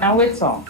Now it's on.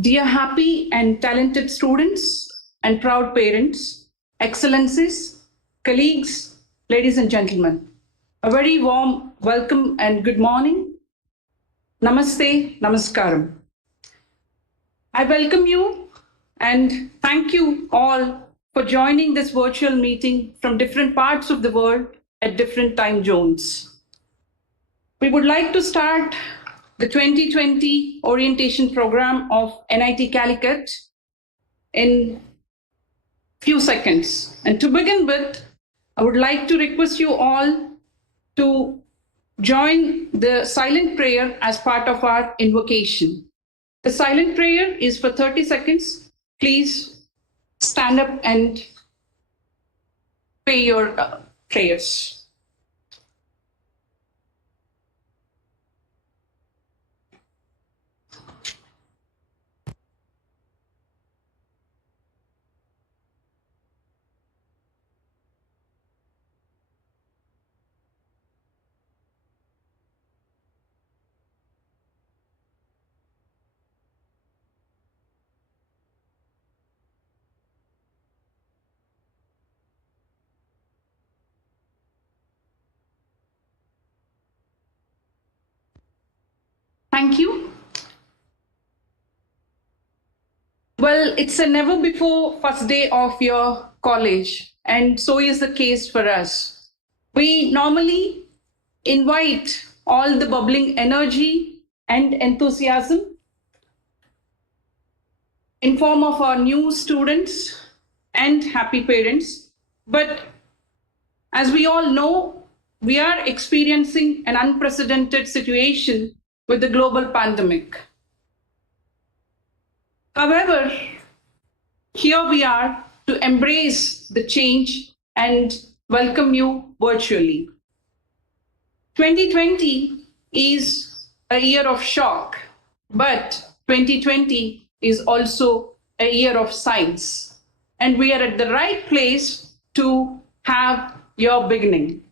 Dear happy and talented students and proud parents, excellencies, colleagues, ladies and gentlemen, a very warm welcome and good morning. Namaste, namaskaram. I welcome you and thank you all for joining this virtual meeting from different parts of the world at different time zones. We would like to start the 2020 orientation program of NIT Calicut in few seconds. And to begin with, I would like to request you all to join the silent prayer as part of our invocation. The silent prayer is for 30 seconds. Please stand up and pray your prayers. Thank you. Well, it's a never before first day of your college, and so is the case for us. We normally invite all the bubbling energy and enthusiasm in form of our new students and happy parents. But as we all know, we are experiencing an unprecedented situation with the global pandemic. However, here we are to embrace the change and welcome you virtually. 2020 is a year of shock, but 2020 is also a year of science. And we are at the right place to have your beginning.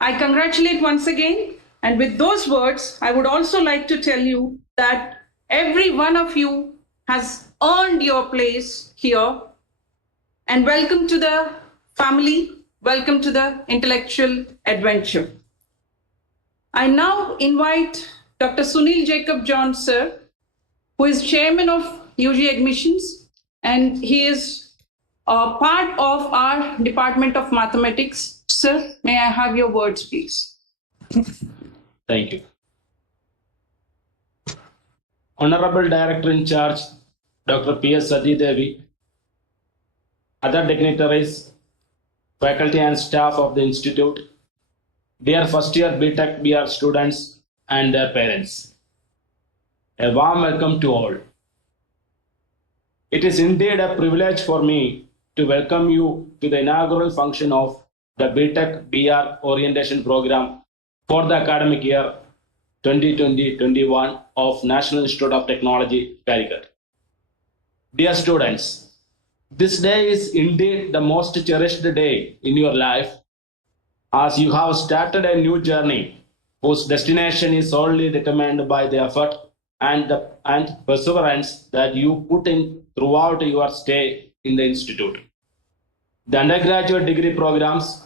I congratulate once again. And with those words, I would also like to tell you that every one of you has earned your place here. And welcome to the family. Welcome to the intellectual adventure. I now invite Dr. Sunil Jacob John, sir, who is chairman of UG Admissions, and he is part of our Department of Mathematics. Sir, may I have your words, please? Thank you. Honorable Director in Charge, Dr. P.S. Sati Devi, other dignitaries, faculty and staff of the Institute, dear first year BTech BR students and their parents. A warm welcome to all. It is indeed a privilege for me to welcome you to the inaugural function of the BTech BR orientation program for the academic year 2020-21 of National Institute of Technology, Calicut. Dear students, this day is indeed the most cherished day in your life, as you have started a new journey whose destination is solely determined by the effort and perseverance that you put in throughout your stay in the institute. The undergraduate degree programs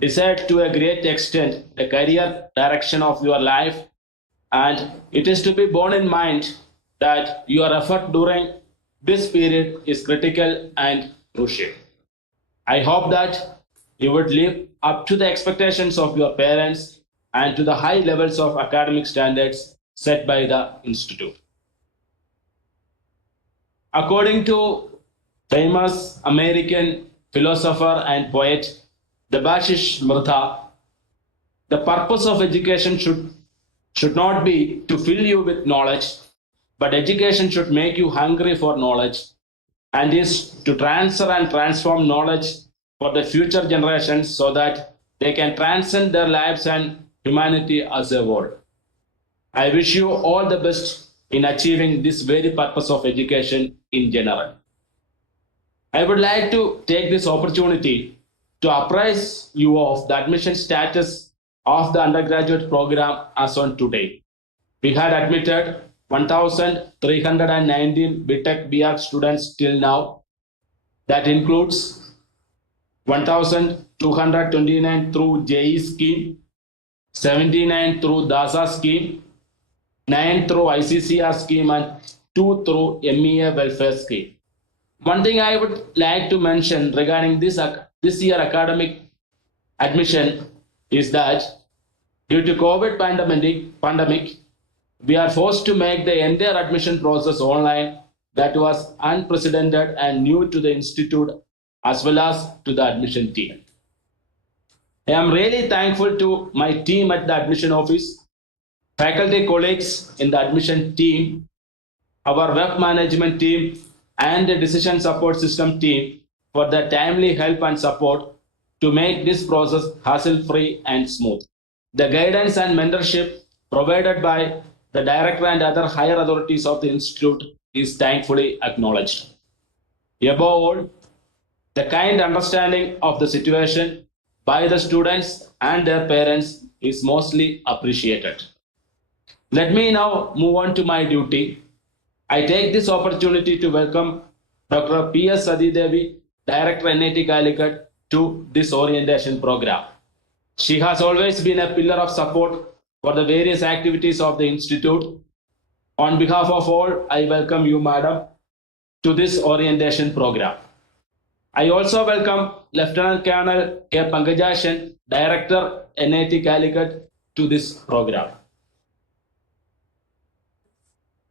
decide to a great extent the career direction of your life, and it is to be borne in mind that your effort during this period is critical and crucial. I hope that you would live up to the expectations of your parents and to the high levels of academic standards set by the Institute. According to famous American philosopher and poet Debashish Murtha, the purpose of education should not be to fill you with knowledge, but education should make you hungry for knowledge, and is to transfer and transform knowledge for the future generations so that they can transcend their lives and humanity as a whole. I wish you all the best in achieving this very purpose of education in general. I would like to take this opportunity to apprise you of the admission status of the undergraduate program as on today. We had admitted 1,319 BTech BArch students till now. That includes 1,229 through JE scheme, 79 through DASA scheme, 9 through ICCR scheme, and 2 through MEA welfare scheme. One thing I would like to mention regarding this year academic admission is that due to COVID pandemic, we are forced to make the entire admission process online. That was unprecedented and new to the institute as well as to the admission team. I am really thankful to my team at the admission office, faculty colleagues in the admission team, our web management team, and the decision support system team for the timely help and support to make this process hassle-free and smooth. The guidance and mentorship provided by the director and other higher authorities of the institute is thankfully acknowledged. Above all, the kind understanding of the situation by the students and their parents is mostly appreciated. Let me now move on to my duty. I take this opportunity to welcome Dr. P.S. Sati Devi, Director NIT Calicut, to this orientation program. She has always been a pillar of support for the various activities of the institute. On behalf of all, I welcome you, Madam, to this orientation program. I also welcome Lieutenant Colonel K. Pankajashan, Director NIT Calicut, to this program.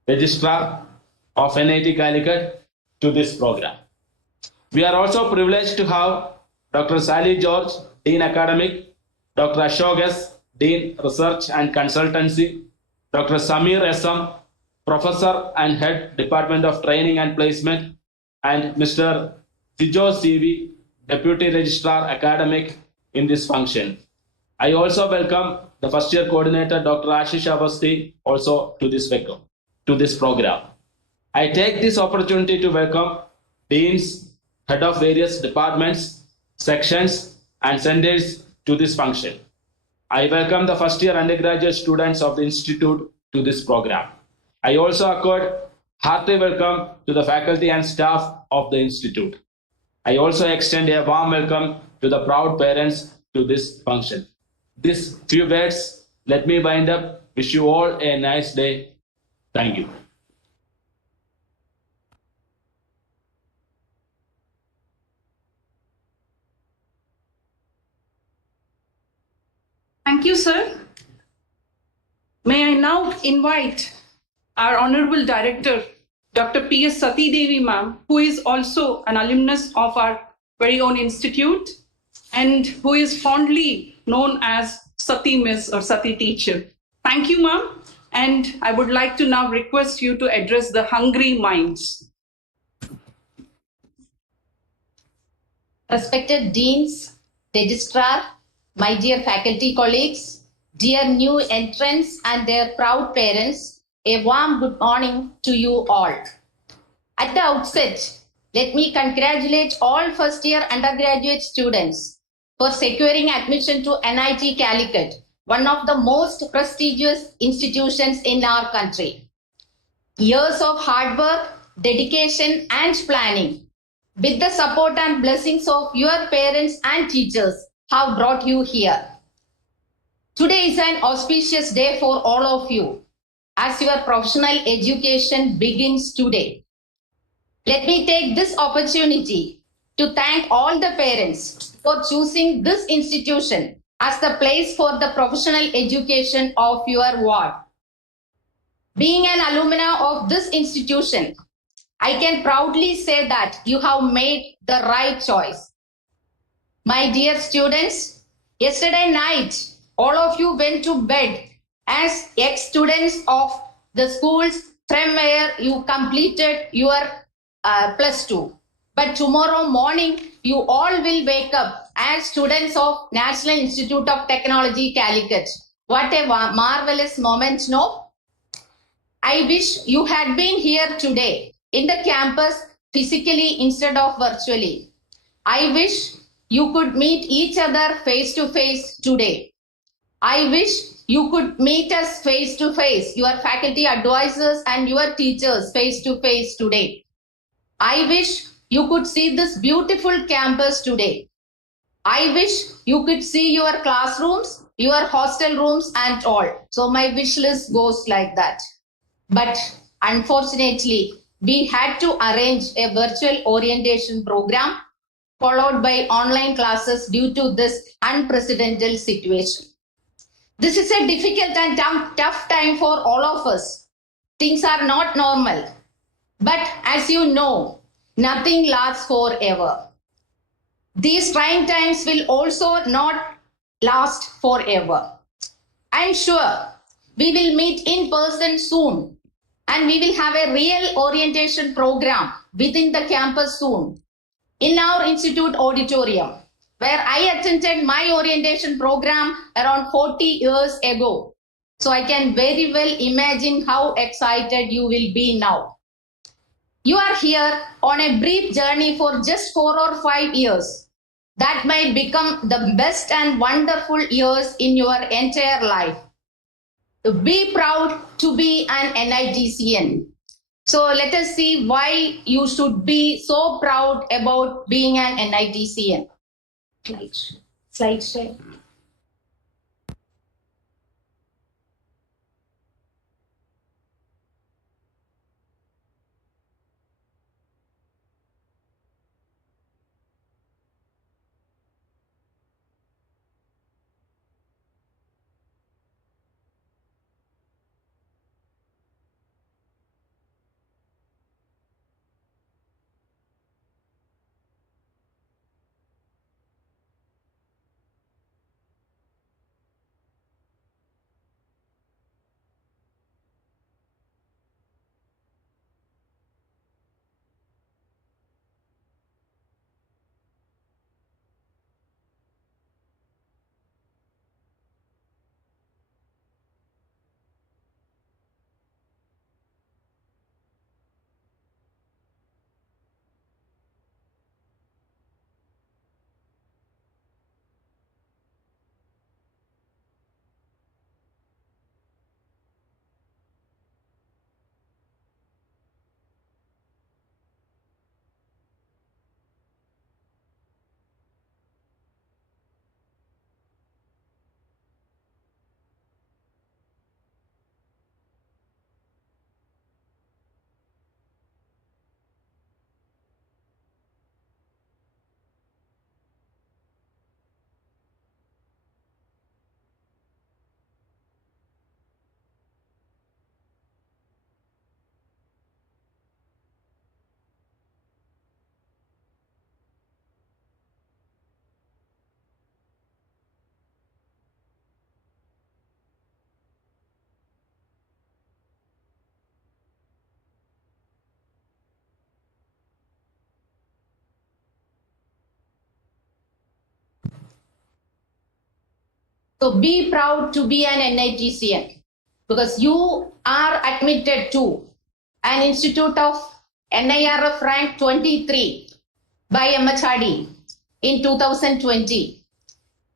Registrar of NIT Calicut to this program. We are also privileged to have Dr. Sally George, Dean Academic, Dr. Ashok S., Dean Research and Consultancy, Dr. Samir S.M., Professor and Head Department of Training and Placement, and Mr. Sijo C.V., Deputy Registrar Academic in this function. I also welcome the first year coordinator, Dr. Ashish Avasti, also to this program. I take this opportunity to welcome deans, head of various departments, sections, and centers to this function. I welcome the first year undergraduate students of the institute to this program. I also accord hearty welcome to the faculty and staff of the institute. I also extend a warm welcome to the proud parents to this function. These few words, let me wind up. Wish you all a nice day. Thank you. Thank you, sir. May I now invite our Honorable Director, Dr. P.S. Sati Devi ma'am, who is also an alumnus of our very own institute and who is fondly known as Sati Miss or Sati Teacher. Thank you, ma'am. And I would like to now request you to address the hungry minds. Respected deans, registrar, my dear faculty colleagues, dear new entrants and their proud parents, a warm good morning to you all. At the outset, let me congratulate all first year undergraduate students for securing admission to NIT Calicut, one of the most prestigious institutions in our country. Years of hard work, dedication and planning, with the support and blessings of your parents and teachers, have brought you here. Today is an auspicious day for all of you as your professional education begins today. Let me take this opportunity to thank all the parents for choosing this institution as the place for the professional education of your ward. Being an alumna of this institution, I can proudly say that you have made the right choice. My dear students, yesterday night, all of you went to bed as ex-students of the schools from where you completed your +2. But tomorrow morning, you all will wake up as students of National Institute of Technology, Calicut. What a marvelous moment, no? I wish you had been here today in the campus physically instead of virtually. I wish you could meet each other face to face today. I wish you could meet us face to face, your faculty advisors and your teachers face to face today. I wish you could see this beautiful campus today. I wish you could see your classrooms, your hostel rooms and all. So my wish list goes like that. But unfortunately, we had to arrange a virtual orientation program followed by online classes due to this unprecedented situation. This is a difficult and tough time for all of us. Things are not normal. But as you know, nothing lasts forever. These trying times will also not last forever. I'm sure we will meet in person soon and we will have a real orientation program within the campus soon in our institute auditorium, where I attended my orientation program around 40 years ago. So I can very well imagine how excited you will be now. You are here on a brief journey for just 4 or 5 years. That might become the best and wonderful years in your entire life. Be proud to be an NITCN. So let us see why you should be so proud about being an NITCN. Slide share. So be proud to be an NITCN because you are admitted to an institute of NIRF rank 23 by MHRD in 2020.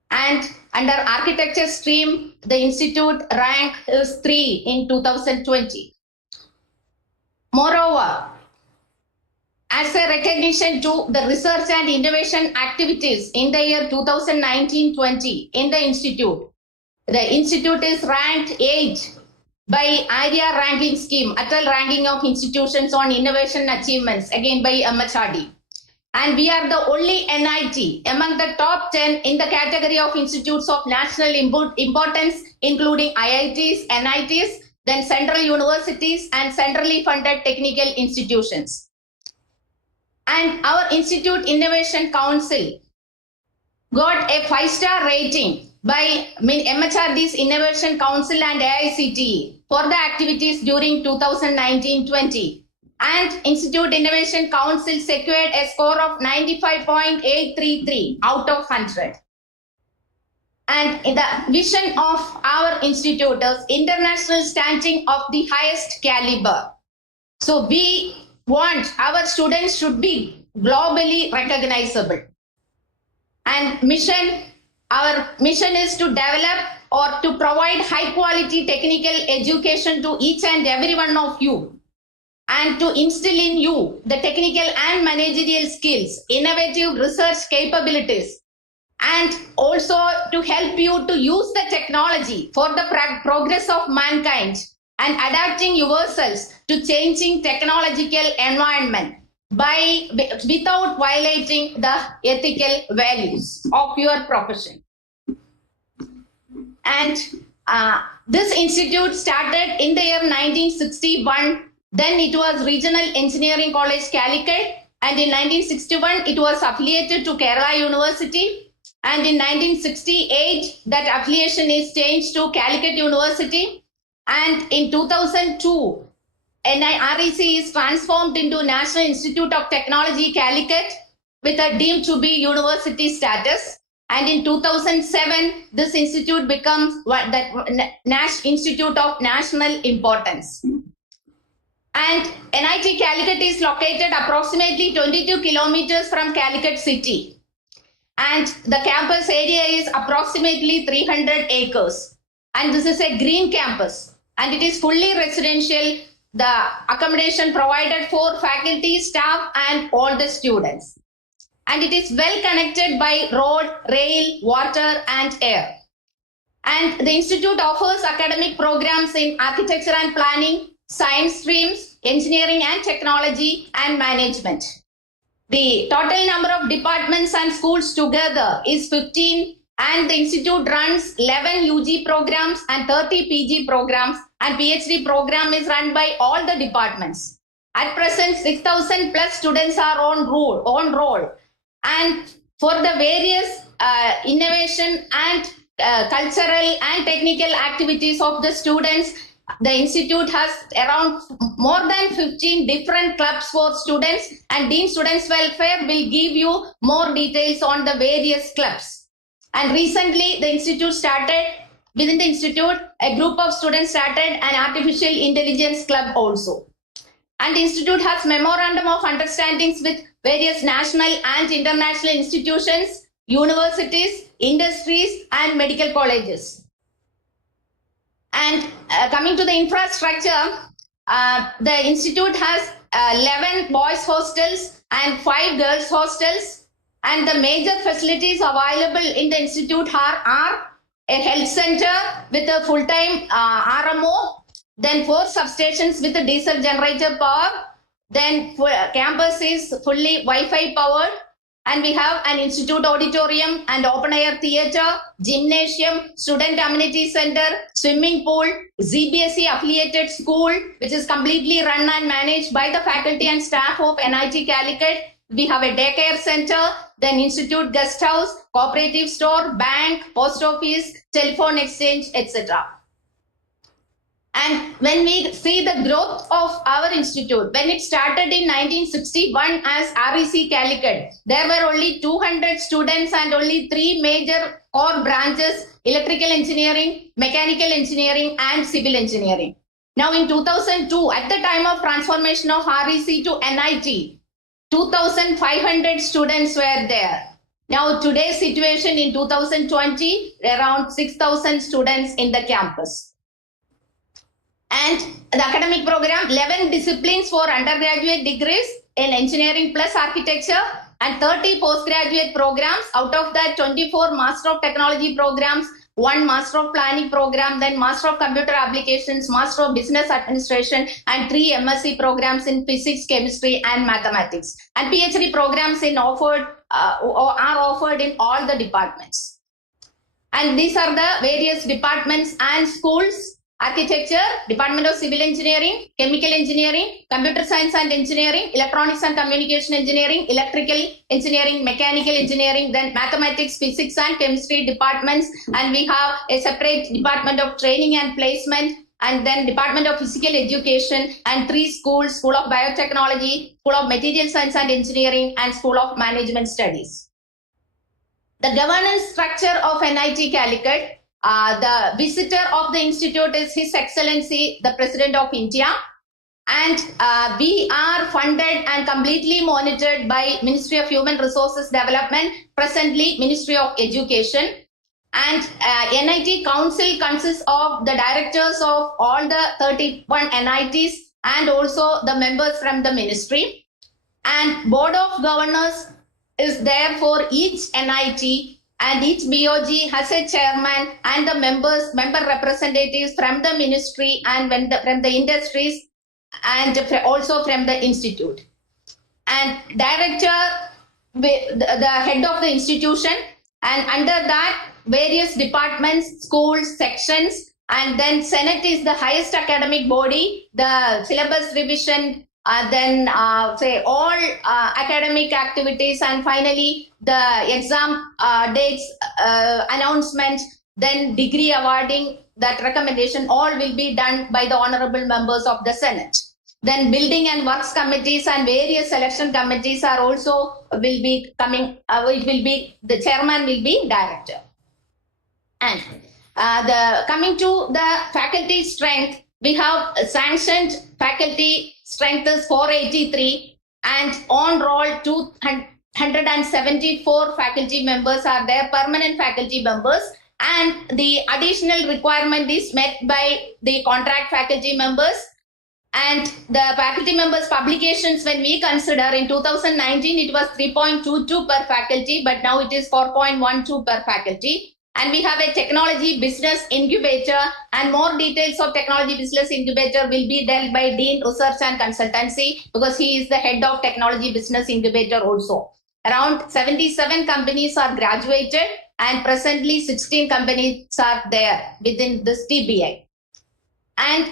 And under architecture stream, the institute rank is 3 in 2020. Moreover, as a recognition to the research and innovation activities in the year 2019-20 in the institute is ranked 8 by ARIA ranking scheme, Atal ranking of institutions on innovation achievements, again by MHRD. And we are the only NIT among the top 10 in the category of institutes of national importance, including IITs, NITs, then central universities and centrally funded technical institutions. And our Institute Innovation Council got a 5-star rating by MHRD's Innovation Council and AICTE for the activities during 2019-20. And Institute Innovation Council secured a score of 95.833 out of 100. And the vision of our institute is international standing of the highest caliber. So we want our students should be globally recognizable. And mission Our mission is to develop or to provide high quality technical education to each and every one of you, and to instill in you the technical and managerial skills, innovative research capabilities, and also to help you to use the technology for the progress of mankind and adapting yourselves to changing technological environment without violating the ethical values of your profession. And this institute started in the year 1961. Then it was Regional Engineering College, Calicut, and in 1961 it was affiliated to Kerala University, and in 1968 that affiliation is changed to Calicut University, and in 2002 REC is transformed into National Institute of Technology, Calicut, with a deemed to be university status. And in 2007, this institute becomes the Institute of National Importance. And NIT Calicut is located approximately 22 kilometers from Calicut city. And the campus area is approximately 300 acres. And this is a green campus. And it is fully residential. The accommodation provided for faculty, staff, and all the students. And it is well connected by road, rail, water, and air. And the institute offers academic programs in architecture and planning, science streams, engineering and technology, and management. The total number of departments and schools together is 15, and the institute runs 11 UG programs and 30 PG programs, and PhD program is run by all the departments. At present, 6,000 plus students are on roll. And for the various innovation and cultural and technical activities of the students, the institute has around more than 15 different clubs for students, and Dean Students Welfare will give you more details on the various clubs. And recently, the institute started, within the institute, a group of students started an artificial intelligence club also. And the institute has memorandum of understandings with various national and international institutions, universities, industries, and medical colleges. And coming to the infrastructure, the institute has 11 boys hostels and 5 girls hostels, and the major facilities available in the institute are a health center with a full-time RMO, then 4 substations with a diesel generator power, then campus is fully Wi-Fi powered, and we have an institute auditorium and open air theater, gymnasium, student amenity center, swimming pool, ZBSE affiliated school, which is completely run and managed by the faculty and staff of NIT Calicut. We have a daycare center, then institute guest house, cooperative store, bank, post office, telephone exchange, etc. And when we see the growth of our institute, when it started in 1961 as REC Calicut, there were only 200 students and only 3 major core branches: electrical engineering, mechanical engineering, and civil engineering. Now in 2002, at the time of transformation of REC to NIT, 2,500 students were there. Now today's situation in 2020, around 6,000 students in the campus. And the academic program, 11 disciplines for undergraduate degrees in engineering plus architecture, and 30 postgraduate programs. Out of that, 24 Master of Technology programs, 1 Master of Planning program, then Master of Computer Applications, Master of Business Administration, and 3 MSc programs in Physics, Chemistry, and Mathematics. And PhD programs are offered in all the departments. And these are the various departments and schools: architecture, Department of Civil Engineering, Chemical Engineering, Computer Science and Engineering, Electronics and Communication Engineering, Electrical Engineering, Mechanical Engineering, then Mathematics, Physics and Chemistry departments. And we have a separate Department of Training and Placement, and then Department of Physical Education, and 3 schools: School of Biotechnology, School of Material Science and Engineering, and School of Management Studies. The governance structure of NIT Calicut. The visitor of the institute is His Excellency, the President of India. And we are funded and completely monitored by Ministry of Human Resources Development, presently Ministry of Education. And NIT Council consists of the directors of all the 31 NITs and also the members from the ministry. And Board of Governors is there for each NIT, and each BOG has a chairman and the member representatives from the ministry and from the industries and also from the institute. And director, the head of the institution, and under that various departments, schools, sections, and then Senate is the highest academic body, the syllabus revision, then say all academic activities, and finally the exam dates, announcement, then degree awarding, that recommendation all will be done by the honorable members of the Senate. Then building and works committees and various selection committees are also will be coming, the chairman will be director. And coming to the faculty strength, we have sanctioned faculty strength is 483 and on roll 274 faculty members are there, permanent faculty members, and the additional requirement is met by the contract faculty members. And the faculty members publications, when we consider in 2019 it was 3.22 per faculty, but now it is 4.12 per faculty. And we have a technology business incubator, and more details of technology business incubator will be dealt by Dean Research and Consultancy, because he is the head of technology business incubator also. Around 77 companies are graduated and presently 16 companies are there within this TBI. And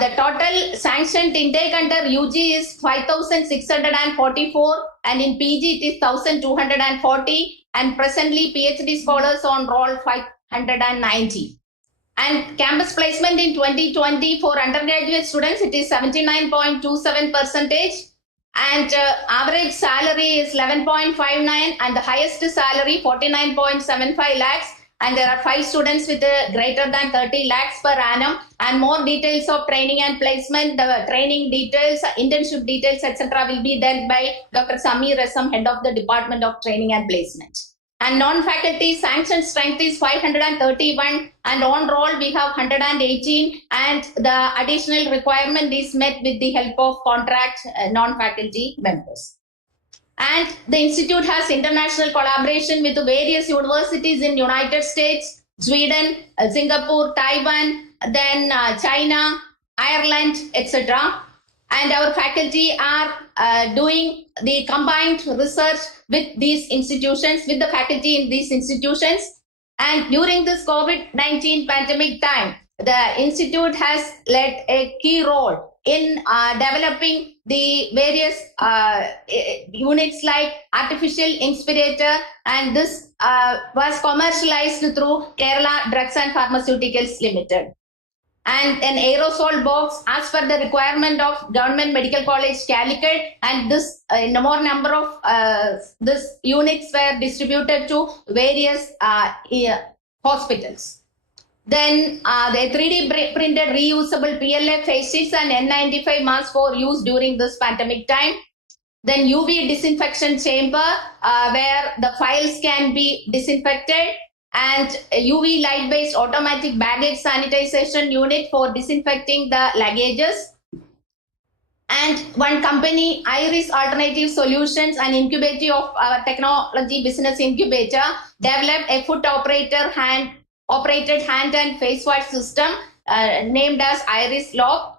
the total sanctioned intake under UG is 5,644 and in PG it is 1,240. And presently PhD scholars on roll 590. And campus placement in 2020 for undergraduate students, it is 79.27%. And average salary is 11.59 and the highest salary 49.75 lakhs. And there are 5 students with greater than 30 lakhs per annum. And more details of training and placement, the training details, internship details, etc. will be dealt by Dr. Samir Resam, head of the Department of Training and Placement. And non-faculty sanctioned strength is 531 and on roll we have 118, and the additional requirement is met with the help of contract non-faculty members. And the institute has international collaboration with various universities in United States, Sweden, Singapore, Taiwan, then China, Ireland, etc. And our faculty are doing the combined research with these institutions, with the faculty in these institutions. And during this COVID-19 pandemic time, the institute has led a key role in developing the various units like artificial inspirator, and this was commercialized through Kerala Drugs and Pharmaceuticals Limited. And an aerosol box as per the requirement of Government Medical College Calicut, and this more number of this units were distributed to various hospitals. Then the 3D printed reusable PLA face sheets and N95 masks for use during this pandemic time. Then UV disinfection chamber where the files can be disinfected, and UV light-based automatic baggage sanitization unit for disinfecting the luggages. And one company, Iris Alternative Solutions, an incubator of our technology business incubator, developed a operated hand and face wash system named as Iris Lock.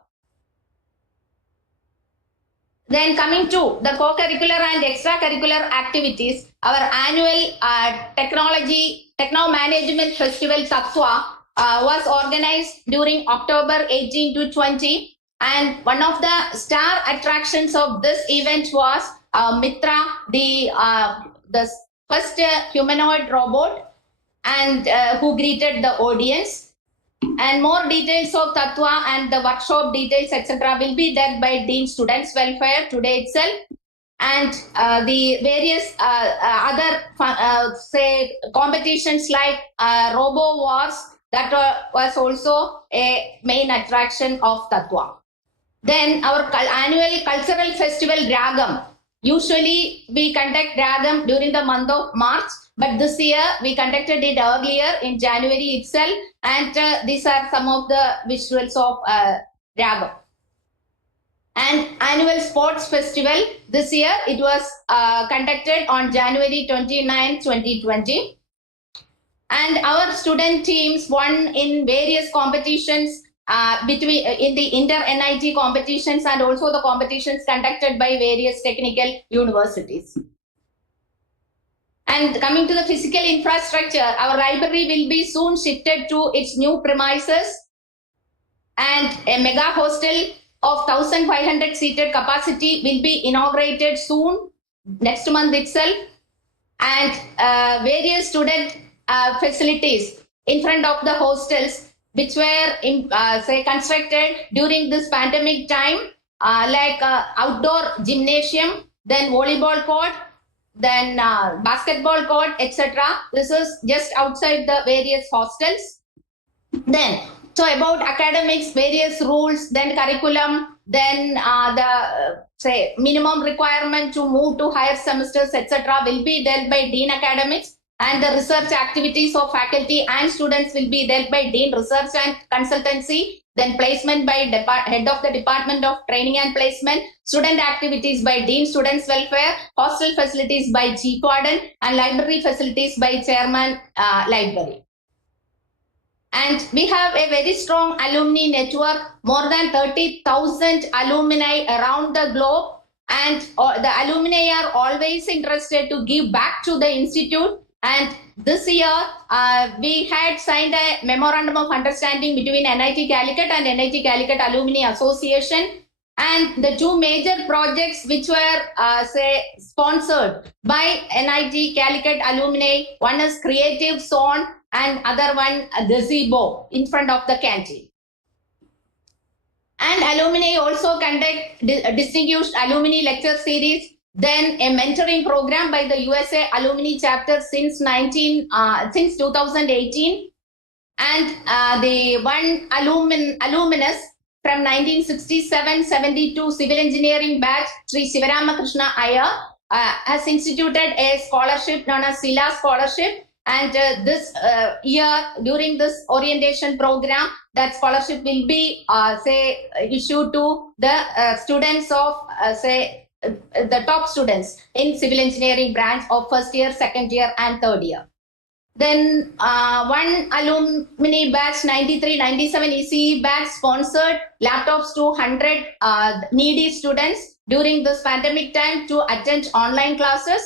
Then coming to the co-curricular and extracurricular activities, our annual Techno Management Festival Tattwa was organized during October 18 to 20. And one of the star attractions of this event was Mitra, the first humanoid robot, and who greeted the audience. And more details of Tattwa and the workshop details, etc. will be done by Dean Students Welfare today itself. And the various other say competitions like Robo Wars, that was also a main attraction of Tattwa. Then our annual cultural festival Ragam. Usually we conduct Ragam during the month of March, But this year we conducted it earlier in January itself, and these are some of the visuals of Ragam. And annual sports festival this year, it was conducted on January 29, 2020. And our student teams won in various competitions in the inter-NIT competitions and also the competitions conducted by various technical universities. And coming to the physical infrastructure, our library will be soon shifted to its new premises, and a mega hostel of 1,500 seated capacity will be inaugurated soon, next month itself, and various student facilities in front of the hostels which were constructed during this pandemic time, like outdoor gymnasium, then volleyball court, then basketball court, etc. This is just outside the various hostels. Then, so about academics, various rules, then curriculum, then the minimum requirement to move to higher semesters, etc. will be dealt by Dean Academics, and the research activities of faculty and students will be dealt by Dean Research and Consultancy, then placement by Head of the Department of Training and Placement, student activities by Dean Students Welfare, hostel facilities by Chief Warden, and library facilities by Chairman Library. And we have a very strong alumni network, more than 30,000 alumni around the globe, and the alumni are always interested to give back to the institute. And this year, we had signed a memorandum of understanding between NIT Calicut and NIT Calicut Alumni Association. And the two major projects which were, sponsored by NIT Calicut alumni, one is Creative Zone and other one gazebo in front of the canteen. And alumni also conduct distinguished alumni lecture series, then a mentoring program by the USA alumni chapter since 2018, and the one alumnus from 1967-72 civil engineering batch, Sri Sivaramakrishna Iyer, has instituted a scholarship known as SILA scholarship. And this year, during this orientation program, that scholarship will be issued to the students of the top students in civil engineering branch of first year, second year, and third year. Then one alumni batch 93-97 ECE batch sponsored laptops to 100 needy students during this pandemic time to attend online classes,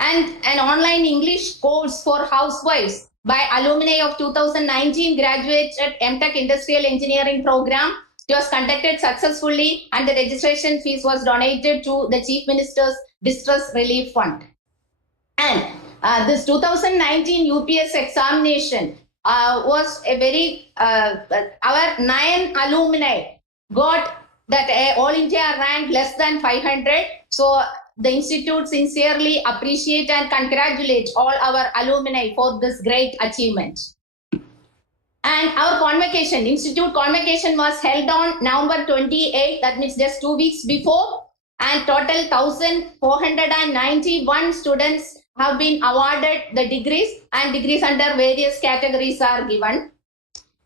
and an online English course for housewives by alumni of 2019 graduated MTech Industrial Engineering program. It was conducted successfully, and the registration fees was donated to the Chief Minister's Distress Relief Fund. And this 2019 UPS examination was a very, our 9 alumni got that All India rank less than 500. So the Institute sincerely appreciate and congratulate all our alumni for this great achievement. And our convocation, Institute convocation was held on November 28, that means just 2 weeks before, and total 1,491 students have been awarded the degrees, and degrees under various categories are given.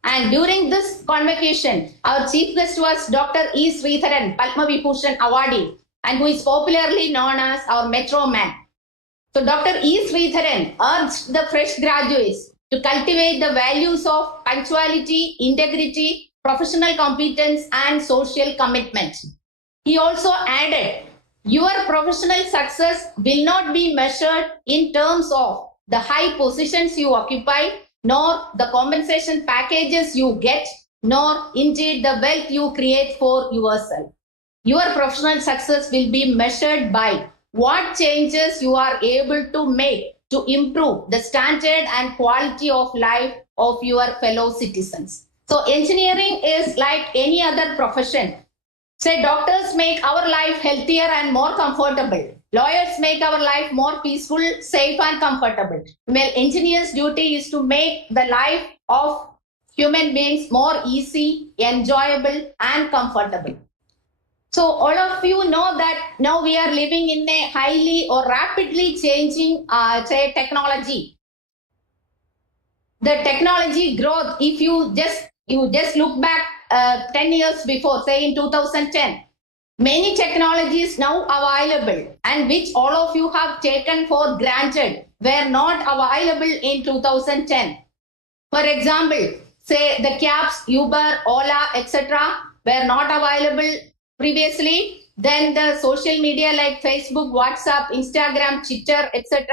And during this convocation, our chief guest was Dr. E. Sridharan, Padma Vibhushan awardee, and who is popularly known as our Metro Man. So Dr. E. Sridharan urged the fresh graduates to cultivate the values of punctuality, integrity, professional competence, and social commitment. He also added, your professional success will not be measured in terms of the high positions you occupy, nor the compensation packages you get, nor indeed the wealth you create for yourself. Your professional success will be measured by what changes you are able to make to improve the standard and quality of life of your fellow citizens. So engineering is like any other profession. Say doctors make our life healthier and more comfortable. Lawyers make our life more peaceful, safe, and comfortable. Well, engineers' duty is to make the life of human beings more easy, enjoyable, and comfortable. So all of you know that now we are living in a highly or rapidly changing technology. The technology growth, if you just look back 10 years before, say in 2010, many technologies now available and which all of you have taken for granted were not available in 2010. For example, say the cabs, Uber, Ola, etc. were not available previously. Then the social media like Facebook, WhatsApp, Instagram, Twitter, etc.,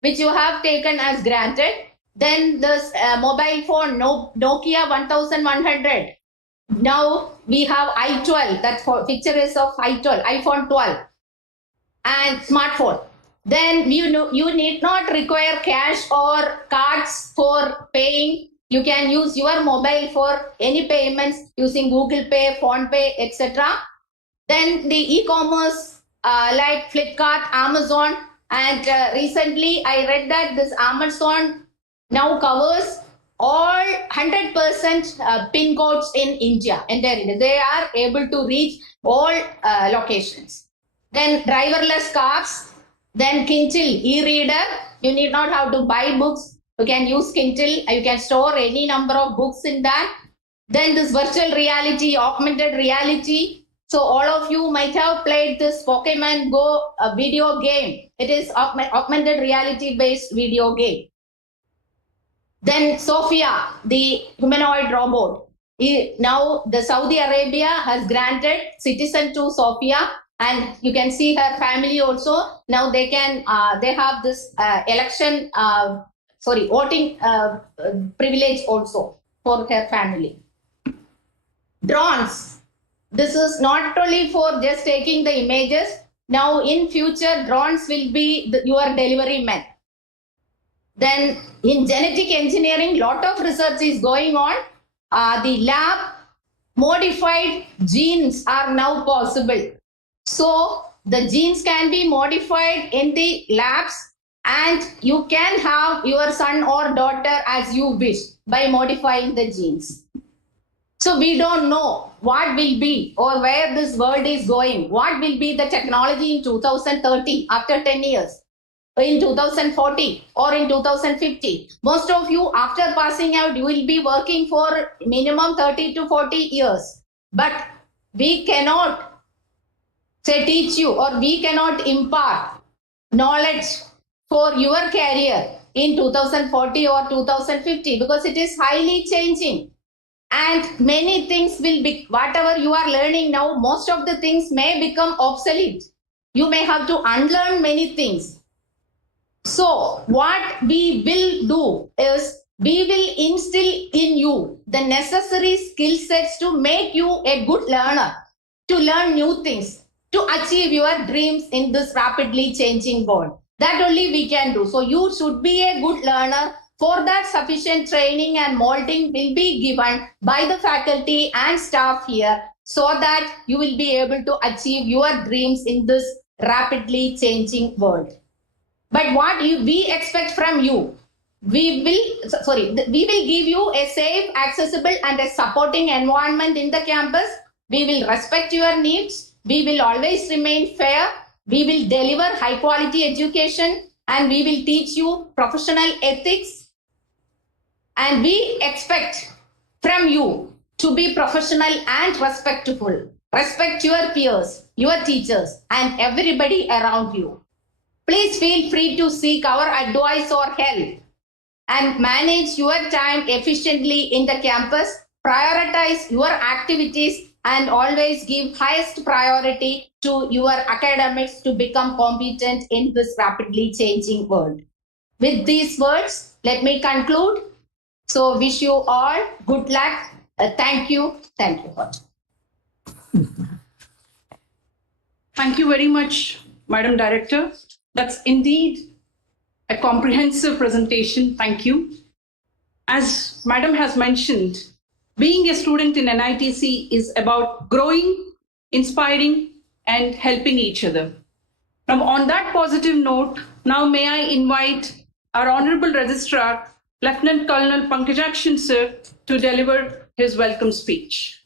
which you have taken as granted. Then this mobile phone, Nokia 1100. Now we have i12, that picture is of i12, iPhone 12 and smartphone. Then you need not require cash or cards for paying. You can use your mobile for any payments using Google Pay, Phone Pay, etc. Then the e-commerce like Flipkart, Amazon, and recently I read that this Amazon now covers all 100% pin codes in India. They are able to reach all locations. Then driverless cars, then Kindle e-reader. You need not have to buy books. You can use Kindle. You can store any number of books in that. Then this virtual reality, augmented reality. So all of you might have played this Pokemon Go video game. It is augmented reality based video game. Then Sophia, the humanoid robot. Now the Saudi Arabia has granted citizen to Sophia, and you can see her family also. Now they can they have this voting privilege also for her family. Drones. This is not only for just taking the images. Now in future, drones will be your delivery men. Then in genetic engineering, lot of research is going on. The lab modified genes are now possible. So the genes can be modified in the labs and you can have your son or daughter as you wish by modifying the genes. So we don't know what will be or where this world is going. What will be the technology in 2030 after 10 years? In 2040 or in 2050. Most of you after passing out, you will be working for minimum 30 to 40 years. But we cannot teach you or we cannot impart knowledge for your career in 2040 or 2050 because it is highly changing. And many things will be, whatever you are learning now, most of the things may become obsolete. You may have to unlearn many things. So what we will do is we will instill in you the necessary skill sets to make you a good learner, to learn new things, to achieve your dreams in this rapidly changing world. That only we can do. So you should be a good learner. For that, sufficient training and molding will be given by the faculty and staff here so that you will be able to achieve your dreams in this rapidly changing world. But what we expect from you, we will give you a safe, accessible and a supporting environment in the campus. We will respect your needs. We will always remain fair. We will deliver high quality education and we will teach you professional ethics. And we expect from you to be professional and respectful. Respect your peers, your teachers and everybody around you. Please feel free to seek our advice or help and manage your time efficiently in the campus. Prioritize your activities and always give highest priority to your academics to become competent in this rapidly changing world. With these words, let me conclude. So wish you all good luck. Thank you. Thank you. Thank you very much, Madam Director. That's indeed a comprehensive presentation. Thank you. As Madam has mentioned, being a student in NITC is about growing, inspiring, and helping each other. Now, on that positive note, now may I invite our Honorable Registrar, Lieutenant Colonel Pankajakshan Sir, to deliver his welcome speech.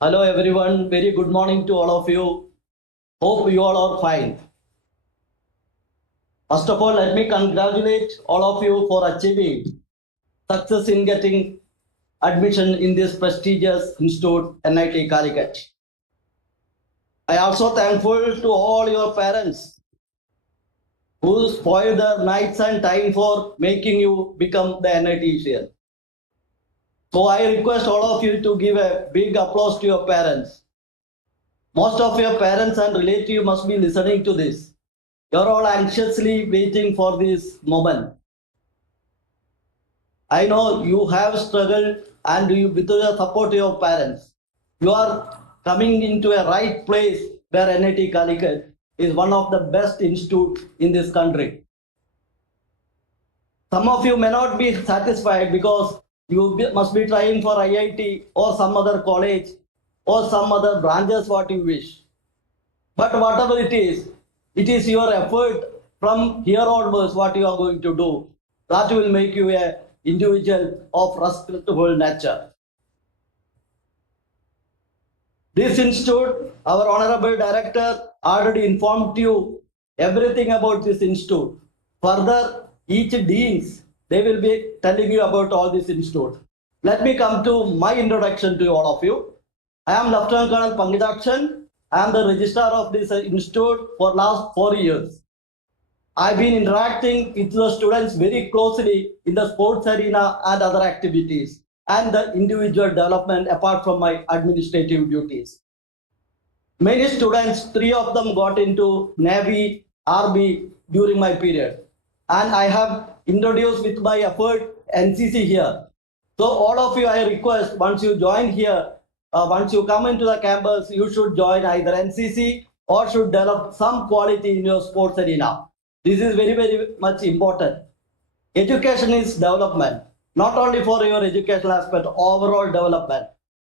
Hello everyone, very good morning to all of you. Hope you all are fine. First of all, let me congratulate all of you for achieving success in getting admission in this prestigious institute, NIT Calicut. I also thankful to all your parents who spoiled their nights and time for making you become the NITian. So I request all of you to give a big applause to your parents. Most of your parents and relatives must be listening to this. You're all anxiously waiting for this moment. I know you have struggled and you, with the support of your parents, you are coming into a right place where NIT Calicut is one of the best institutes in this country. Some of you may not be satisfied because you must be trying for IIT or some other college or some other branches what you wish. But whatever it is your effort from here onwards what you are going to do. That will make you an individual of respectable nature. This institute, our Honorable Director already informed you everything about this institute. Further, each deans, they will be telling you about all this institute. Let me come to my introduction to all of you. I am Lieutenant Colonel Pangidakshan. I am the registrar of this institute for last 4 years. I've been interacting with the students very closely in the sports arena and other activities and the individual development apart from my administrative duties. Many students, 3 of them got into Navy, Army during my period. And I have introduced with my effort NCC here. So all of you, I request once you join here, once you come into the campus, you should join either NCC or should develop some quality in your sports arena. This is very, very much important. Education is development, not only for your educational aspect, overall development.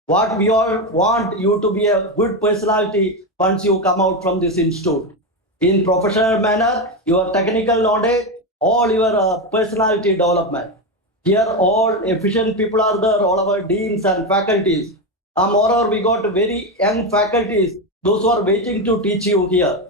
What we all want you to be a good personality once you come out from this institute. In professional manner, your technical knowledge, all your personality development. Here all efficient people are there, all our deans and faculties. Moreover, we got very young faculties, those who are waiting to teach you here.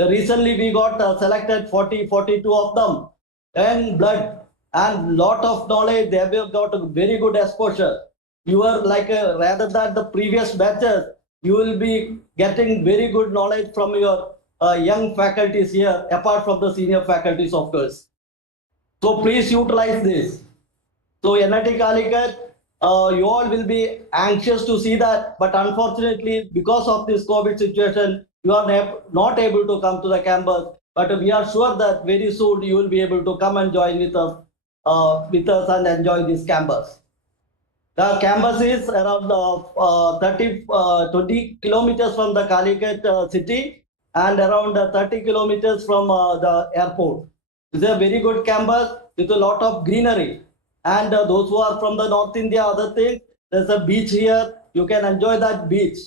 Recently, we got selected 42 of them, and blood and lot of knowledge. They have got a very good exposure. You are like rather than the previous batches, you will be getting very good knowledge from your young faculties here, apart from the senior faculties, of course. So please utilize this. So NIT Calicut, you all will be anxious to see that, but unfortunately, because of this COVID situation, you are not able to come to the campus. But we are sure that very soon you will be able to come and join with us and enjoy this campus. The campus is around 20 kilometers from the Calicut city and around 30 kilometers from the airport. It's a very good campus with a lot of greenery. And those who are from the North India, other thing, there's a beach here. You can enjoy that beach.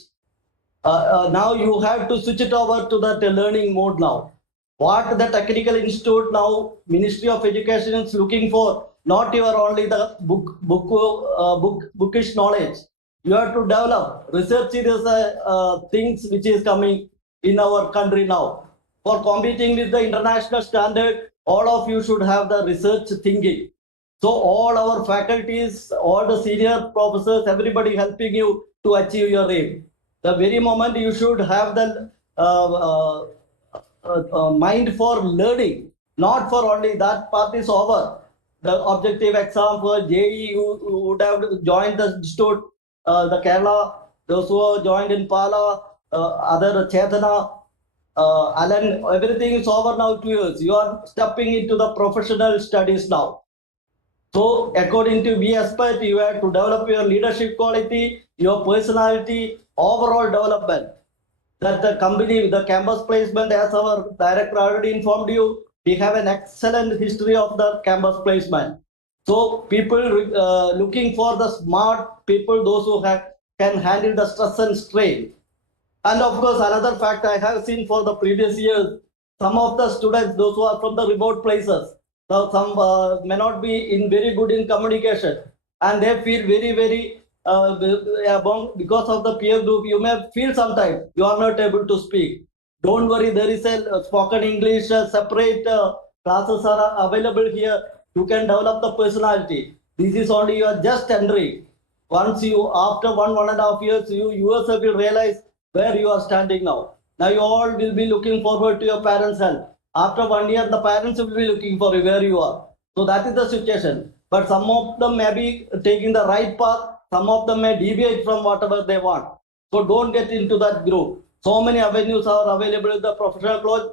Now you have to switch it over to that learning mode now. What the technical institute now, Ministry of Education is looking for, not your only the bookish knowledge. You have to develop research is things which is coming in our country now. For competing with the international standard, all of you should have the research thinking. So all our faculties, all the senior professors, everybody helping you to achieve your aim. The very moment you should have the mind for learning, not for only that part is over. The objective exam for JE, you would have joined the institute, the Kerala, those who joined in Pala, other Chetana, Alan, everything is over now 2 years. You are stepping into the professional studies now. So according to we expect you have to develop your leadership quality, your personality, overall development. That the company, the campus placement, as our director already informed you, we have an excellent history of the campus placement. So people looking for the smart people, those who can handle the stress and strain. And of course, another fact I have seen for the previous years, some of the students, those who are from the remote places, some may not be in very good in communication, and they feel very, very because of the peer group, you may feel sometimes you are not able to speak. Don't worry, there is a spoken English separate classes are available here. You can develop the personality. This is only you are just entering. Once you, after 1.5 years, you yourself will realize where you are standing now. Now you all will be looking forward to your parents' help. After 1 year, the parents will be looking for you where you are. So that is the situation. But some of them may be taking the right path. Some of them may deviate from whatever they want. So don't get into that group. So many avenues are available in the professional clothes,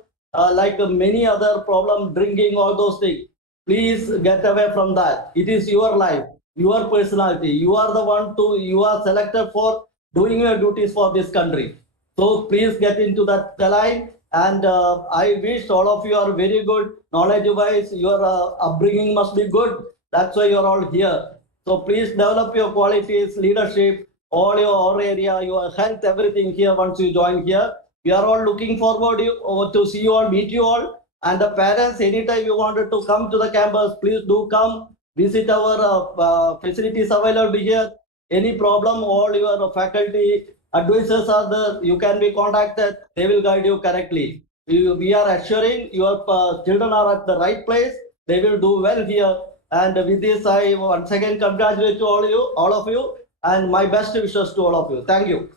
like many other problem, drinking, all those things. Please get away from that. It is your life, your personality. You are the one to, you are selected for doing your duties for this country. So please get into that line. And I wish all of you are very good, knowledge-wise. Your upbringing must be good. That's why you're all here. So please develop your qualities, leadership, all your area, your health, everything here once you join here. We are all looking forward to see you all, meet you all. And the parents, anytime you wanted to come to the campus, please do come, visit our facilities available here. Any problem, all your faculty advisors are there. You can be contacted. They will guide you correctly. We are assuring your children are at the right place. They will do well here. And with this, I once again congratulate all of you, and my best wishes to all of you. Thank you.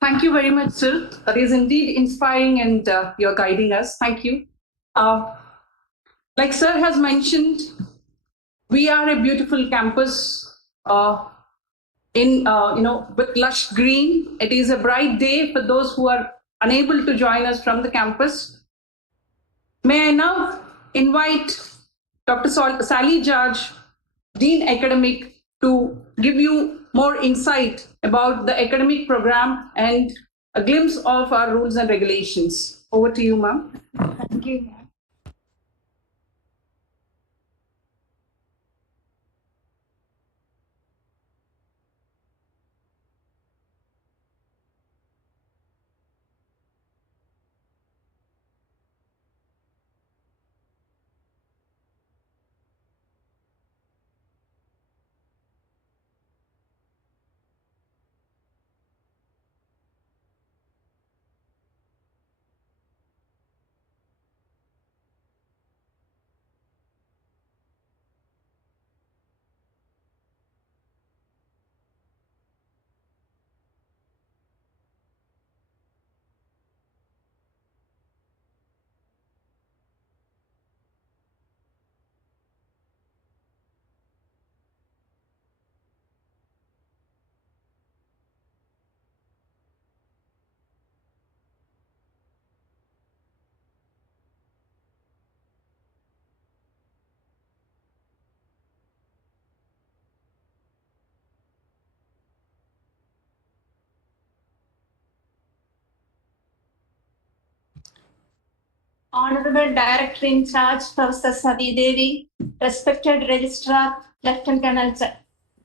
Thank you very much, sir. That is indeed inspiring, and you're guiding us. Thank you. Like sir has mentioned, we are a beautiful campus with lush green. It is a bright day for those who are unable to join us from the campus. May I now invite Dr. Sally George, Dean Academic, to give you more insight about the academic program and a glimpse of our rules and regulations. Over to you, ma'am. Thank you, ma'am. Honorable Director in Charge, Professor Sadi Devi, respected Registrar, Lieutenant Colonel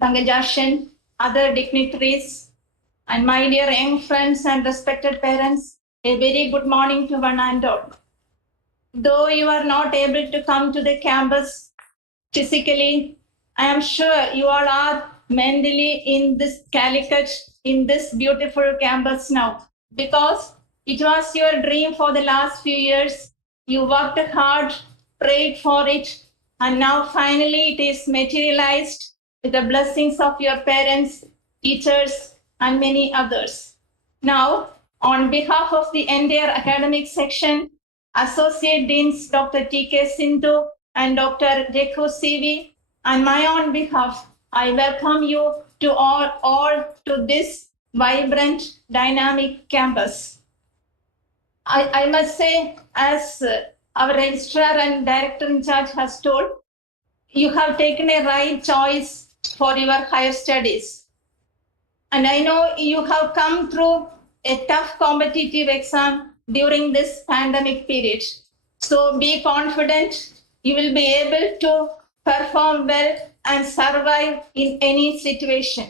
Pangajashan, other dignitaries, and my dear young friends and respected parents, a very good morning to one and all. Though you are not able to come to the campus physically, I am sure you all are mentally in this Calicut, in this beautiful campus now, because it was your dream for the last few years. You worked hard, prayed for it, and now finally it is materialized with the blessings of your parents, teachers, and many others. Now, on behalf of the entire academic section, Associate Deans Dr. T.K. Sindhu and Dr. Jekho CV, and my own behalf, I welcome you to all to this vibrant, dynamic campus. I must say, as our registrar and director in charge has told, you have taken a right choice for your higher studies. And I know you have come through a tough competitive exam during this pandemic period. So be confident you will be able to perform well and survive in any situation.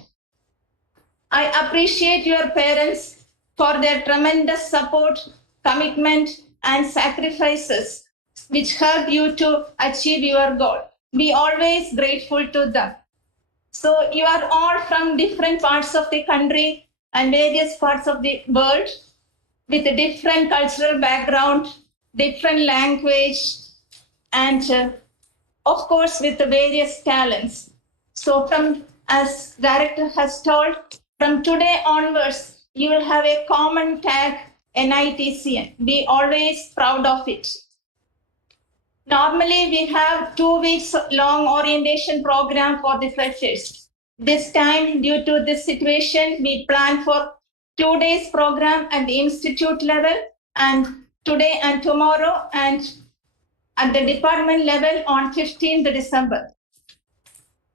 I appreciate your parents for their tremendous support, commitment, and sacrifices which help you to achieve your goal. Be always grateful to them. So you are all from different parts of the country and various parts of the world with a different cultural background, different language, and of course with the various talents. So as director has told, from today onwards, you will have a common tag NITCN. Be always proud of it. Normally, we have 2 weeks long orientation program for the freshers. This time, due to this situation, we plan for 2 days program at the institute level and today and tomorrow and at the department level on 15th December.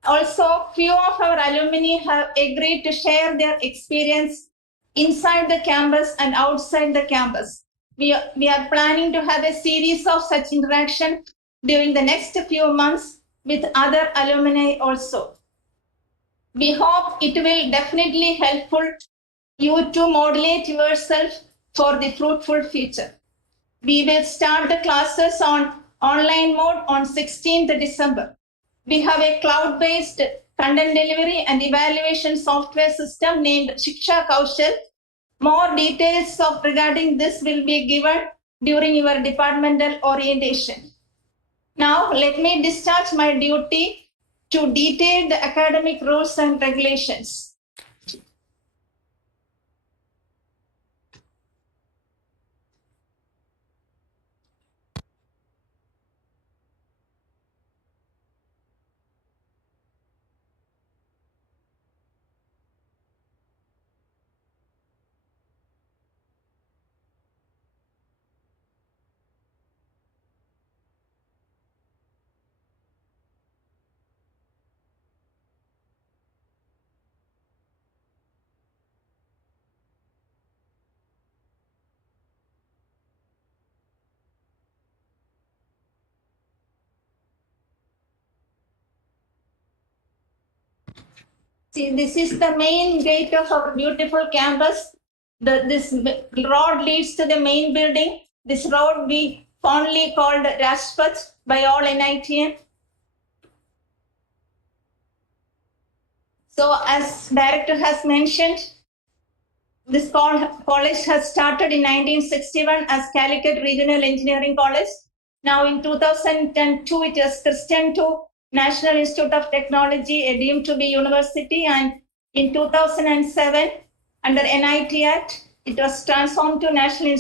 Also, few of our alumni have agreed to share their experience inside the campus and outside the campus. We are planning to have a series of such interaction during the next few months with other alumni also. We hope it will definitely helpful you to modulate yourself for the fruitful future. We will start the classes on online mode on 16th December. We have a cloud-based content delivery and evaluation software system named Shiksha Kaushal. More details regarding this will be given during your departmental orientation. Now, let me discharge my duty to detail the academic rules and regulations. See, this is the main gate of our beautiful campus. This road leads to the main building. This road we fondly called Rashpath by all NITian. So as director has mentioned, this college has started in 1961 as Calicut Regional Engineering College. Now in 2002, it is Christian II National Institute of Technology, deemed to be university. And in 2007, under NIT Act, it was transformed to National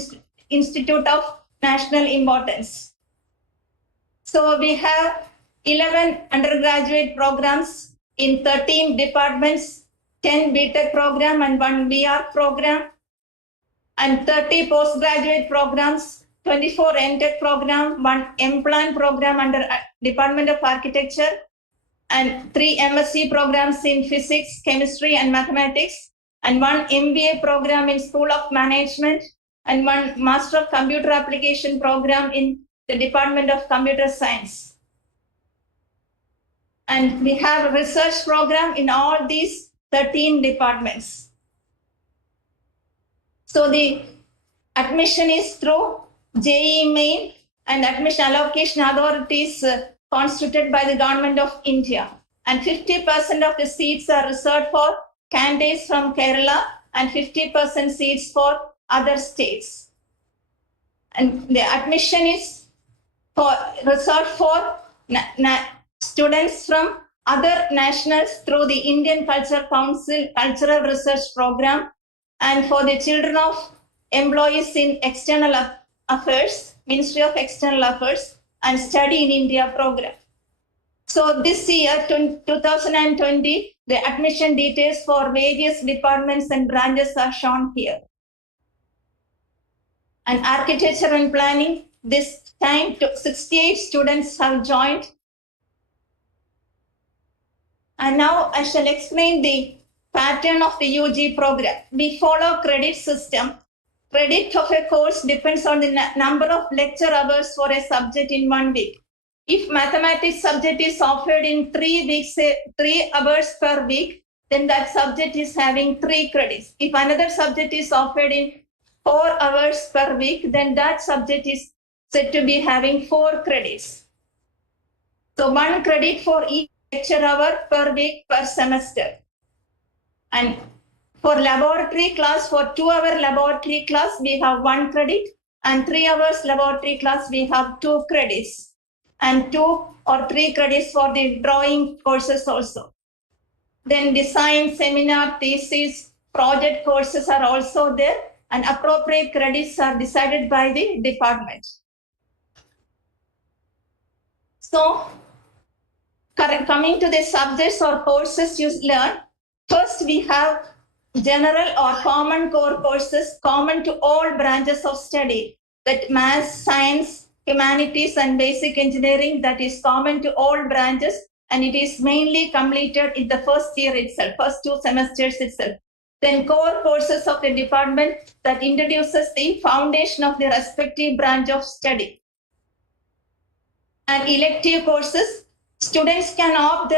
Institute of National Importance. So we have 11 undergraduate programs in 13 departments, 10 BTech program and 1 BR program, and 30 postgraduate programs, 24 MTech program, 1 M-Plan program under Department of Architecture, and 3 MSc programs in physics, chemistry, and mathematics, and 1 MBA program in School of Management, and 1 Master of Computer Application program in the Department of Computer Science. And we have a research program in all these 13 departments. So the admission is through JEE Main and admission allocation authorities constituted by the Government of India. And 50% of the seats are reserved for candidates from Kerala and 50% seats for other states. And the admission is reserved for students from other nationals through the Indian Culture Council Cultural Research Program, and for the children of employees in External Affairs, Ministry of External Affairs, and Study in India program. So this year, 2020, the admission details for various departments and branches are shown here. And architecture and planning, this time 68 students have joined. And now I shall explain the pattern of the UG program. We follow credit system. Credit of a course depends on the number of lecture hours for a subject in 1 week. If mathematics subject is offered in 3 weeks, say 3 hours per week, then that subject is having 3 credits. If another subject is offered in 4 hours per week, then that subject is said to be having 4 credits. So 1 credit for each lecture hour per week per semester. And for laboratory class, for 2-hour laboratory class, we have 1 credit, and 3 hours laboratory class, we have 2 credits, and 2 or 3 credits for the drawing courses also. Then design, seminar, thesis, project courses are also there, and appropriate credits are decided by the department. So, coming to the subjects or courses you learn, first we have general or common core courses common to all branches of study, that math, science, humanities, and basic engineering, that is common to all branches, and it is mainly completed in the first year itself, first 2 semesters itself. Then core courses of the department that introduces the foundation of the respective branch of study. And elective courses, students can opt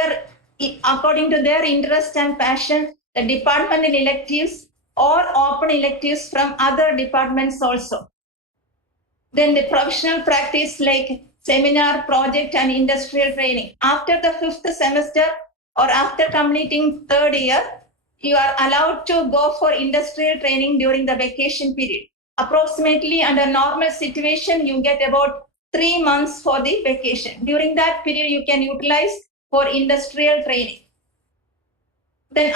according to their interest and passion, the departmental electives or open electives from other departments also. Then the professional practice like seminar, project, and industrial training. After the 5th semester or after completing 3rd year, you are allowed to go for industrial training during the vacation period. Approximately under normal situation, you get about 3 months for the vacation. During that period, you can utilize for industrial training. Then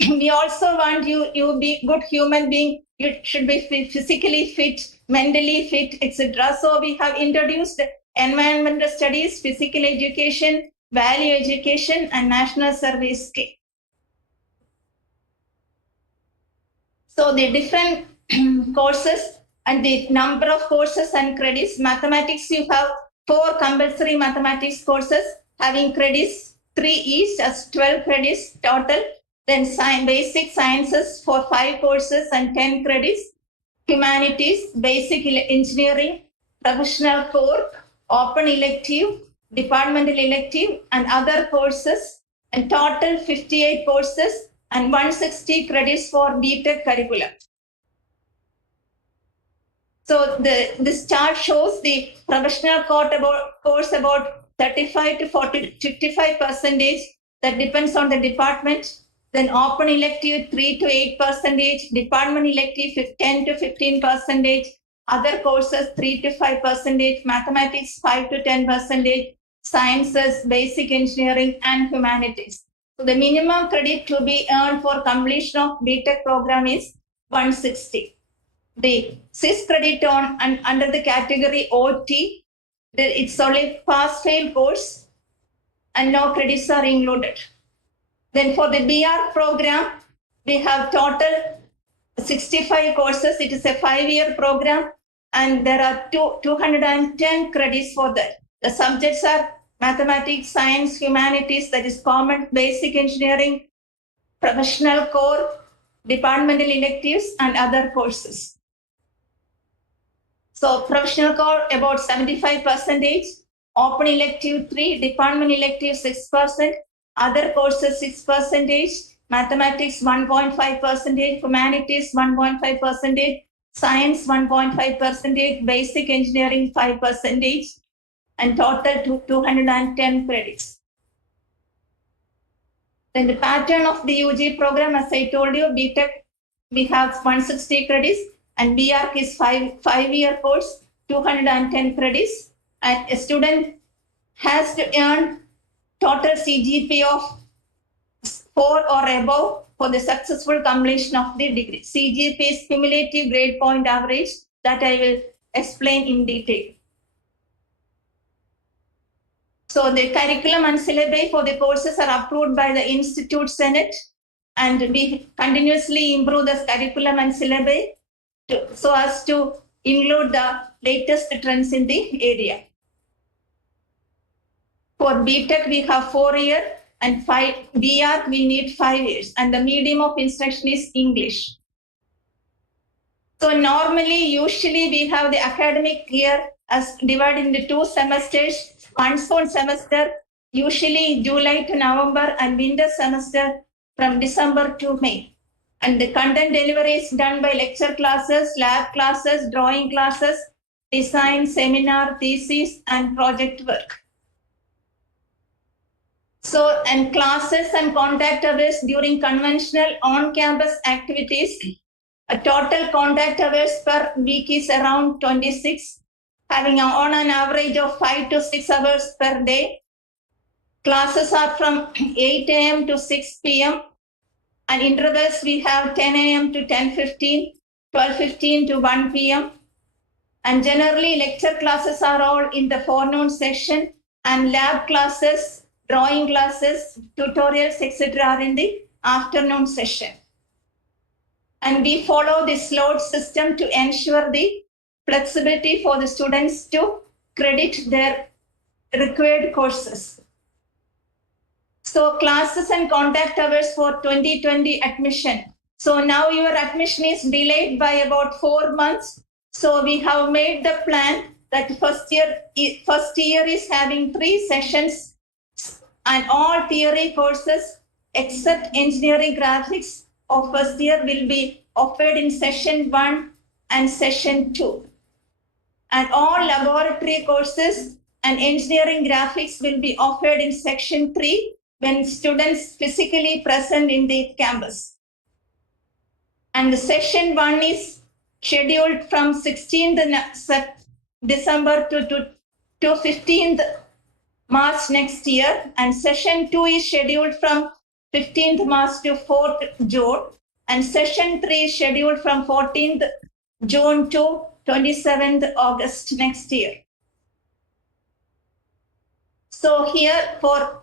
we also want you be good human being. You should be physically fit, mentally fit, etc. So we have introduced environmental studies, physical education, value education, and national service skill. So the different courses and the number of courses and credits. Mathematics, you have 4 compulsory mathematics courses having credits 3 each, as 12 credits total. Then basic sciences for 5 courses and 10 credits. Humanities, basic engineering, professional core, open elective, departmental elective, and other courses, and total 58 courses and 160 credits for BTech curriculum. So this chart shows the professional course about 35 to 55%. That depends on the department. Then open elective 3 to 8%, department elective 10 to 15%, other courses 3 to 5%, mathematics 5 to 10%, sciences, basic engineering, and humanities. So the minimum credit to be earned for completion of BTech program is 160. The 6 credit on and under the category OT, it's only pass-fail course and no credits are included. Then for the BR program, we have total 65 courses. It is a 5-year program and there are 210 credits for that. The subjects are mathematics, science, humanities, that is common, basic engineering, professional core, departmental electives, and other courses. So professional core about 75%, open elective 3, department elective 6%, other courses 6%, mathematics 1.5%, humanities 1.5%, science 1.5%, basic engineering 5%, and total 210 credits. Then the pattern of the UG program, as I told you, BTech, we have 160 credits, and BArch is 5-year course, 210 credits, and a student has to earn total CGPA of 4 or above for the successful completion of the degree. CGPA is cumulative grade point average, that I will explain in detail. So the curriculum and syllabi for the courses are approved by the Institute Senate, and we continuously improve the curriculum and syllabi so as to include the latest trends in the area. For BTech, we have 4 years, and BArch, we need 5 years, and the medium of instruction is English. So normally, usually we have the academic year as divided into 2 semesters. Monsoon semester, usually July to November, and winter semester from December to May. And the content delivery is done by lecture classes, lab classes, drawing classes, design, seminar, thesis, and project work. So, and classes and contact hours during conventional on-campus activities, a total contact hours per week is around 26, having on an average of 5 to 6 hours per day. Classes are from 8 a.m. to 6 p.m. and intervals we have 10 a.m. to 10:15, 12:15 to 1 p.m. And generally lecture classes are all in the forenoon session, and lab classes, drawing classes, tutorials, etc. are in the afternoon session. And we follow the slot system to ensure the flexibility for the students to credit their required courses. So classes and contact hours for 2020 admission. So now your admission is delayed by about 4 months. So we have made the plan that first year is having 3 sessions, and all theory courses except engineering graphics of first year will be offered in session 1 and session 2. And all laboratory courses and engineering graphics will be offered in section 3 when students physically present in the campus. And the session 1 is scheduled from 16th December to 15th March next year, and session 2 is scheduled from 15th March to 4th June, and session 3 is scheduled from 14th June to 27th August next year. So here for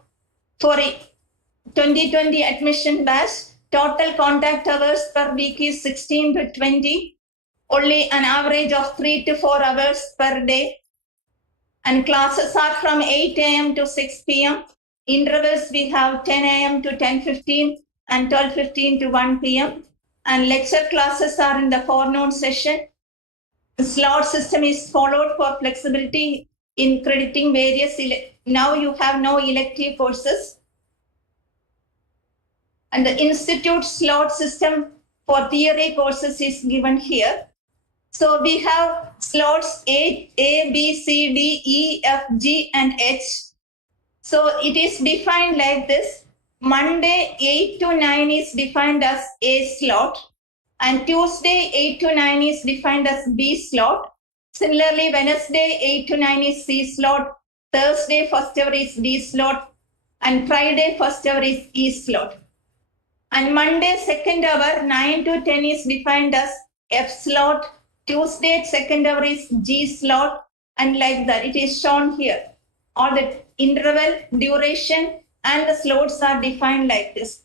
2020 admission batch, total contact hours per week is 16 to 20, only an average of 3 to 4 hours per day. And classes are from 8 a.m. to 6 p.m. Intervals we have 10 a.m. to 10:15 and 12:15 to 1 p.m. And lecture classes are in the forenoon session. The slot system is followed for flexibility in crediting various. Now you have no elective courses. And the institute slot system for theory courses is given here. So we have slots A, B, C, D, E, F, G, and H. So it is defined like this. Monday 8 to 9 is defined as A slot, and Tuesday 8 to 9 is defined as B slot. Similarly, Wednesday 8 to 9 is C slot, Thursday first hour is D slot, and Friday first hour is E slot. And Monday second hour 9 to 10 is defined as F slot, Tuesday second hour is G slot, and like that. It is shown here. All the interval, duration, and the slots are defined like this.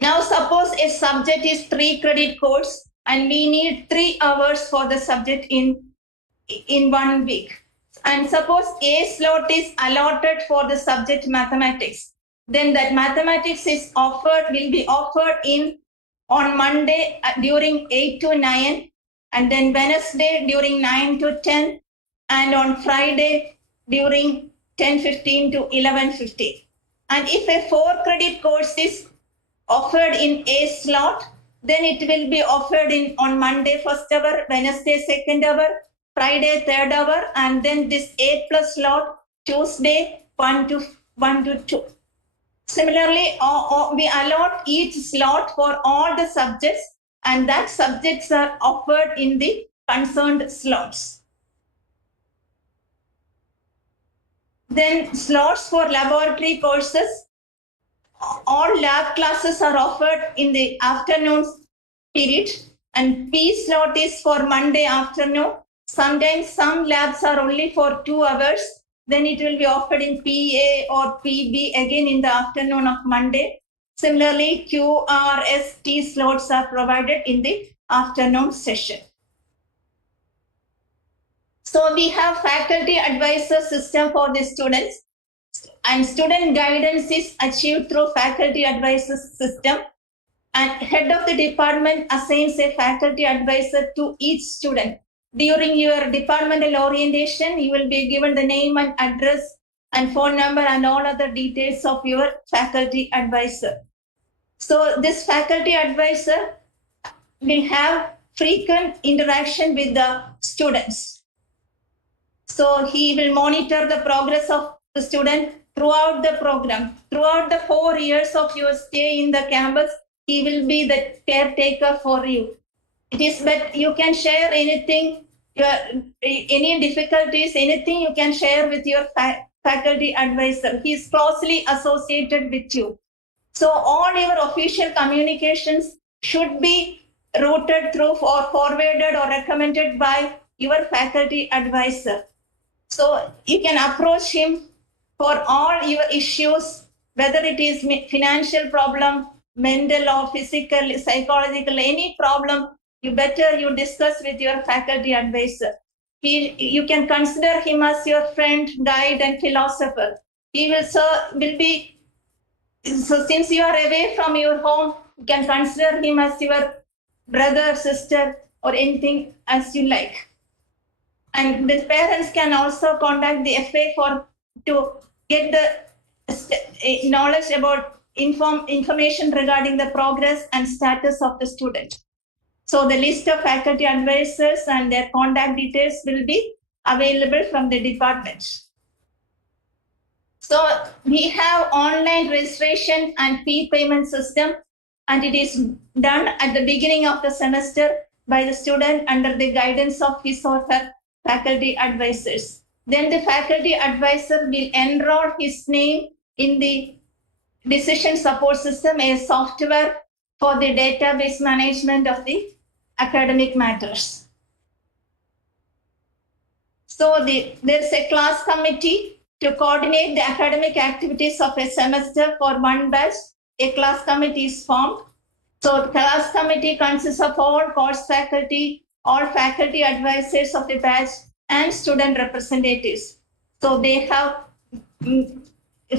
Now suppose a subject is 3 credit course and we need 3 hours for the subject in 1 week. And suppose A slot is allotted for the subject mathematics. Then that mathematics will be offered on Monday during 8 to 9, and then Wednesday during 9 to 10, and on Friday during 10:15 to 11:15. And if a 4 credit course is offered in A slot, then it will be offered on Monday first hour, Wednesday second hour, Friday third hour, and then this A plus slot Tuesday 1 to 2. Similarly, we allot each slot for all the subjects, and that subjects are offered in the concerned slots. Then slots for laboratory courses. All lab classes are offered in the afternoon period, and P slot is for Monday afternoon. Sometimes some labs are only for 2 hours. Then it will be offered in PA or PB again in the afternoon of Monday. Similarly, Q, R, S, T slots are provided in the afternoon session. So we have faculty advisor system for the students, and student guidance is achieved through faculty advisor system, and head of the department assigns a faculty advisor to each student. During your departmental orientation, you will be given the name and address and phone number and all other details of your faculty advisor. So this faculty advisor will have frequent interaction with the students. So he will monitor the progress of the student, throughout the program. Throughout the 4 years of your stay in the campus, he will be the caretaker for you. It is that you can share anything, any difficulties, anything you can share with your faculty advisor. He is closely associated with you. So all your official communications should be routed through or forwarded or recommended by your faculty advisor. So you can approach him for all your issues, whether it is financial problem, mental or physical, psychological, any problem, you discuss with your faculty advisor. You can consider him as your friend, guide, and philosopher. He will be, so since you are away from your home, you can consider him as your brother, sister, or anything as you like. And the parents can also contact the FA to get the knowledge about information regarding the progress and status of the student. So the list of faculty advisors and their contact details will be available from the department. So we have online registration and fee payment system, and it is done at the beginning of the semester by the student under the guidance of his or her faculty advisors. Then the faculty advisor will enroll his name in the decision support system, a software for the database management of the academic matters. So there's a class committee to coordinate the academic activities of a semester for one batch. A class committee is formed. So the class committee consists of all course faculty, all faculty advisors of the batch, and student representatives. So they have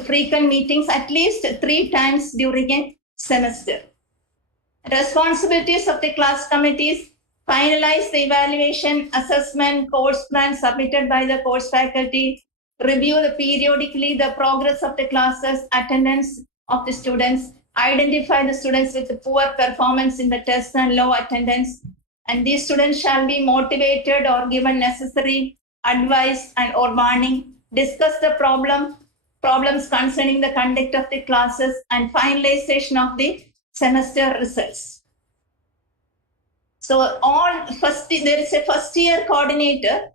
frequent meetings at least 3 times during a semester. Responsibilities of the class committees: finalize the evaluation, assessment, course plan submitted by the course faculty, review periodically the progress of the classes, attendance of the students, identify the students with poor performance in the tests and low attendance, and these students shall be motivated or given necessary advice and or warning, discuss the problems concerning the conduct of the classes, and finalization of the semester results. So there is a first year coordinator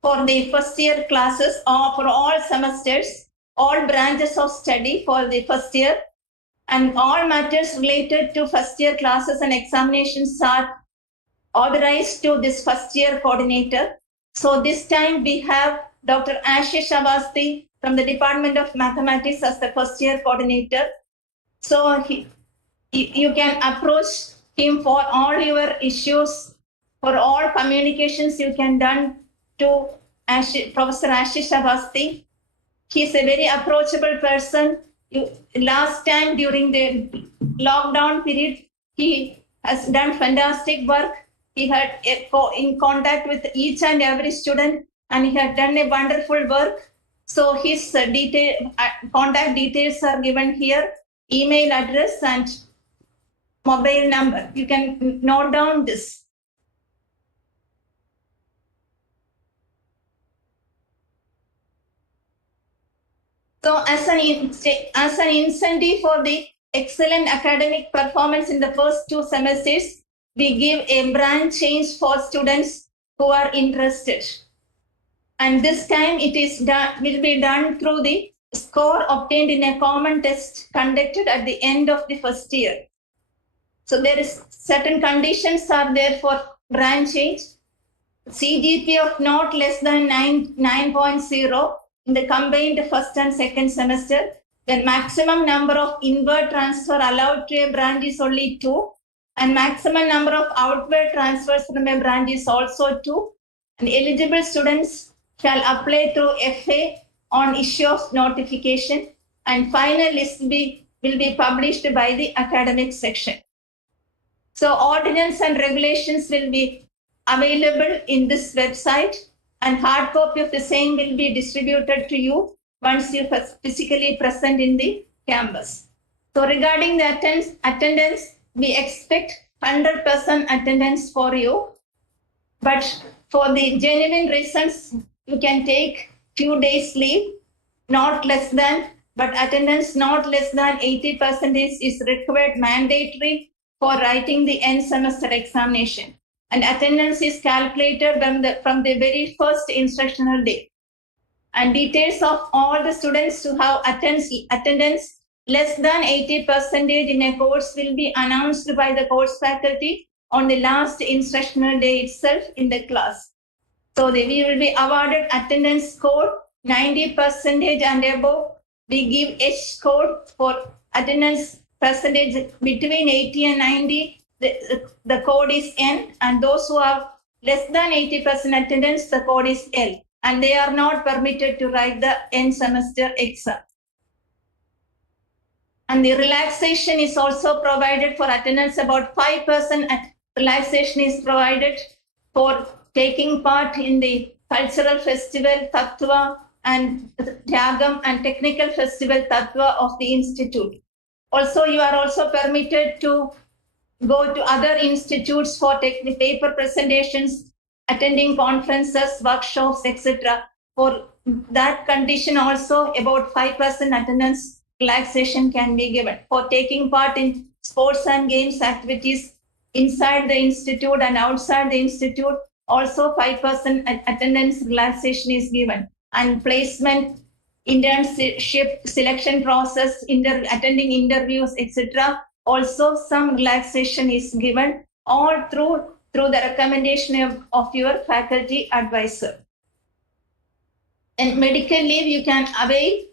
for the first year classes or for all semesters, all branches of study for the first year, and all matters related to first year classes and examinations are authorized to this first year coordinator. So this time we have Dr. Ashish Avasti from the Department of Mathematics as the first year coordinator. So you can approach him for all your issues, for all communications you can done to Professor Ashish Avasti. He's a very approachable person. Last time during the lockdown period, he has done fantastic work. He had in contact with each and every student, and he had done a wonderful work. So his contact details are given here, email address and mobile number. You can note down this. So as an incentive for the excellent academic performance in the first 2 semesters, we give a branch change for students who are interested. And this time will be done through the score obtained in a common test conducted at the end of the first year. So there is certain conditions are there for branch change. CGPA of not less than 9.0 in the combined first and second semester. The maximum number of inward transfer allowed to a branch is only 2, and maximum number of outward transfers from a branch is also 2. And eligible students shall apply through FA on issue of notification, and final list will be published by the academic section. So ordinance and regulations will be available in this website, and hard copy of the same will be distributed to you once you physically present in the campus. So regarding the attendance, we expect 100% attendance for you, but for the genuine reasons, you can take few days leave, not less than but attendance not less than 80% is required mandatory for writing the end semester examination. And attendance is calculated from the very first instructional day. And details of all the students who have attendance less than 80% in a course will be announced by the course faculty on the last instructional day itself in the class. So we will be awarded attendance score 90% and above. We give H score for attendance percentage between 80 and 90. The code is N, and those who have less than 80% attendance, the code is L, and they are not permitted to write the end semester exam. And the relaxation is also provided for attendance. About 5% relaxation is provided for taking part in the cultural festival Tattva and Tyagam and technical festival Tattva of the institute. Also, you are also permitted to go to other institutes for paper presentations, attending conferences, workshops, etc. For that condition also, about 5% attendance relaxation can be given. For taking part in sports and games activities inside the institute and outside the institute, also 5% attendance relaxation is given. And placement, internship, selection process, attending interviews, etc. Also some relaxation is given, all through the recommendation of your faculty advisor. And medical leave you can avail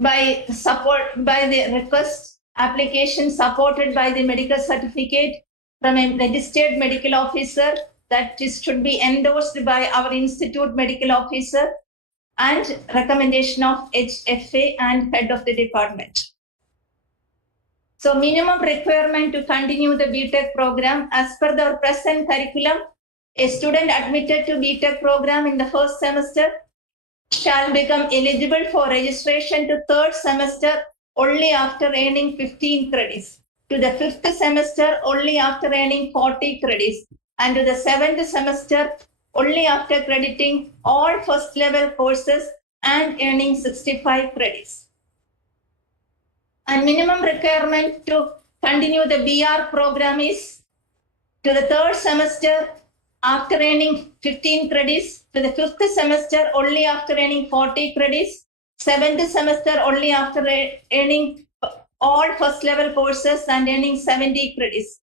by the request application supported by the medical certificate from a registered medical officer that should be endorsed by our institute medical officer and recommendation of HFA and head of the department. So minimum requirement to continue the BTech program as per the present curriculum, a student admitted to BTech program in the first semester shall become eligible for registration to third semester only after earning 15 credits, to the fifth semester only after earning 40 credits, and to the seventh semester only after crediting all first level courses and earning 65 credits. And minimum requirement to continue the BR program is to the third semester after earning 15 credits, to the fifth semester only after earning 40 credits, seventh semester only after earning all first level courses and earning 70 credits,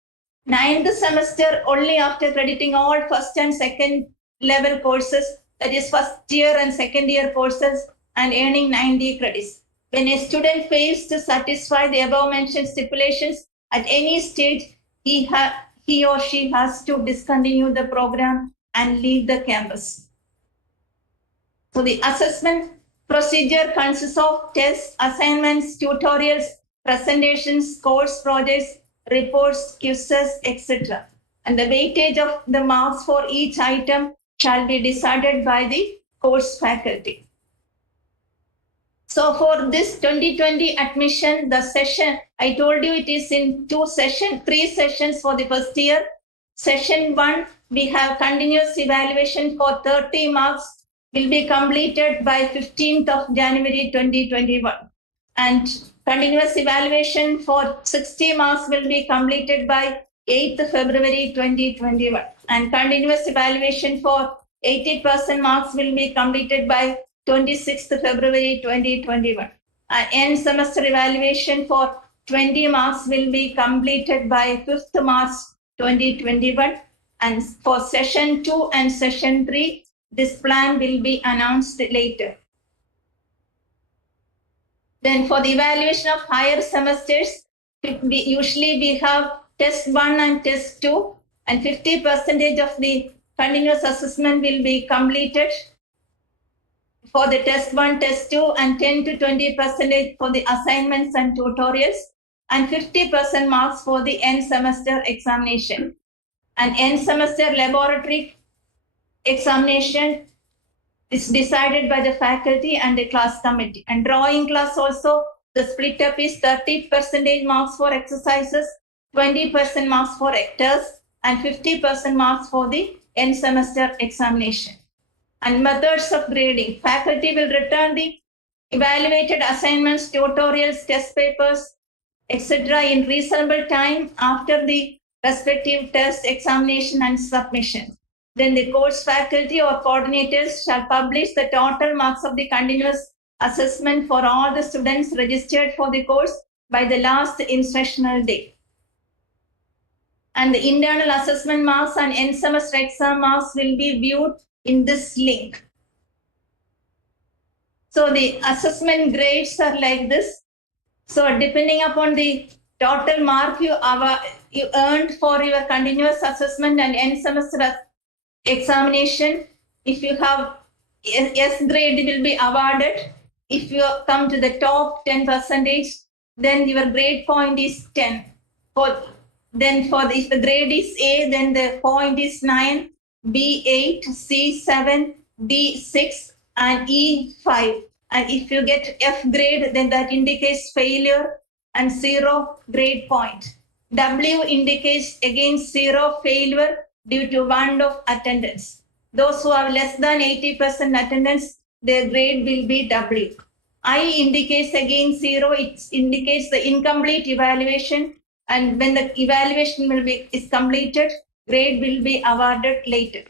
ninth semester only after crediting all first and second level courses, that is first year and second year courses, and earning 90 credits. When a student fails to satisfy the above mentioned stipulations at any stage, he or she has to discontinue the program and leave the campus. So the assessment procedure consists of tests, assignments, tutorials, presentations, course projects, reports, quizzes, etc. And the weightage of the marks for each item shall be decided by the course faculty. So for this 2020 admission, the session, I told you it is in 3 sessions for the first year. Session 1, we have continuous evaluation for 30 marks will be completed by 15th of January 2021. And continuous evaluation for 60 marks will be completed by 8th February 2021. And continuous evaluation for 80% marks will be completed by 26th February 2021. End semester evaluation for 20 marks will be completed by 5th March 2021. And for session 2 and session 3, this plan will be announced later. Then for the evaluation of higher semesters, usually we have test 1 and test 2, and 50% of the continuous assessment will be completed for the test 1, test 2, and 10 to 20% for the assignments and tutorials, and 50% marks for the end semester examination. And end semester laboratory examination is decided by the faculty and the class committee. And drawing class also, the split up is 30% marks for exercises, 20% marks for actors, and 50% marks for the end semester examination. And methods of grading. Faculty will return the evaluated assignments, tutorials, test papers, etc. in reasonable time after the respective test, examination, and submission. Then the course faculty or coordinators shall publish the total marks of the continuous assessment for all the students registered for the course by the last instructional day. And the internal assessment marks and end semester exam marks will be viewed in this link. So the assessment grades are like this. So depending upon the total mark you earned for your continuous assessment and end semester examination, if you have S grade will be awarded. If you come to the top 10%, then your grade point is 10. If the grade is A, then the point is 9, B 8, C 7, D 6, and E 5. And if you get F grade, then that indicates failure and 0 grade point. W indicates again 0 failure due to want of attendance. Those who have less than 80% attendance, their grade will be W. I indicates again 0. It indicates the incomplete evaluation, and when the evaluation is completed, grade will be awarded later.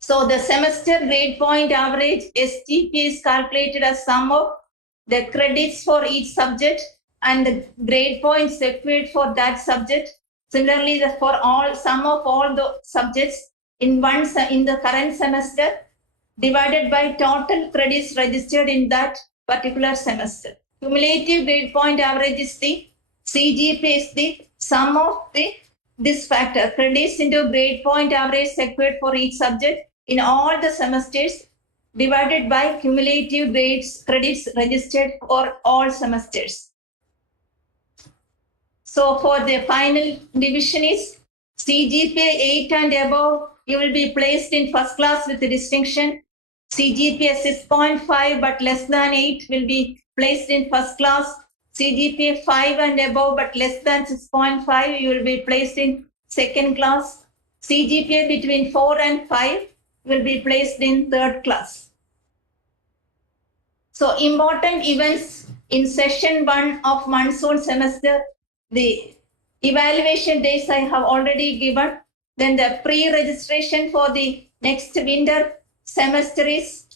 So the semester grade point average SGP is calculated as sum of the credits for each subject and the grade points required for that subject. Similarly, for all sum of all the subjects in the current semester divided by total credits registered in that particular semester. Cumulative grade point average is the CGP is the sum of this factor, credits into grade point average required for each subject in all the semesters divided by cumulative credits registered for all semesters. So for the final division is CGPA 8 and above, you will be placed in first class with distinction. CGPA 6.5 but less than 8 will be placed in first class. CGPA 5 and above but less than 6.5, you will be placed in second class. CGPA between 4 and 5 will be placed in third class. So important events in session 1 of monsoon semester, the evaluation days I have already given. Then the pre-registration for the next winter semester is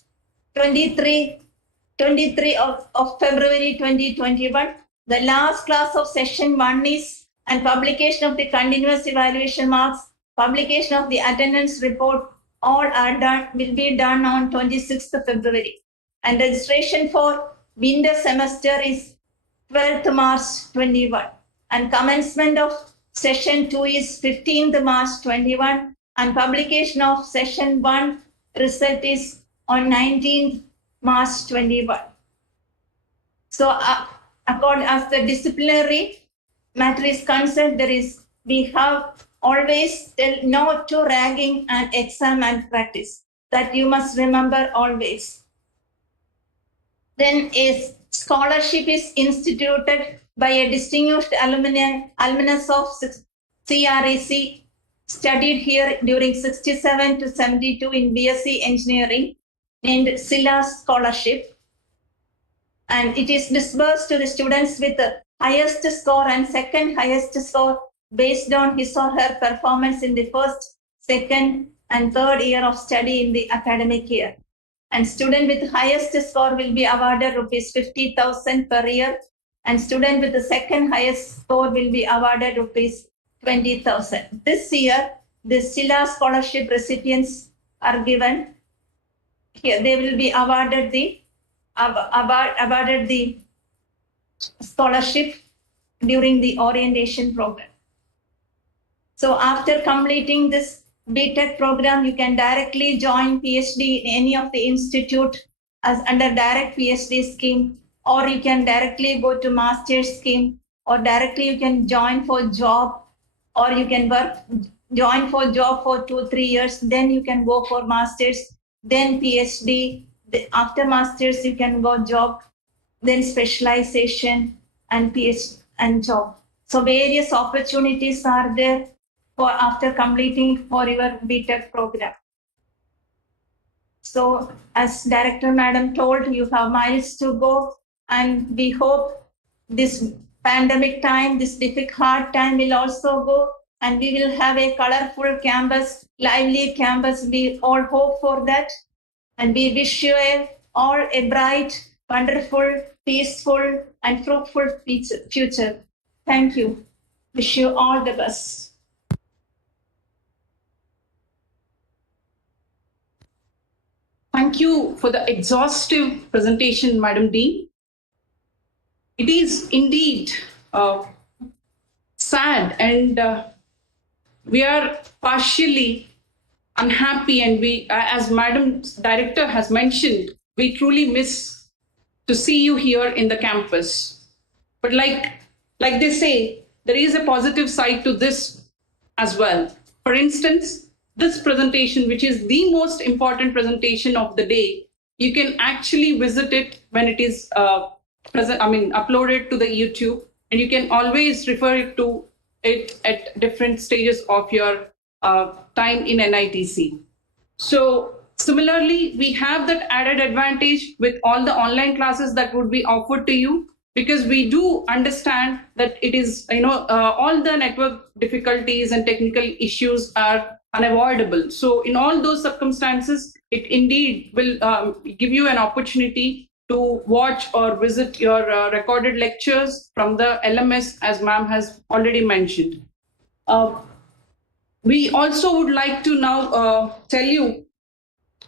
23 of February 2021. The last class of session 1 is and publication of the continuous evaluation marks, publication of the attendance report, all will be done on 26th of February. And registration for winter semester is 12th March 21. And commencement of session 2 is 15th March 21. And publication of session 1 result is on 19th March 21. So according as the disciplinary matter is concerned, we have always tell no to ragging and exam malpractice. That you must remember always. Then a scholarship is instituted by a distinguished alumnus of CREC, studied here during 67 to 72 in BSc Engineering, named Silla Scholarship. And it is disbursed to the students with the highest score and second highest score based on his or her performance in the first, second, and third year of study in the academic year. And student with highest score will be awarded rupees 50,000 per year, and student with the second highest score will be awarded rupees 20,000. This year, the Silla Scholarship recipients are given. Here they will be awarded the scholarship during the orientation program. So after completing this BTech program, you can directly join PhD in any of the institute as under direct PhD scheme, or you can directly go to master's scheme, or directly you can join for job, or you can join for job for 2-3 years, then you can go for master's, then PhD. After masters, you can go job, then specialization and PhD and job. So various opportunities are there for after completing for your BTech program. So as Director Madam told, you have miles to go, and we hope this pandemic time, this difficult time will also go, and we will have a colorful campus, lively campus. We all hope for that, and we wish you all a bright, wonderful, peaceful, and fruitful future. Thank you. Wish you all the best. Thank you for the exhaustive presentation, Madam Dean. It is indeed sad, and we are partially unhappy, and we, as Madam Director has mentioned, we truly miss to see you here in the campus. But like they say, there is a positive side to this as well. For instance, this presentation, which is the most important presentation of the day, you can actually visit it when it is uploaded to the YouTube, and you can always refer it to it at different stages of your time in NITC. So similarly, we have that added advantage with all the online classes that would be offered to you, because we do understand that it is, all the network difficulties and technical issues are unavoidable. So in all those circumstances, it indeed will give you an opportunity to watch or visit your recorded lectures from the LMS, as ma'am has already mentioned. We also would like to now tell you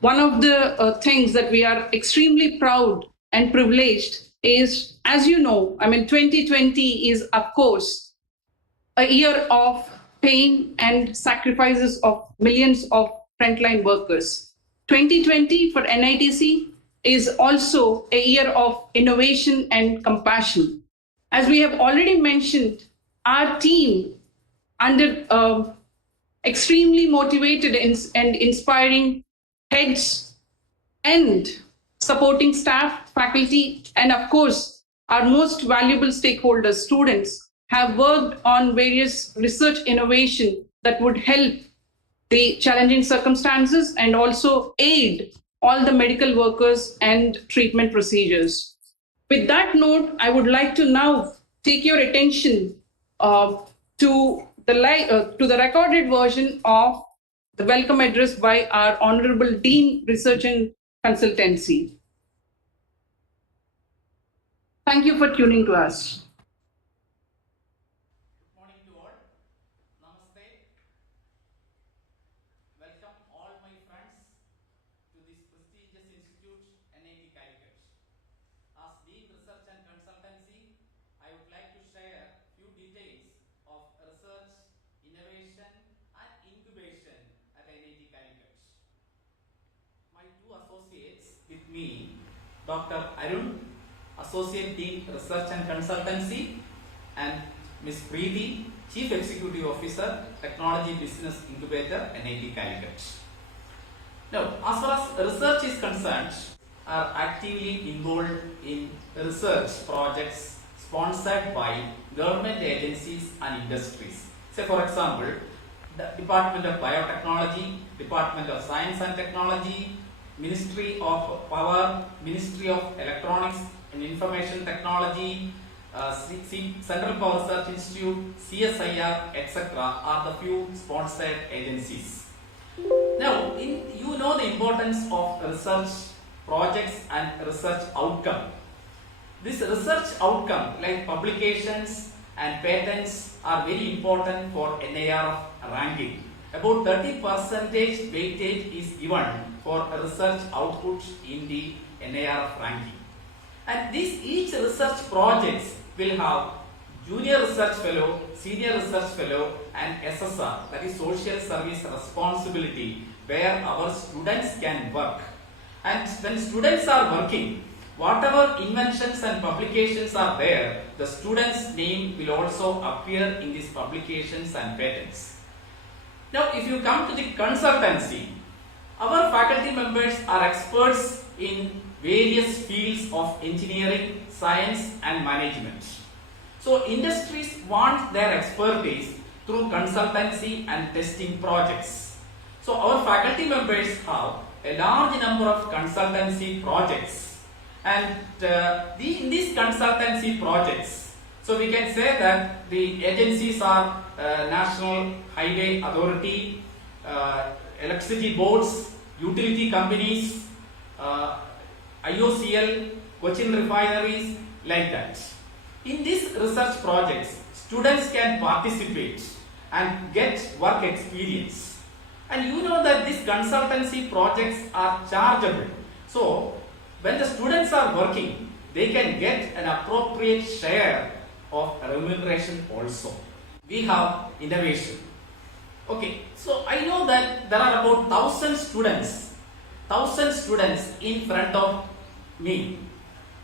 one of the things that we are extremely proud and privileged is, as you know, 2020 is, of course, a year of pain and sacrifices of millions of frontline workers. 2020 for NITC is also a year of innovation and compassion. As we have already mentioned, our team, under extremely motivated and inspiring heads and supporting staff, faculty, and of course, our most valuable stakeholders, students, have worked on various research innovation that would help the challenging circumstances and also aid all the medical workers and treatment procedures. With that note, I would like to now take your attention to the recorded version of the welcome address by our Honorable Dean, Research and Consultancy. Thank you for tuning to us. Good morning to all. Namaste. Welcome all my friends to this prestigious institute, NIT Calicut. As Dean Research and Consultancy, I would like to share few details of research, innovation and incubation at NIT Calicut. My two associates with me, Dr. Arun, Associate Dean Research and Consultancy, and Ms. Preeti, Chief Executive Officer, Technology Business Incubator, NIT Calicut. Now, as far as research is concerned, are actively involved in research projects sponsored by government agencies and industries. Say, for example, the Department of Biotechnology, Department of Science and Technology, Ministry of Power, Ministry of Electronics and Information Technology, Central Power Research Institute, CSIR, etc. are the few sponsored agencies. Now, you know the importance of research projects and research outcome. This research outcome, like publications and patents, are very important for NIRF ranking. About 30% weightage is given for research output in the NIRF ranking. And each research projects will have junior research fellow, senior research fellow and SSR, that is social service responsibility, where our students can work. And when students are working, whatever inventions and publications are there, the student's name will also appear in these publications and patents. Now, if you come to the consultancy, our faculty members are experts in various fields of engineering, science and management. So industries want their expertise through consultancy and testing projects. So our faculty members have a large number of consultancy projects, and in these consultancy projects, so we can say that the agencies are National Highway Authority, electricity boards, utility companies, IOCL, Cochin refineries, like that. In these research projects, students can participate and get work experience. And you know that these consultancy projects are chargeable. So, when the students are working, they can get an appropriate share of remuneration also. We have innovation. Okay, so I know that there are about 1,000 students in front of me.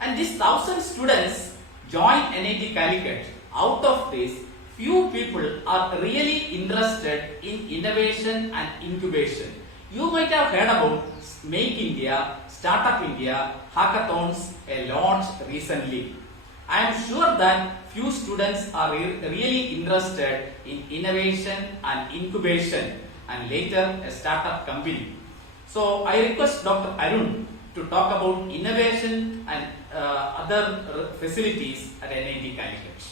And these 1,000 students join NIT Calicut. Out of this, few people are really interested in innovation and incubation. You might have heard about Make India, Startup India, hackathons launched recently. I am sure that few students are really interested in innovation and incubation and later a startup company. So I request Dr. Arun to talk about innovation and other facilities at NIT Calicut.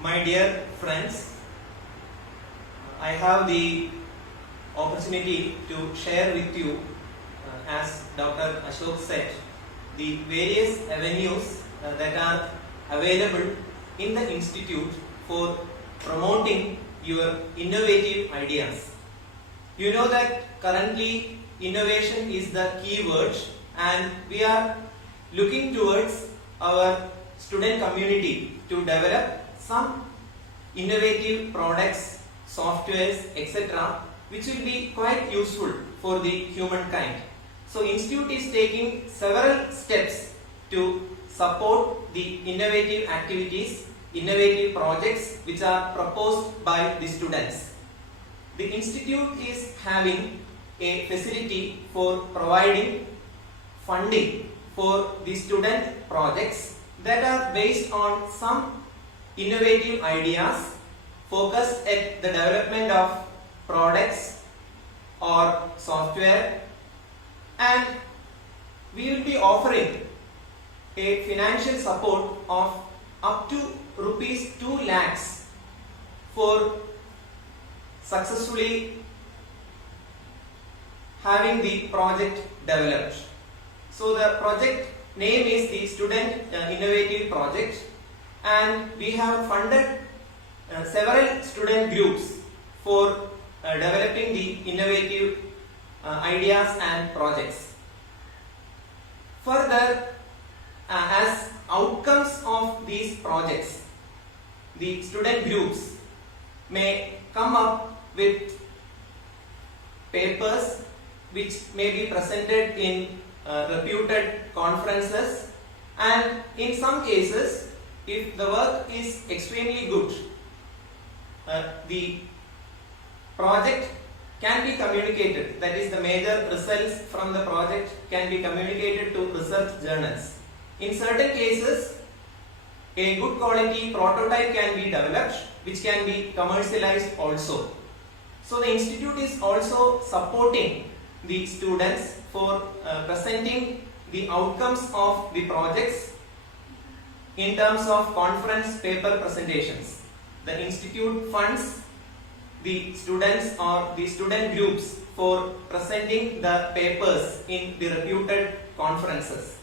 My dear friends, I have the opportunity to share with you, as Dr. Ashok said, the various avenues that are available in the institute for promoting your innovative ideas. You know that currently innovation is the key word, and we are looking towards our student community to develop some innovative products, softwares, etc., which will be quite useful for the humankind. So Institute is taking several steps to support the innovative activities, innovative projects which are proposed by the students. The Institute is having a facility for providing funding for the student projects that are based on some innovative ideas focused at the development of products or software, and we will be offering a financial support of up to rupees 2 lakhs for successfully having the project developed. So the project name is the Student Innovative Project, and we have funded several student groups for developing the innovative ideas and projects. Further, as outcomes of these projects, the student groups may come up with papers which may be presented in reputed conferences, and in some cases, if the work is extremely good, the project can be communicated, that is, the major results from the project can be communicated to research journals. In certain cases, a good quality prototype can be developed which can be commercialized also. So the institute is also supporting the students for presenting the outcomes of the projects in terms of conference paper presentations. The institute funds the students or the student groups for presenting the papers in the reputed conferences.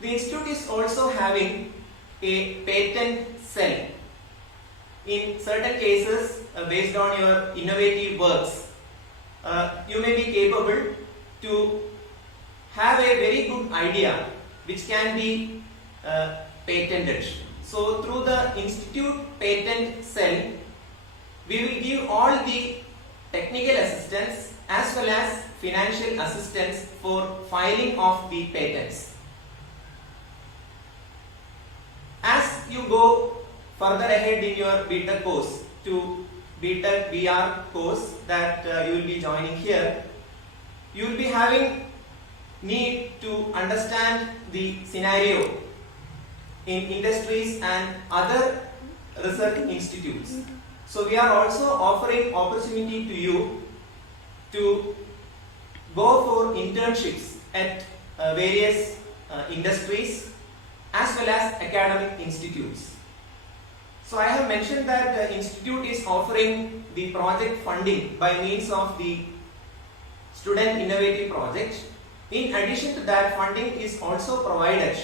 The institute is also having a patent cell. In certain cases, based on your innovative works, you may be capable to have a very good idea which can be patented. So through the institute patent cell, we will give all the technical assistance as well as financial assistance for filing of the patents. As you go further ahead in your BTech course to BTech BR course that you will be joining here, you will be having need to understand the scenario in industries and other research institutes. So we are also offering opportunity to you to go for internships at various industries as well as academic institutes. So I have mentioned that the institute is offering the project funding by means of the Student Innovative Project. In addition to that, funding is also provided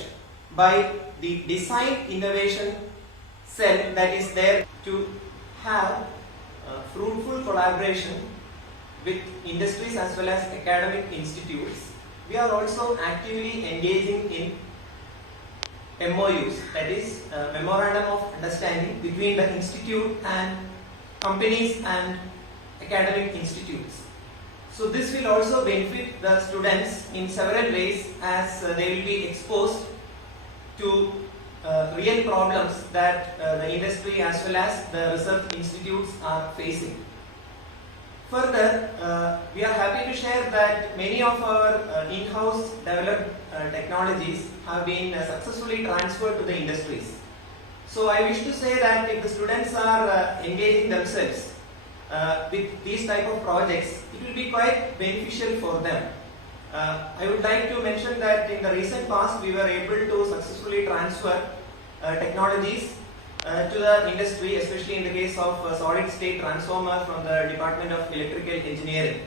by the Design Innovation Cell that is there to have fruitful collaboration with industries as well as academic institutes. We are also actively engaging in MOUs, that is Memorandum of Understanding between the institute and companies and academic institutes. So this will also benefit the students in several ways, as they will be exposed to real problems that the industry as well as the research institutes are facing. Further, we are happy to share that many of our in-house developed technologies have been successfully transferred to the industries. So I wish to say that if the students are engaging themselves with these type of projects, it will be quite beneficial for them. I would like to mention that in the recent past we were able to successfully transfer technologies to the industry, especially in the case of solid state transformer from the Department of Electrical Engineering.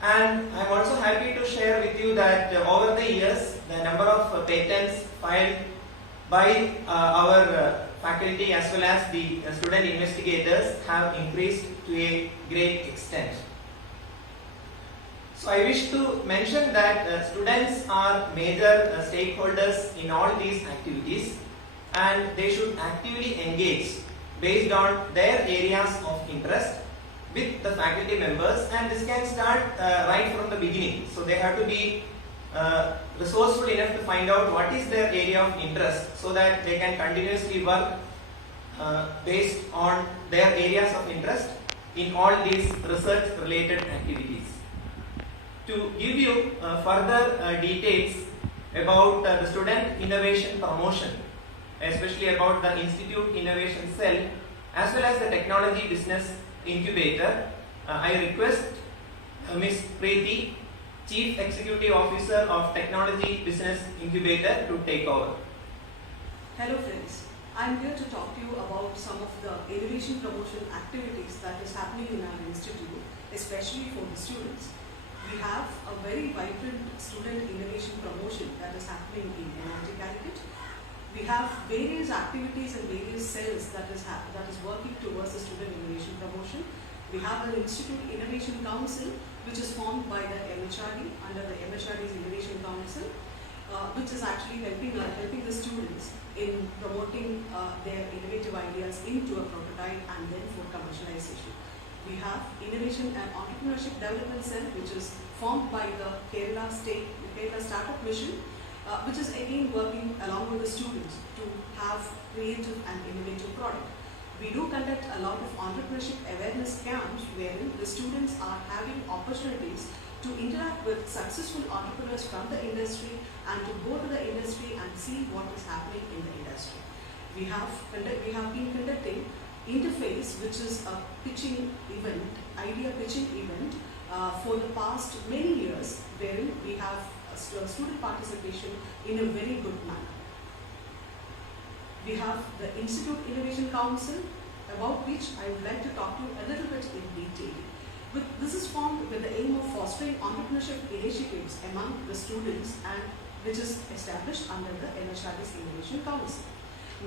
And I am also happy to share with you that over the years the number of patents filed by our faculty as well as the student investigators have increased to a great extent. So I wish to mention that students are major stakeholders in all these activities, and they should actively engage based on their areas of interest with the faculty members, and this can start right from the beginning. So they have to be resourceful enough to find out what is their area of interest so that they can continuously work based on their areas of interest in all these research related activities. To give you further details about the student innovation promotion, especially about the Institute Innovation Cell as well as the Technology Business Incubator, I request Ms. Preeti, Chief Executive Officer of Technology Business Incubator, to take over. Hello friends, I am here to talk to you about some of the innovation promotion activities that is happening in our institute, especially for the students. We have a very vibrant student innovation promotion that is happening in NIT Calicut. We have various activities and various cells that is working towards the student innovation promotion. We have an Institute Innovation Council which is formed by the MHRD under the MHRD's Innovation Council, which is actually helping the students in promoting their innovative ideas into a prototype and then for commercialization. We have Innovation and Entrepreneurship Development Cell, which is formed by the Kerala Startup Mission, which is again working along with the students to have creative and innovative product. We do conduct a lot of entrepreneurship awareness camps wherein the students are having opportunities to interact with successful entrepreneurs from the industry and to go to the industry and see what is happening in the industry. We have been conducting Interface, which is a pitching event, idea pitching event for the past many years, wherein we have student participation in a very good manner. We have the Institute Innovation Council, about which I would like to talk to you a little bit in detail. This is formed with the aim of fostering entrepreneurship initiatives among the students, and which is established under the MHRD's Innovation Council.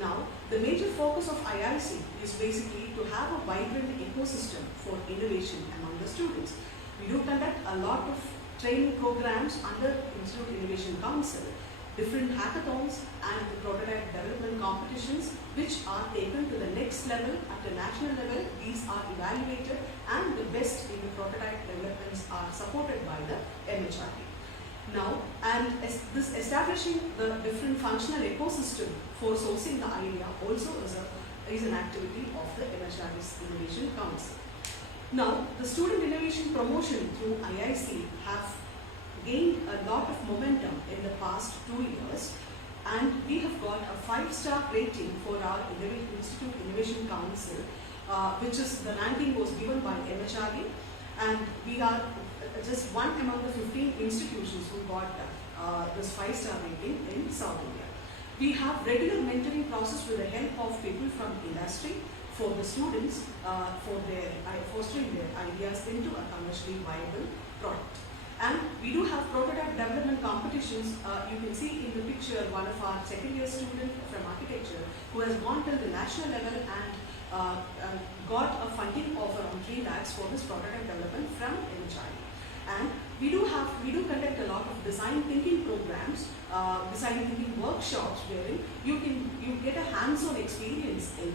Now, the major focus of IIC is basically to have a vibrant ecosystem for innovation among the students. We do conduct a lot of training programs under Institute Innovation Council, different hackathons and the prototype development competitions, which are taken to the next level. At the national level, these are evaluated and the best in the prototype developments are supported by the MHRD. Now, and this establishing the different functional ecosystem for sourcing the idea also is an activity of the MHRD's Innovation Council. Now, the student innovation promotion through IIC have gained a lot of momentum in the past 2 years, and we have got a 5-star rating for our Institute Innovation Council which is the ranking was given by MHRD, and we are just one among the 15 institutions who got this 5-star rating in South India. We have regular mentoring process with the help of people from industry for the students for their fostering their ideas into a commercially viable product. And we do have prototype development competitions. You can see in the picture one of our second year student from architecture who has gone till the national level and got a funding of around 3 lakhs for this prototype development from NHI. And we do conduct a lot of design thinking programs, design thinking workshops wherein you get a hands-on experience in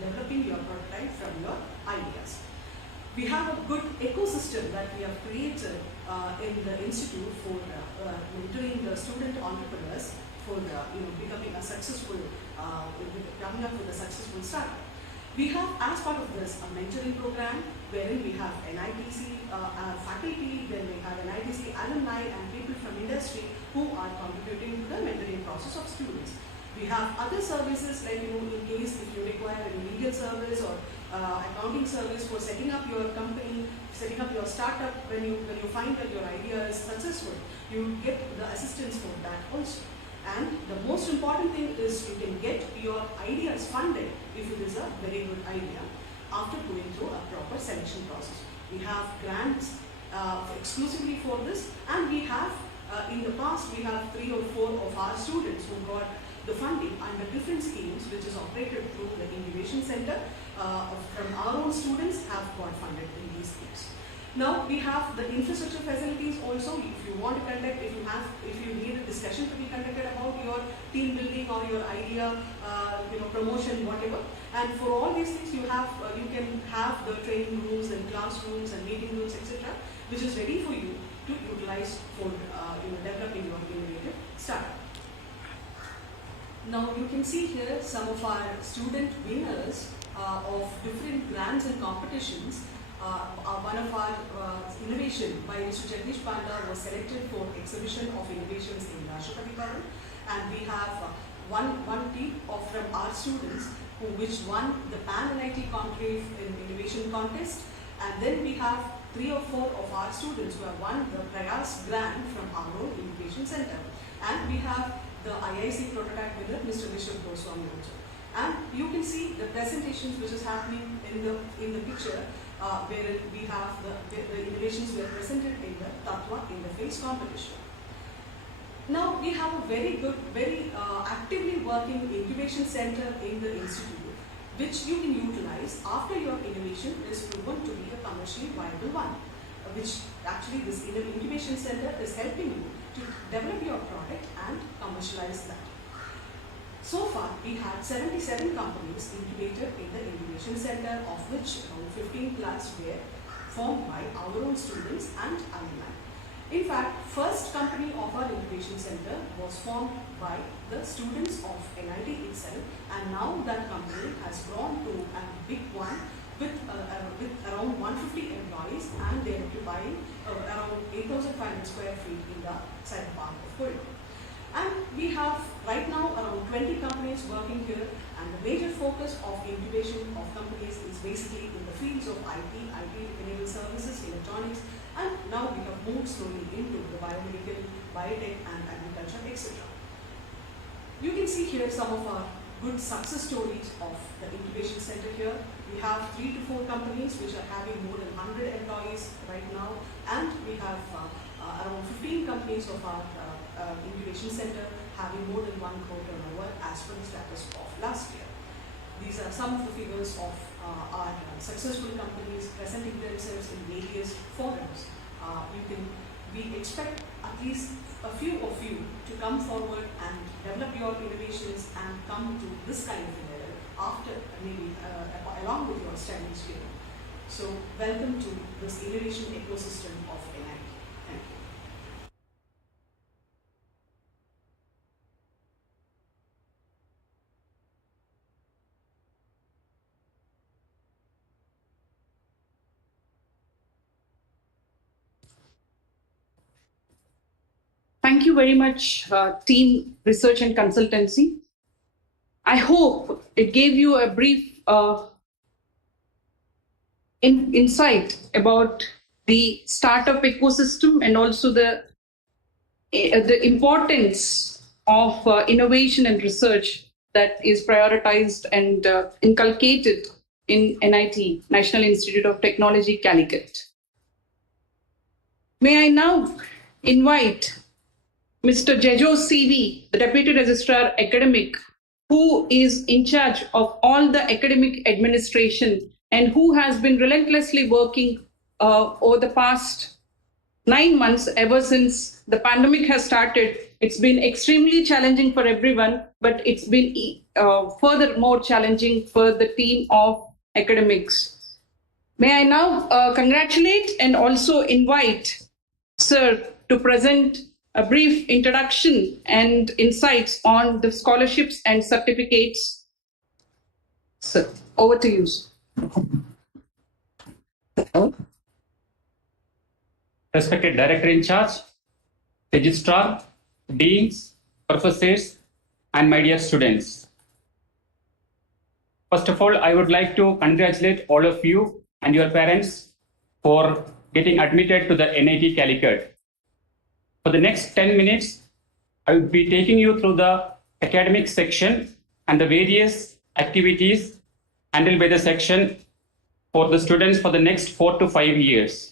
developing your prototype from your ideas. We have a good ecosystem that we have created in the institute for mentoring the student entrepreneurs for becoming a successful, coming up with a successful startup. We have, as part of this, a mentoring program wherein we have NITC faculty, then we have NITC alumni and people from industry who are contributing to the mentoring process of students. We have other services like, in case if you require a legal service or accounting service for setting up your company, setting up your startup, when you find that your idea is successful, you get the assistance for that also. And the most important thing is you can get your ideas funded if it is a very good idea after going through a proper selection process. We have grants exclusively for this, and we have in the past we have 3 or 4 of our students who got the funding under different schemes which is operated through the incubation center from our own students have got funded in these schemes. Now we have the infrastructure facilities also. If you want to conduct, if you need a discussion to be conducted about your team building or your idea, promotion, whatever. And for all these things, you can have the training rooms and classrooms and meeting rooms, etc., which is ready for you to utilize for developing your innovative startup. Now you can see here some of our student winners of different grants and competitions. One of our innovation by Mr. Jagdish Panda was selected for exhibition of innovations in Rashtrapati Bhavan, and we have one team from our students which won the Pan NIT Conclave in Innovation Contest, and then we have 3 or 4 of our students who have won the Prayas grant from our own Incubation Center, and we have the IIC prototype winner, Mr. Vishnu Goswami also. And you can see the presentations which is happening in the picture, wherein we have the innovations were presented in the Tattva in the face competition. Now we have a very good, very actively working incubation center in the institute, which you can utilize after your innovation is proven to be a commercially viable one, which actually this incubation center is helping you to develop your product and commercialize that. So far, we had 77 companies incubated in the incubation center, of which around 15 plus were formed by our own students and alumni. In fact, first company of our incubation center was formed by the students of NIT itself, and now that company has grown to a big one with around 150 employees, and they are occupying around 8,500 square feet in the cyber park of Kolkata. And we have right now around 20 companies working here, and the major focus of incubation of companies is basically in the fields of IT-enabled services, electronics, and now we have moved slowly into the biomedical, biotech and agriculture, etc. You can see here some of our good success stories of the incubation center here. We have 3 to 4 companies which are having more than 100 employees right now, and we have around 15 companies of our incubation center having more than 1 crore turnover as per the status of last year. These are some of the figures of our successful companies presenting themselves in various forums. We expect at least a few of you to come forward and develop your innovations and come to this kind of a level after maybe along with your studies here. So welcome to this innovation ecosystem of NIT. Thank you. Thank you very much, team research and consultancy. I hope it gave you a brief insight about the startup ecosystem and also the importance of innovation and research that is prioritized and inculcated in NIT, National Institute of Technology, Calicut. May I now invite Mr. Jejo CV, the Deputy Registrar Academic, who is in charge of all the academic administration and who has been relentlessly working over the past 9 months ever since the pandemic has started. It's been extremely challenging for everyone, but it's been further more challenging for the team of academics. May I now congratulate and also invite Sir to present a brief introduction and insights on the scholarships and certificates. Sir, over to you. Respected Director in Charge, Registrar, Deans, Professors, and my dear students. First of all, I would like to congratulate all of you and your parents for getting admitted to the NIT Calicut. For the next 10 minutes, I will be taking you through the academic section and the various activities handled by the section for the students for the next 4 to 5 years.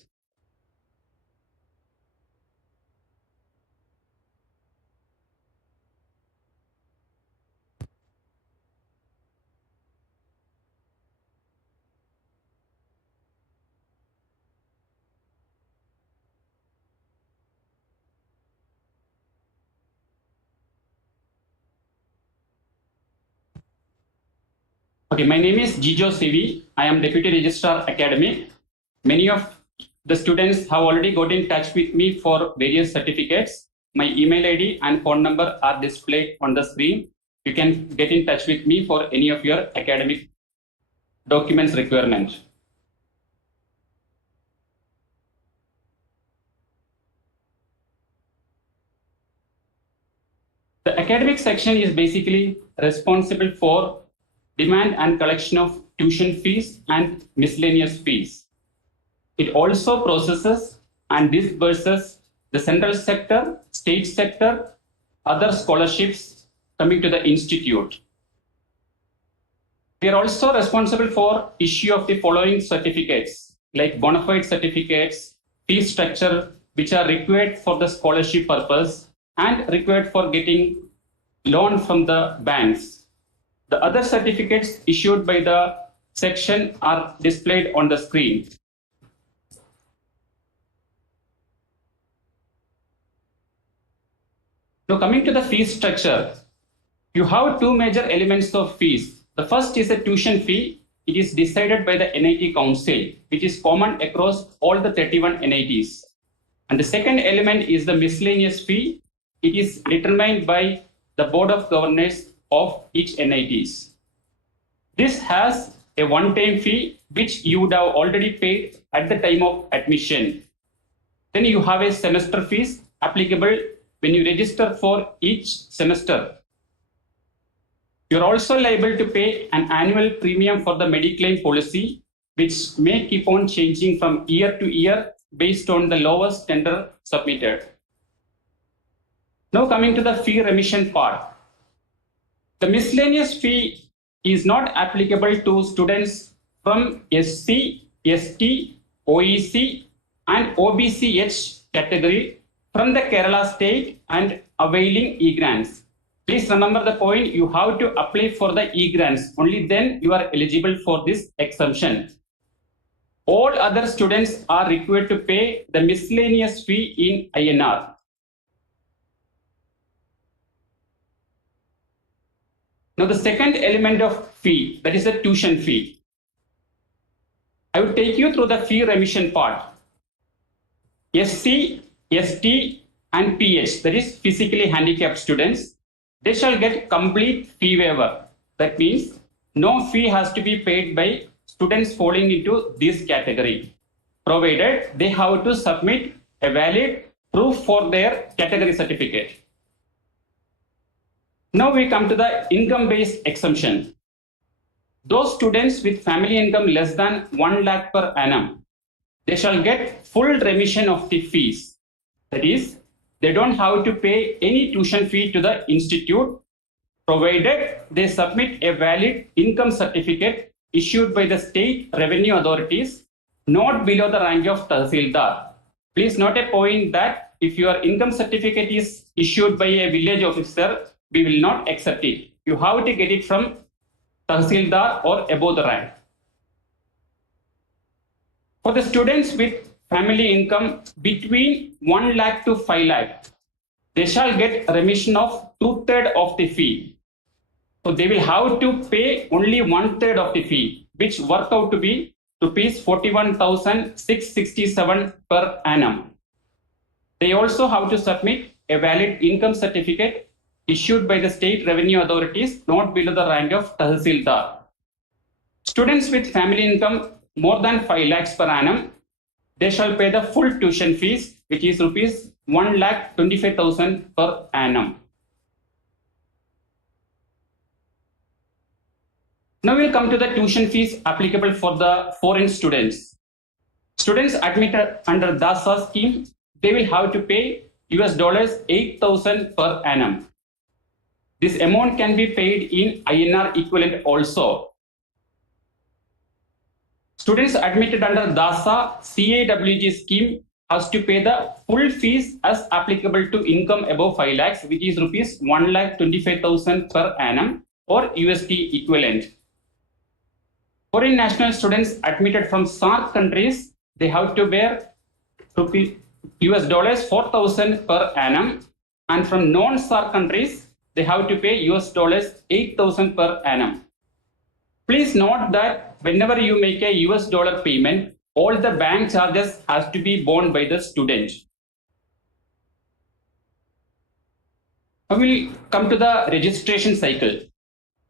Okay, my name is Jijo CV. I am Deputy Registrar Academic. Many of the students have already got in touch with me for various certificates. My email ID and phone number are displayed on the screen. You can get in touch with me for any of your academic documents requirement. The academic section is basically responsible for demand and collection of tuition fees and miscellaneous fees. It also processes and disburses the central sector, state sector, other scholarships coming to the institute. We are also responsible for issue of the following certificates like bona fide certificates, fee structure which are required for the scholarship purpose and required for getting loan from the banks. The other certificates issued by the section are displayed on the screen. Now coming to the fee structure, you have two major elements of fees. The first is a tuition fee. It is decided by the NIT Council, which is common across all the 31 NITs. And the second element is the miscellaneous fee. It is determined by the Board of Governors of each NITs. This has a one-time fee which you would have already paid at the time of admission. Then you have a semester fees applicable when you register for each semester. You're also liable to pay an annual premium for the Mediclaim policy, which may keep on changing from year to year based on the lowest tender submitted. Now coming to the fee remission part. The miscellaneous fee is not applicable to students from SC, ST, OEC and OBCH category from the Kerala state and availing e-grants. Please remember the point, you have to apply for the e-grants. Only then you are eligible for this exemption. All other students are required to pay the miscellaneous fee in INR. Now the second element of fee, that is the tuition fee. I will take you through the fee remission part. SC, ST and PH, that is physically handicapped students, they shall get complete fee waiver. That means no fee has to be paid by students falling into this category, provided they have to submit a valid proof for their category certificate. Now we come to the income-based exemption. Those students with family income less than 1 lakh per annum, they shall get full remission of the fees. That is, they don't have to pay any tuition fee to the institute, provided they submit a valid income certificate issued by the state revenue authorities not below the rank of Tahsildar. Please note a point that if your income certificate is issued by a village officer, we will not accept it. You have to get it from Tahsildar or above the rank. For the students with family income between 1 lakh to 5 lakh, they shall get a remission of 2/3 of the fee. So they will have to pay only 1/3 of the fee, which work out to be rupees 41,667 per annum. They also have to submit a valid income certificate issued by the state revenue authorities not below the rank of Tahsildar. Students with family income more than 5 lakhs per annum, they shall pay the full tuition fees, which is rupees 1,25,000 per annum. Now we'll come to the tuition fees applicable for the foreign students. Students admitted under DASA scheme, they will have to pay $8,000 per annum. This amount can be paid in INR equivalent also. Students admitted under DASA CAWG scheme has to pay the full fees as applicable to income above 5 lakhs, which is rupees 1,25,000 per annum or USD equivalent. Foreign national students admitted from SAARC countries, they have to bear $4,000 per annum, and from non-SAARC countries, they have to pay $8,000 per annum. Please note that whenever you make a US dollar payment, all the bank charges has to be borne by the student. Now we'll come to the registration cycle.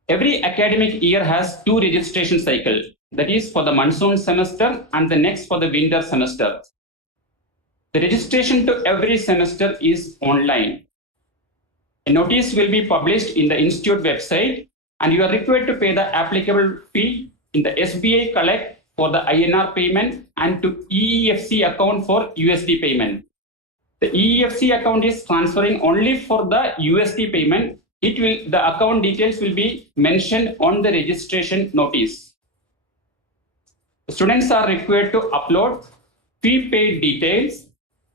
Every academic year has 2 registration cycles, that is for the monsoon semester and the next for the winter semester. The registration to every semester is online. A notice will be published in the institute website, and you are required to pay the applicable fee in the SBI Collect for the INR payment and to EEFC account for USD payment. The EEFC account is transferring only for the USD payment. The account details will be mentioned on the registration notice. The students are required to upload fee paid details,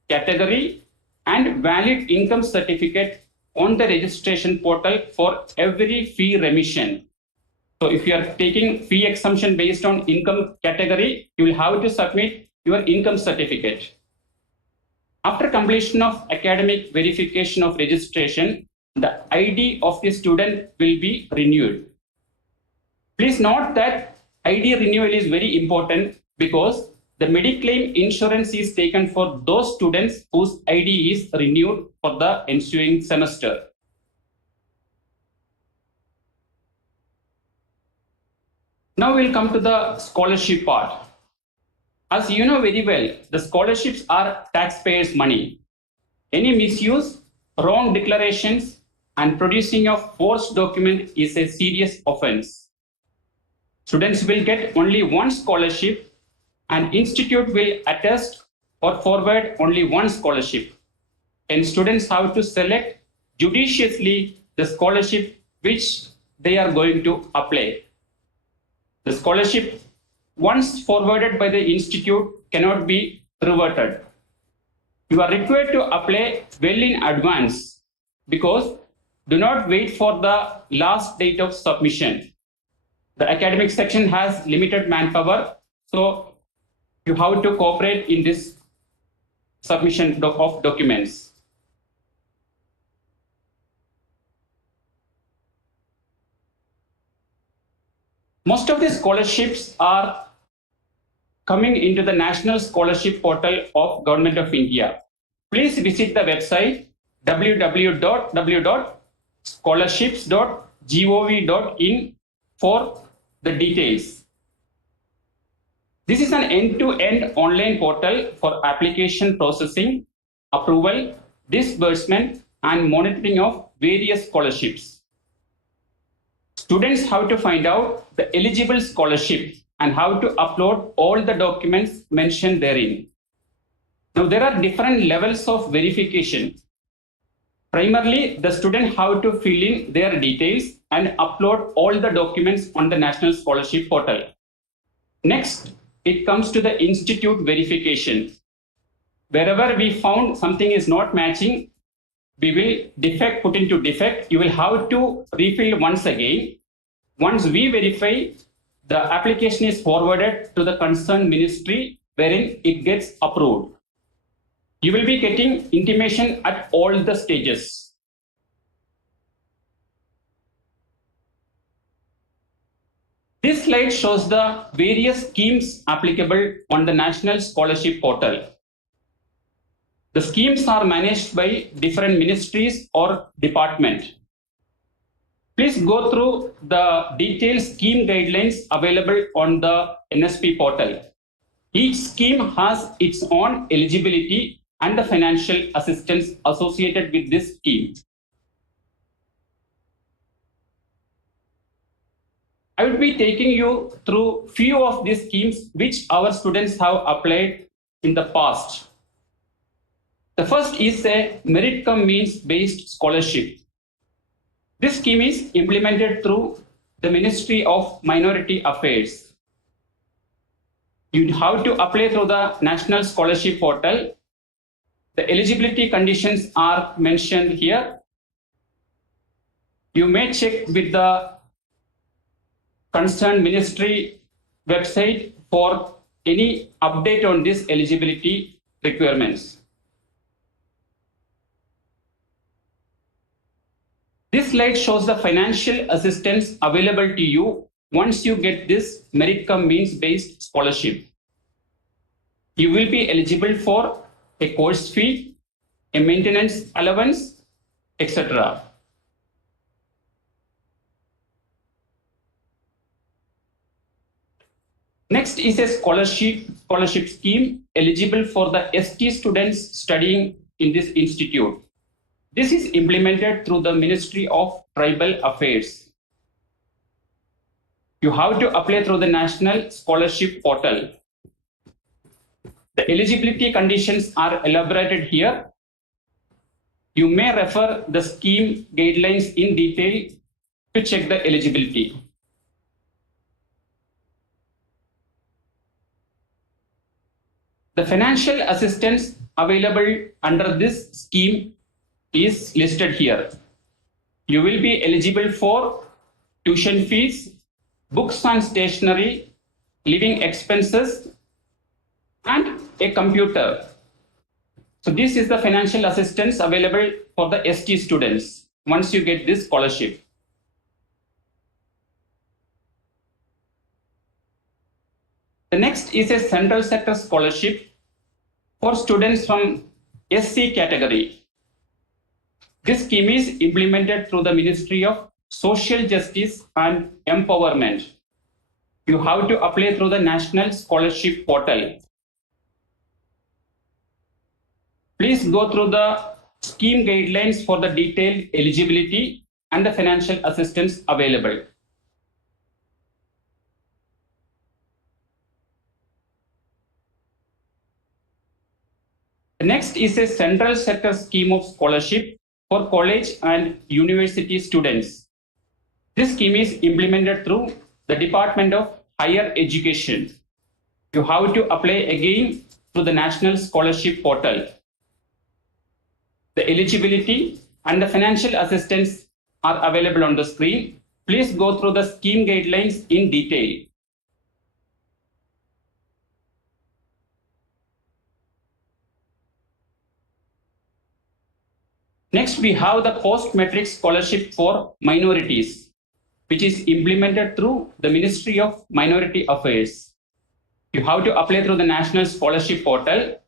category, and valid income certificate on the registration portal for every fee remission. So if you are taking fee exemption based on income category, you will have to submit your income certificate. After completion of academic verification of registration, the ID of the student will be renewed. Please note that ID renewal is very important because the Mediclaim insurance is taken for those students whose ID is renewed for the ensuing semester. Now we'll come to the scholarship part. As you know very well, the scholarships are taxpayers' money. Any misuse, wrong declarations, and producing of forged document is a serious offense. Students will get only one scholarship, and institute will attest or forward only one scholarship. And students have to select judiciously the scholarship which they are going to apply. The scholarship, once forwarded by the institute, cannot be reverted. You are required to apply well in advance because do not wait for the last date of submission. The academic section has limited manpower, so you have to cooperate in this submission of documents. Most of the scholarships are coming into the National Scholarship Portal of Government of India. Please visit the website www.scholarships.gov.in for the details. This is an end-to-end online portal for application processing, approval, disbursement, and monitoring of various scholarships. Students have to find out the eligible scholarship and how to upload all the documents mentioned therein. Now there are different levels of verification. Primarily, the student have to fill in their details and upload all the documents on the National Scholarship Portal. Next, it comes to the institute verification. Wherever we found something is not matching, we will put into defect. You will have to refill once again. Once we verify, the application is forwarded to the concerned ministry wherein it gets approved. You will be getting intimation at all the stages. This slide shows the various schemes applicable on the National Scholarship Portal. The schemes are managed by different ministries or department. Please go through the detailed scheme guidelines available on the NSP portal. Each scheme has its own eligibility and the financial assistance associated with this scheme. I will be taking you through few of these schemes which our students have applied in the past. The first is a merit cum means based scholarship. This scheme is implemented through the Ministry of Minority Affairs. You have to apply through the National Scholarship Portal. The eligibility conditions are mentioned here. You may check with the concerned ministry website for any update on this eligibility requirements. This slide shows the financial assistance available to you once you get this merit cum means based scholarship. You will be eligible for a course fee, a maintenance allowance, etc. Next is a scholarship scheme eligible for the ST students studying in this institute. This is implemented through the Ministry of Tribal Affairs. You have to apply through the National Scholarship Portal. The eligibility conditions are elaborated here. You may refer the scheme guidelines in detail to check the eligibility. The financial assistance available under this scheme is listed here. You will be eligible for tuition fees, books and stationery, living expenses, and a computer. So this is the financial assistance available for the ST students once you get this scholarship. The next is a central sector scholarship for students from SC category. This scheme is implemented through the Ministry of Social Justice and Empowerment. You have to apply through the National Scholarship Portal. Please go through the scheme guidelines for the detailed eligibility and the financial assistance available. The next is a central sector scheme of scholarship for college and university students. This scheme is implemented through the Department of Higher Education. You have to apply again through the National Scholarship Portal. The eligibility and the financial assistance are available on the screen. Please go through the scheme guidelines in detail. Next, we have the post-matric scholarship for minorities, which is implemented through the Ministry of Minority Affairs. You have to apply through the National Scholarship Portal.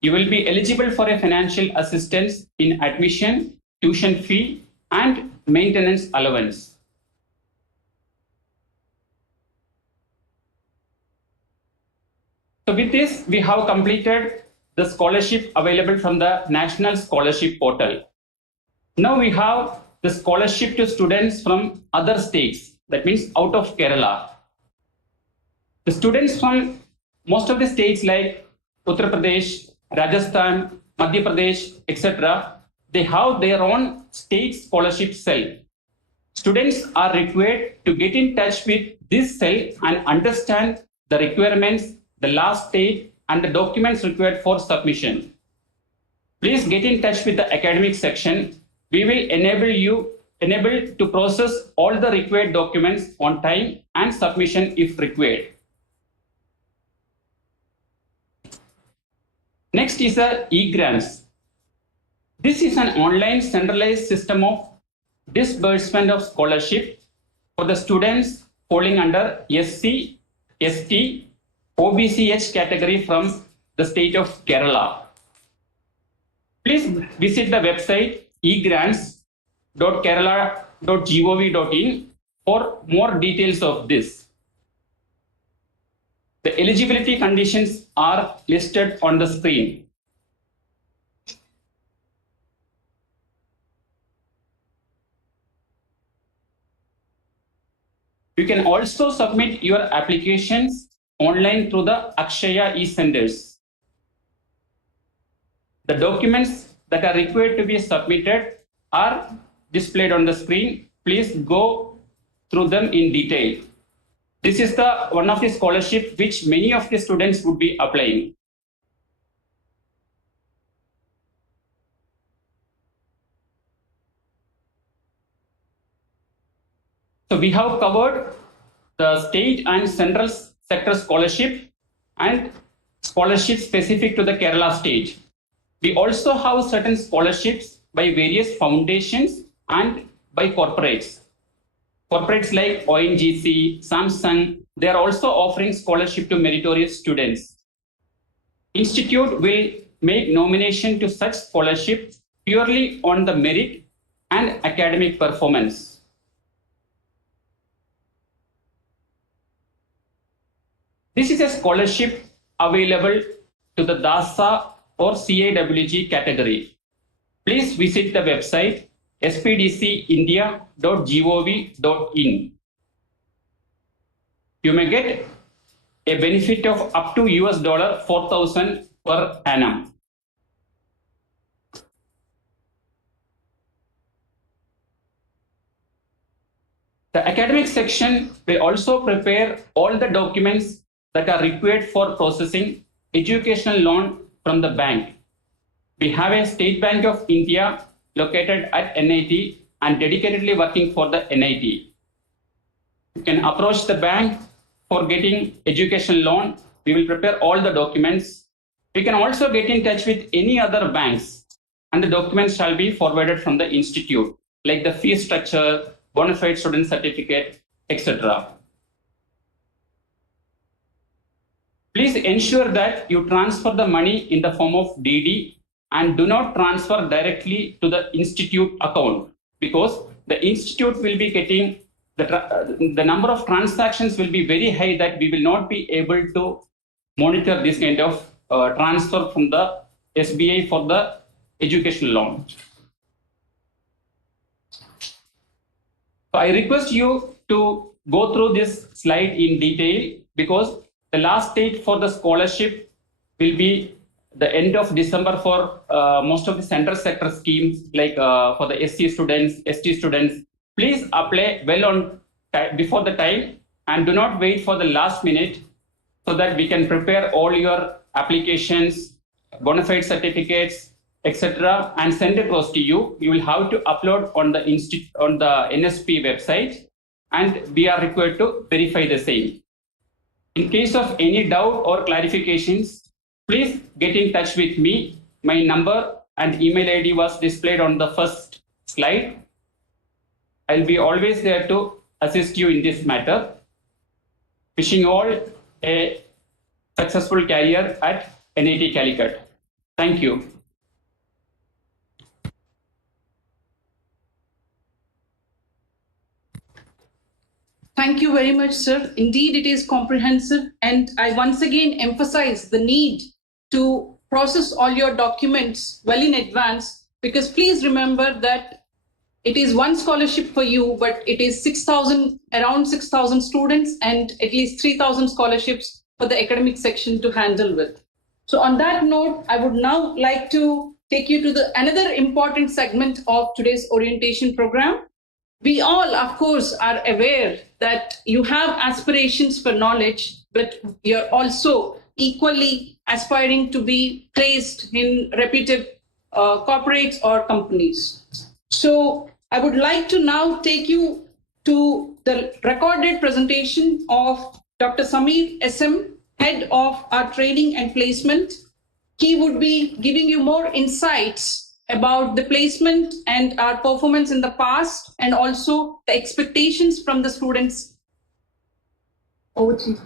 You will be eligible for a financial assistance in admission, tuition fee, and maintenance allowance. So with this, we have completed the scholarship available from the National Scholarship Portal. Now we have the scholarship to students from other states, that means out of Kerala. The students from most of the states like Uttar Pradesh, Rajasthan, Madhya Pradesh, etc., they have their own state scholarship cell. Students are required to get in touch with this cell and understand the requirements, the last date, and the documents required for submission. Please get in touch with the academic section. We will enable to process all the required documents on time and submission if required. Next is e-grants. This is an online centralized system of disbursement of scholarship for the students falling under SC, ST, OBCH category from the state of Kerala. Please visit the website egrants.kerala.gov.in for more details of this. The eligibility conditions are listed on the screen. You can also submit your applications online through the Akshaya e-centers. The documents that are required to be submitted are displayed on the screen. Please go through them in detail. This is one of the scholarships which many of the students would be applying. So we have covered the state and central sector scholarship and scholarships specific to the Kerala state. We also have certain scholarships by various foundations and by corporates. Corporates like ONGC, Samsung, they are also offering scholarship to meritorious students. Institute will make nomination to such scholarship purely on the merit and academic performance. This is a scholarship available to the DASA or CAWG category. Please visit the website spdcindia.gov.in. You may get a benefit of up to $4,000 per annum. The academic section will also prepare all the documents that are required for processing educational loan from the bank. We have a State Bank of India located at NIT and dedicatedly working for the NIT. You can approach the bank for getting education loan. We will prepare all the documents. We can also get in touch with any other banks and the documents shall be forwarded from the institute, like the fee structure, bona fide student certificate, etc. Please ensure that you transfer the money in the form of DD and do not transfer directly to the institute account, because the institute will be getting the number of transactions will be very high that we will not be able to monitor this kind of transfer from the SBI for the education loan. So I request you to go through this slide in detail, because the last date for the scholarship will be the end of December for most of the central sector schemes, like for the SC students, ST students. Please apply well on before the time and do not wait for the last minute, so that we can prepare all your applications, bona fide certificates, etc. and send across to you. You will have to upload on the NSP website, and we are required to verify the same. In case of any doubt or clarifications, please get in touch with me. My number and email ID was displayed on the first slide. I'll be always there to assist you in this matter. Wishing you all a successful career at NIT Calicut. Thank you. Thank you very much, sir. Indeed, it is comprehensive. And I once again emphasize the need to process all your documents well in advance, because please remember that it is one scholarship for you, but it is around 6,000 students and at least 3,000 scholarships for the academic section to handle with. So on that note, I would now like to take you to another important segment of today's orientation program. We all, of course, are aware that you have aspirations for knowledge, but you're also equally aspiring to be placed in reputed corporates or companies. So I would like to now take you to the recorded presentation of Dr. Samir SM, head of our training and placement. He would be giving you more insights about the placement and our performance in the past, and also the expectations from the students. Over to you.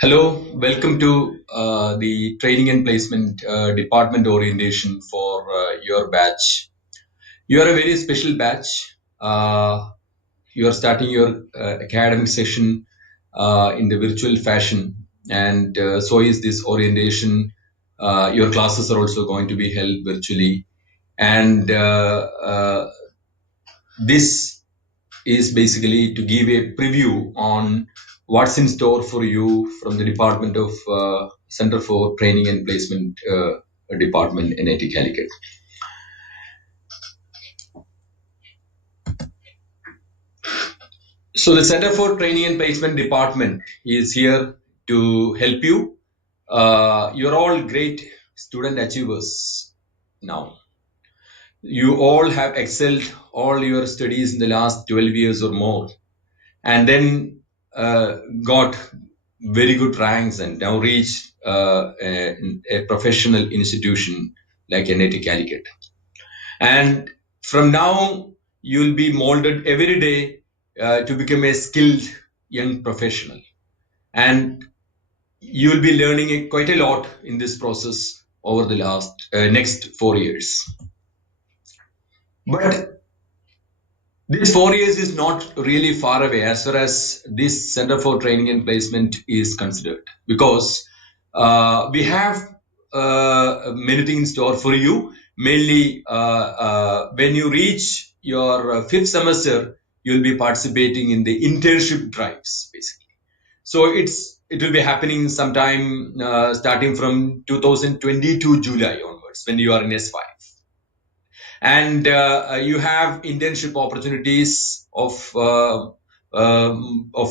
Hello, welcome to the Training and Placement Department Orientation for your batch. You are a very special batch. You are starting your academic session in the virtual fashion, and so is this orientation. Your classes are also going to be held virtually, and this is basically to give a preview on what's in store for you from the Department of Center for Training and Placement Department, NIT Calicut. So the Center for Training and Placement Department is here to help you. You're all great student achievers now. You all have excelled all your studies in the last 12 years or more, and then got very good ranks and now reached a professional institution like NIT Calicut. And from now, you'll be molded every day to become a skilled young professional. And you'll be learning quite a lot in this process over the next 4 years. But this 4 years is not really far away as far as this Center for Training and Placement is considered, because we have many things in store for you. Mainly, when you reach your fifth semester, you'll be participating in the internship drives, basically. So it will be happening sometime starting from 2022 July onwards, when you are in S5. And you have internship opportunities of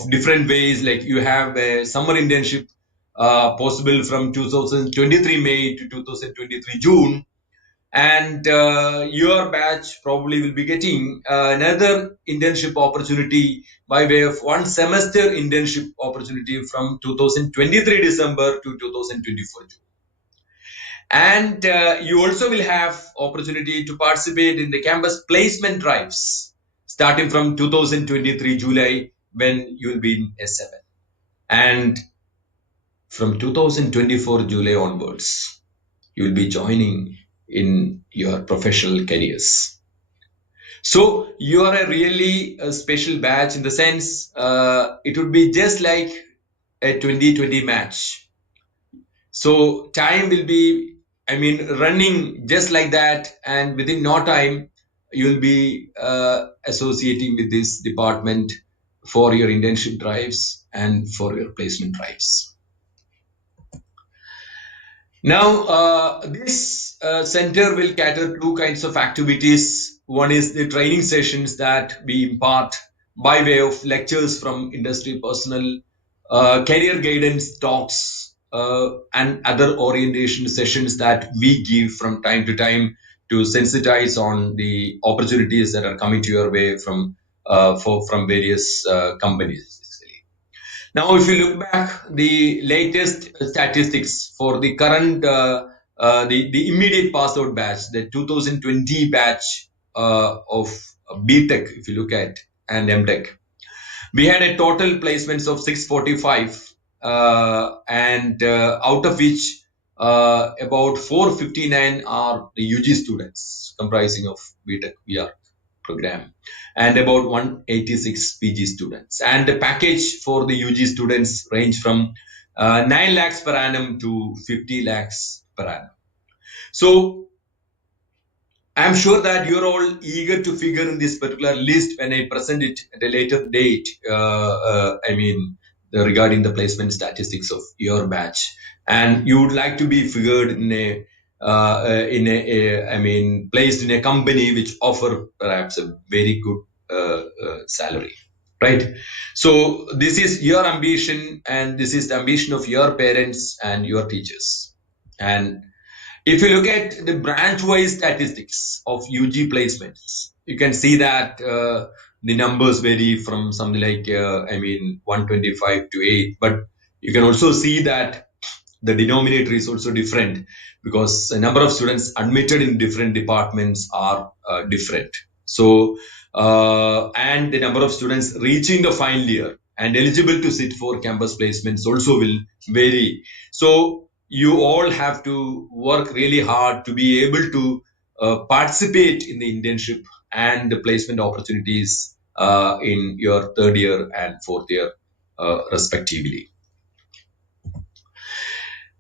different ways. Like you have a summer internship possible from 2023 May to 2023 June. And your batch probably will be getting another internship opportunity by way of one semester internship opportunity from 2023 December to 2024 June. And you also will have opportunity to participate in the campus placement drives starting from 2023 July, when you will be in S7. And from 2024 July onwards, you will be joining in your professional careers. So you are a really special batch in the sense it would be just like a 2020 match. So time will be, running just like that, and within no time, you'll be associating with this department for your internship drives and for your placement drives. Now, this center will cater two kinds of activities. One is the training sessions that we impart by way of lectures from industry personnel, career guidance talks, and other orientation sessions that we give from time to time to sensitize on the opportunities that are coming to your way from various companies. Now, if you look back, the latest statistics for the current, the immediate pass out batch, the 2020 batch of BTech, if you look at, and MTech, we had a total placements of 645, and out of which about 459 are the UG students, comprising of BTech VR program, and about 186 PG students. And the package for the UG students range from 9 lakhs per annum to 50 lakhs per annum. So I'm sure that you're all eager to figure in this particular list when I present it at a later date. Regarding the placement statistics of your batch, and you would like to be figured in placed in a company which offer perhaps a very good salary, right? So this is your ambition, and this is the ambition of your parents and your teachers. And if you look at the branch-wise statistics of UG placements, you can see that the numbers vary from something like 125 to 8, but you can also see that the denominator is also different, because a number of students admitted in different departments are different. So, and the number of students reaching the final year and eligible to sit for campus placements also will vary. So you all have to work really hard to be able to participate in the internship and the placement opportunities in your third year and fourth year respectively.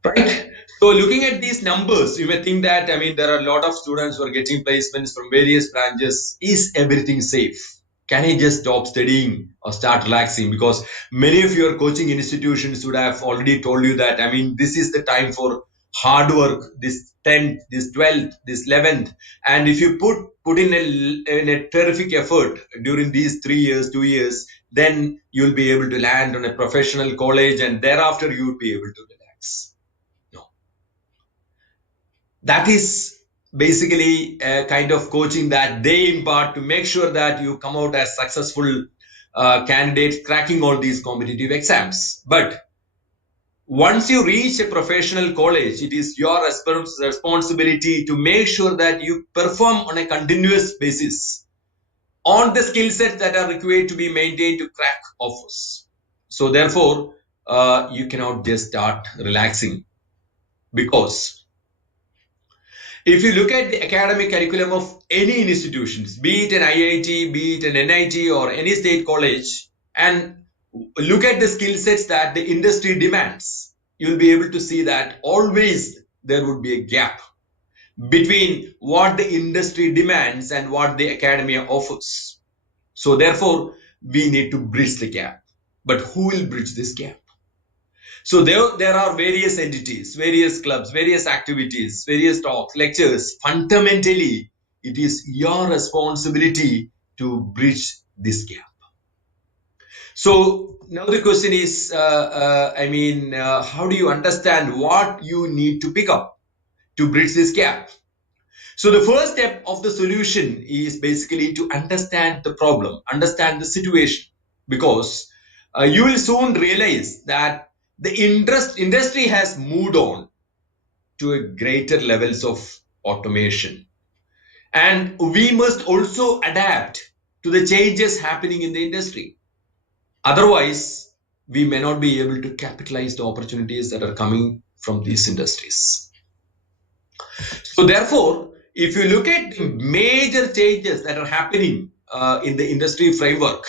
Right. So looking at these numbers, you may think that, there are a lot of students who are getting placements from various branches. Is everything safe? Can I just stop studying or start relaxing? Because many of your coaching institutions would have already told you that, I mean, this is the time for hard work, this 10th, this 12th, this 11th. And if you put in a terrific effort during these 3 years, 2 years, then you'll be able to land on a professional college and thereafter you will be able to relax. No. That is basically a kind of coaching that they impart to make sure that you come out as successful candidates cracking all these competitive exams. But once you reach a professional college, it is your responsibility to make sure that you perform on a continuous basis on the skill sets that are required to be maintained to crack offers. So therefore, you cannot just start relaxing, because if you look at the academic curriculum of any institutions, be it an IIT, be it an NIT or any state college, and look at the skill sets that the industry demands, you'll be able to see that always there would be a gap between what the industry demands and what the academia offers. So therefore, we need to bridge the gap. But who will bridge this gap? So there are various entities, various clubs, various activities, various talks, lectures. Fundamentally, it is your responsibility to bridge this gap. So now the question is, how do you understand what you need to pick up to bridge this gap? So the first step of the solution is basically to understand the problem, understand the situation, because you will soon realize that the industry has moved on to a greater levels of automation. And we must also adapt to the changes happening in the industry. Otherwise, we may not be able to capitalize the opportunities that are coming from these industries. So therefore, if you look at the major changes that are happening in the industry framework,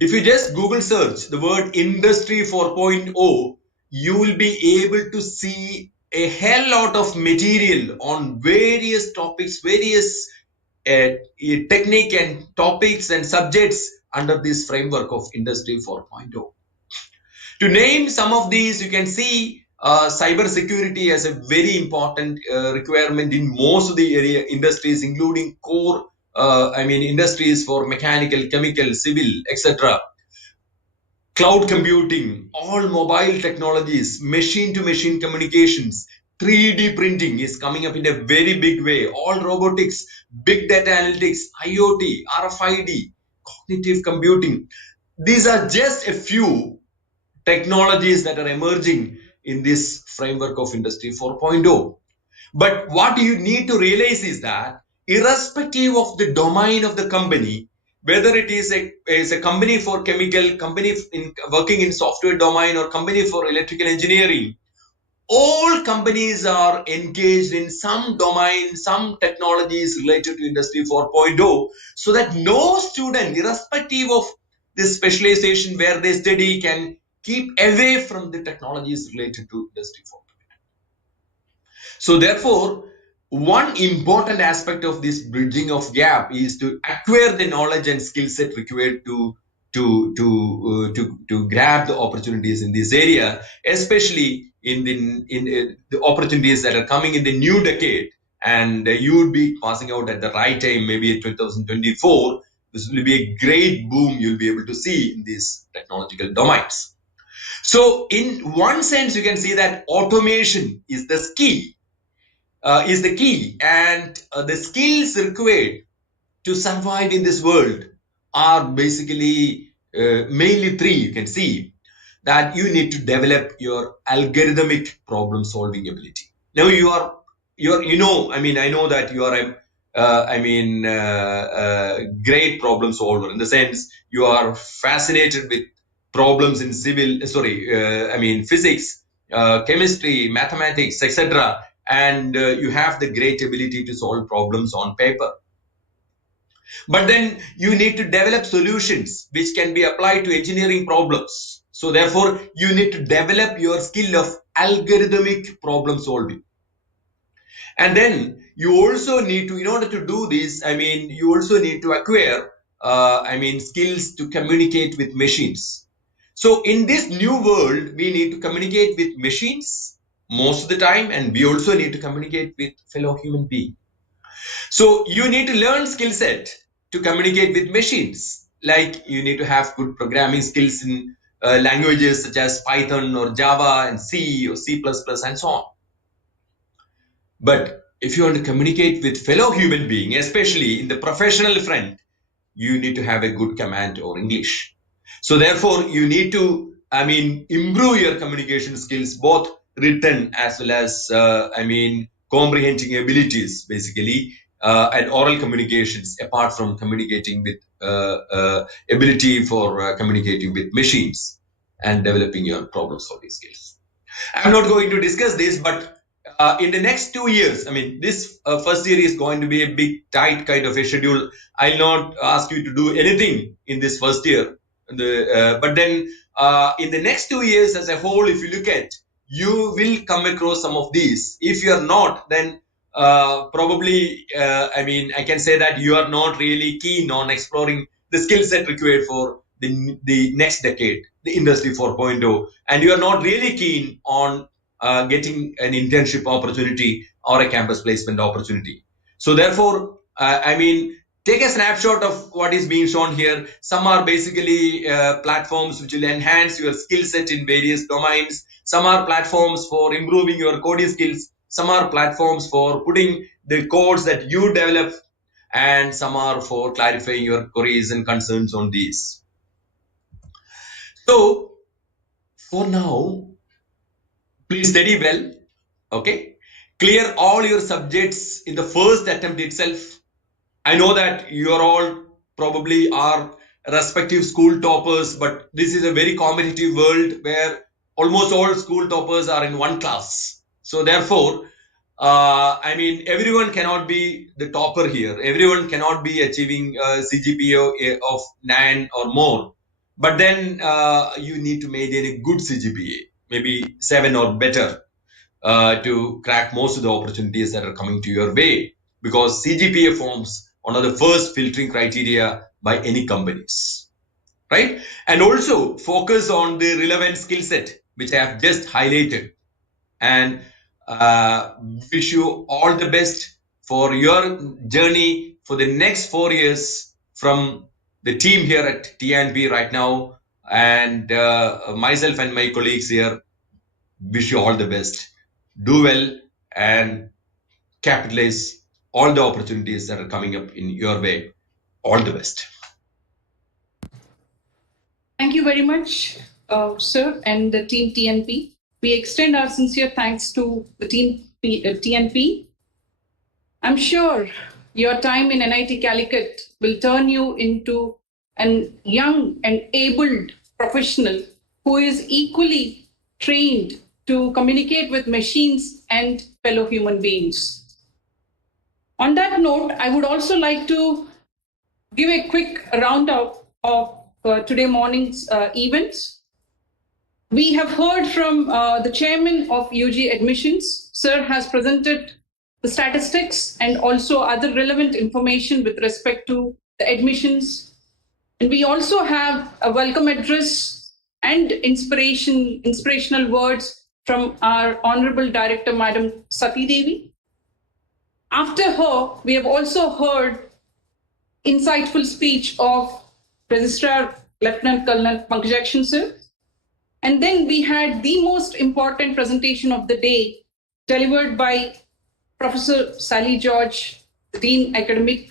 if you just Google search the word Industry 4.0, you will be able to see a hell lot of material on various topics, various technique and topics and subjects under this framework of Industry 4.0. To name some of these, you can see cyber security as a very important requirement in most of the area industries, including core industries for mechanical, chemical, civil, etc. Cloud computing, all mobile technologies, machine-to-machine communications, 3D printing is coming up in a very big way. All robotics, big data analytics, IoT, RFID, cognitive computing. These are just a few technologies that are emerging in this framework of Industry 4.0. But what you need to realize is that irrespective of the domain of the company, whether it is a company for chemical, company working in software domain, or company for electrical engineering, all companies are engaged in some domain, some technologies related to Industry 4.0, so that no student, irrespective of this specialization where they study, can keep away from the technologies related to Industry 4.0. So therefore, one important aspect of this bridging of gap is to acquire the knowledge and skill set required to grab the opportunities in this area, especially in the opportunities that are coming in the new decade. And you would be passing out at the right time, maybe in 2024. This will be a great boom you'll be able to see in these technological domains. So in one sense, you can see that automation is the key. And the skills required to survive in this world are basically mainly three. You can see that you need to develop your algorithmic problem solving ability. Now I know that you are a great problem solver, in the sense you are fascinated with problems in physics, chemistry, mathematics, etc. And you have the great ability to solve problems on paper. But then you need to develop solutions which can be applied to engineering problems. So therefore, you need to develop your skill of algorithmic problem solving. And then you also need to, in order to do this, you also need to acquire skills to communicate with machines. So in this new world, we need to communicate with machines most of the time, and we also need to communicate with fellow human beings. So you need to learn skill set to communicate with machines. Like you need to have good programming skills in languages such as Python or Java and C or C++ and so on. But if you want to communicate with fellow human being, especially in the professional front, you need to have a good command or English. So therefore, you need to, improve your communication skills, both written as well as, comprehending abilities, basically, and oral communications, apart from communicating with ability for communicating with machines and developing your problem solving skills. I'm not going to discuss this, but in the next 2 years, this first year is going to be a big, tight kind of a schedule. I'll not ask you to do anything in this first year. But then in the next 2 years as a whole, if you look at, you will come across some of these. If you are not, then probably, I can say that you are not really keen on exploring the skill set required for the next decade, the Industry 4.0, and you are not really keen on getting an internship opportunity or a campus placement opportunity. So therefore, take a snapshot of what is being shown here. Some are basically platforms which will enhance your skill set in various domains. Some are platforms for improving your coding skills. Some are platforms for putting the codes that you develop, and some are for clarifying your queries and concerns on these. So for now, please study well, okay? Clear all your subjects in the first attempt itself. I know that you are all probably are respective school toppers, but this is a very competitive world where almost all school toppers are in one class. So therefore, everyone cannot be the topper here. Everyone cannot be achieving a CGPA of 9 or more. But then you need to maintain a good CGPA, maybe 7 or better, to crack most of the opportunities that are coming to your way, because CGPA forms one of the first filtering criteria by any companies, right? And also focus on the relevant skill set, which I have just highlighted, and wish you all the best for your journey for the next 4 years from the team here at TNP right now, and myself and my colleagues here wish you all the best. Do well and capitalize all the opportunities that are coming up in your way. All the best. Thank you very much, sir, and the team TNP. We extend our sincere thanks to the team TNP. I'm sure your time in NIT Calicut will turn you into a young and abled professional who is equally trained to communicate with machines and fellow human beings. On that note, I would also like to give a quick roundup of today morning's events. We have heard from the chairman of UG Admissions. Sir has presented the statistics and also other relevant information with respect to the admissions. And we also have a welcome address and inspirational words from our Honorable Director, Madam Sati Devi. After her, we have also heard insightful speech of Registrar Lieutenant Colonel Pankaj Akshan, sir. And then we had the most important presentation of the day delivered by Professor Sally George, the Dean Academic.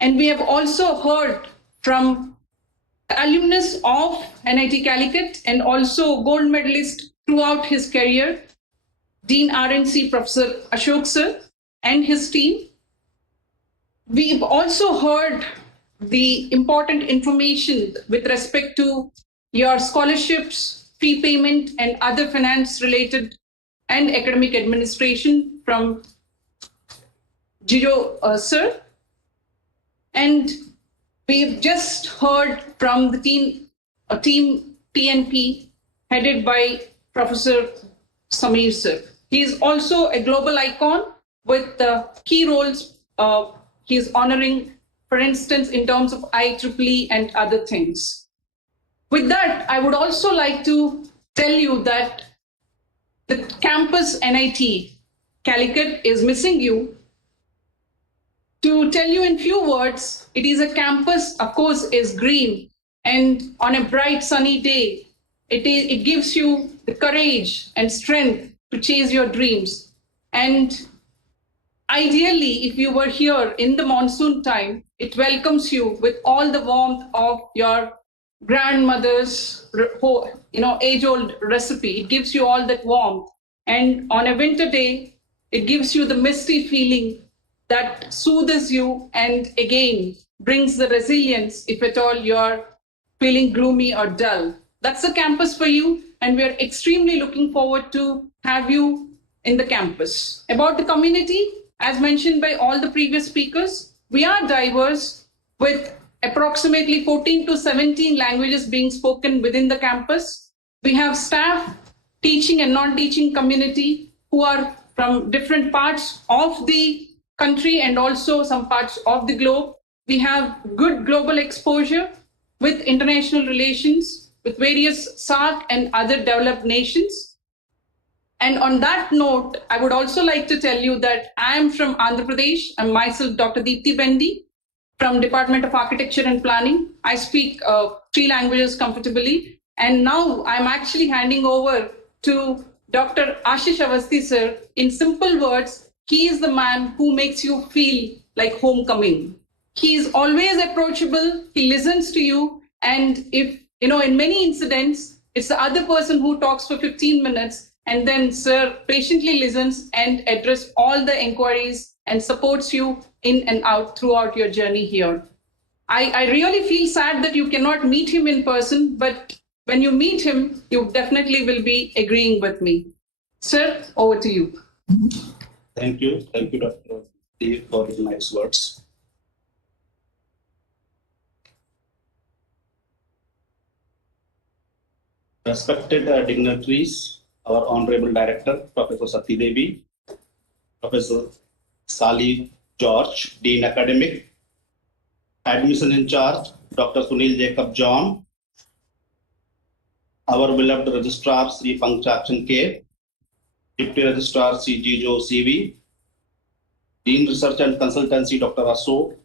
And we have also heard from the alumnus of NIT Calicut and also gold medalist throughout his career, Dean RNC Professor Ashok sir and his team. We've also heard the important information with respect to your scholarships, fee payment, and other finance related and academic administration from Jiro sir. And we've just heard from the team TNP headed by Professor Samir sir. He is also a global icon with key roles. He is honoring for instance, in terms of IEEE and other things. With that, I would also like to tell you that the campus NIT Calicut is missing you. To tell you in few words, it is a campus, of course, is green, and on a bright sunny day, it gives you the courage and strength to chase your dreams. And ideally, if you were here in the monsoon time, it welcomes you with all the warmth of your grandmother's, age-old recipe. It gives you all that warmth. And on a winter day, it gives you the misty feeling that soothes you and again brings the resilience if at all you're feeling gloomy or dull. That's the campus for you, and we're extremely looking forward to have you in the campus. About the community, as mentioned by all the previous speakers, we are diverse with approximately 14 to 17 languages being spoken within the campus. We have staff, teaching and non-teaching community who are from different parts of the country and also some parts of the globe. We have good global exposure with international relations with various SAARC and other developed nations. And on that note, I would also like to tell you that I am from Andhra Pradesh. I'm myself Dr. Deepthi Bendi from Department of Architecture and Planning. I speak 3 languages comfortably. And now I'm actually handing over to Dr. Ashish Avasthi sir. In simple words, he is the man who makes you feel like homecoming. He is always approachable. He listens to you. And if, in many incidents, it's the other person who talks for 15 minutes and then sir patiently listens and address all the inquiries and supports you in and out throughout your journey here. I really feel sad that you cannot meet him in person, but when you meet him, you definitely will be agreeing with me. Sir, over to you. Thank you. Thank you, Dr. Deep, for his nice words. Respected dignitaries, our Honorable Director, Professor Sati Devi, Professor Sali George, Dean Academic, Admission in Charge, Dr. Sunil Jacob John, our beloved Registrar, Sri Pankchachan K, Deputy Registrar, Sri Jijo CV, Dean Research and Consultancy, Dr. Ashok,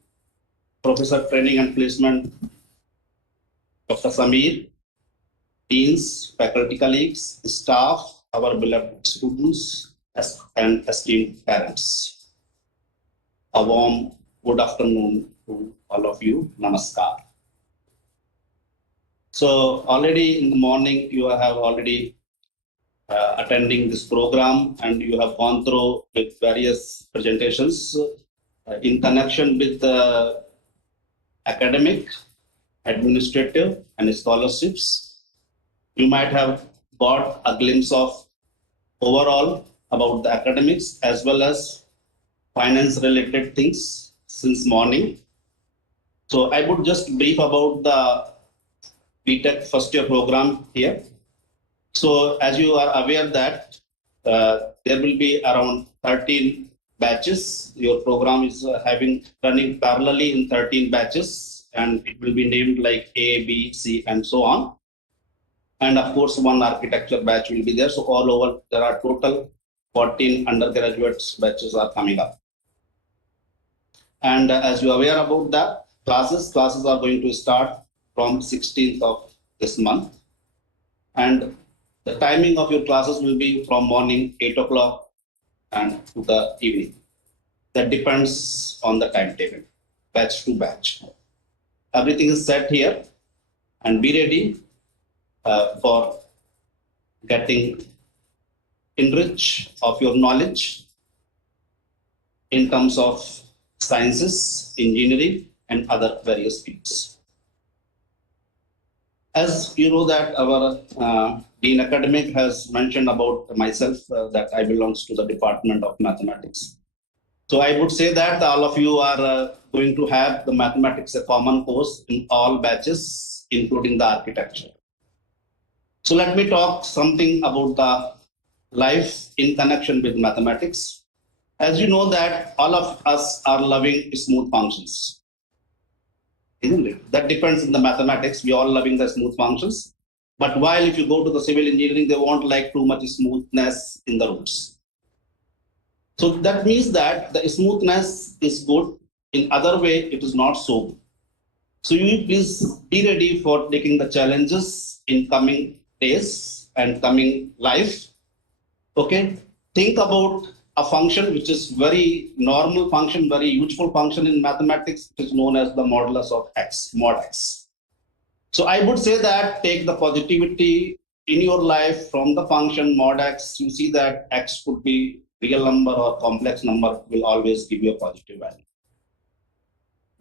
Professor Training and Placement, Dr. Samir, Deans, faculty colleagues, staff, our beloved students, and esteemed parents. A warm good afternoon to all of you. Namaskar. So already in the morning, you have already attending this program and you have gone through with various presentations in connection with the academic, administrative, and scholarships. You might have got a glimpse of overall about the academics as well as finance related things since morning. So I would just brief about the BTech first year program here. So as you are aware that there will be around 13 batches. Your program is running parallelly in 13 batches and it will be named like A, B, C and so on. And of course, one architecture batch will be there. So all over, there are total 14 undergraduates batches are coming up. And as you are aware about that, classes are going to start from 16th of this month. And the timing of your classes will be from morning 8 o'clock and to the evening. That depends on the timetable, batch to batch. Everything is set here and be ready for getting enrich of your knowledge in terms of sciences, engineering, and other various fields. As you know that our Dean Academic has mentioned about myself that I belongs to the Department of Mathematics. So I would say that all of you are going to have the mathematics a common course in all batches, including the architecture. So let me talk something about the life in connection with mathematics. As you know that all of us are loving smooth functions. isn't it? That depends in the mathematics. We all loving the smooth functions. But while if you go to the civil engineering, they won't like too much smoothness in the roots. So that means that the smoothness is good. In other way, it is not so good. So you please be ready for taking the challenges in coming days and coming life. Okay, think about a function which is very normal function, very useful function in mathematics, which is known as the modulus of x, mod x. So I would say that take the positivity in your life from the function mod x. You see that x could be real number or complex number, will always give you a positive value.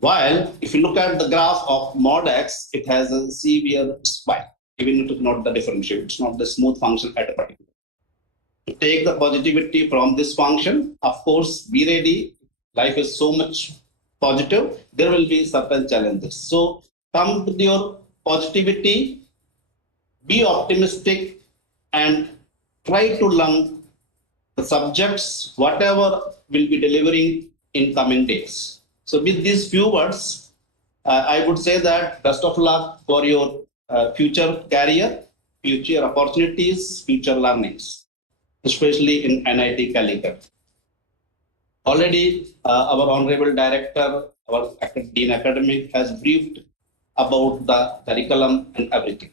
While if you look at the graph of mod x, it has a severe spike, even if it is not the differential, it's not the smooth function at a particular. To take the positivity from this function, of course, be ready. Life is so much positive. There will be certain challenges. So come with your positivity, be optimistic, and try to learn the subjects, whatever will be delivering in coming days. So with these few words, I would say that best of luck for your future career, future opportunities, future learnings, especially in NIT Calicut. Already our Honorable Director, our Dean Academic has briefed about the curriculum and everything.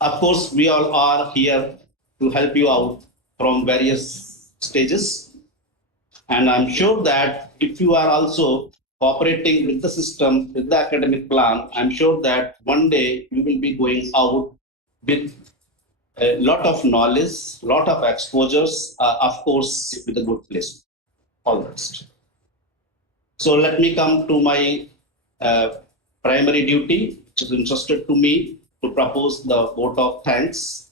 Of course, we all are here to help you out from various stages. And I'm sure that if you are also cooperating with the system, with the academic plan, I'm sure that one day you will be going out with a lot of knowledge, lot of exposures, of course, with a good place. All the best. So let me come to my primary duty, which is entrusted to me to propose the vote of thanks.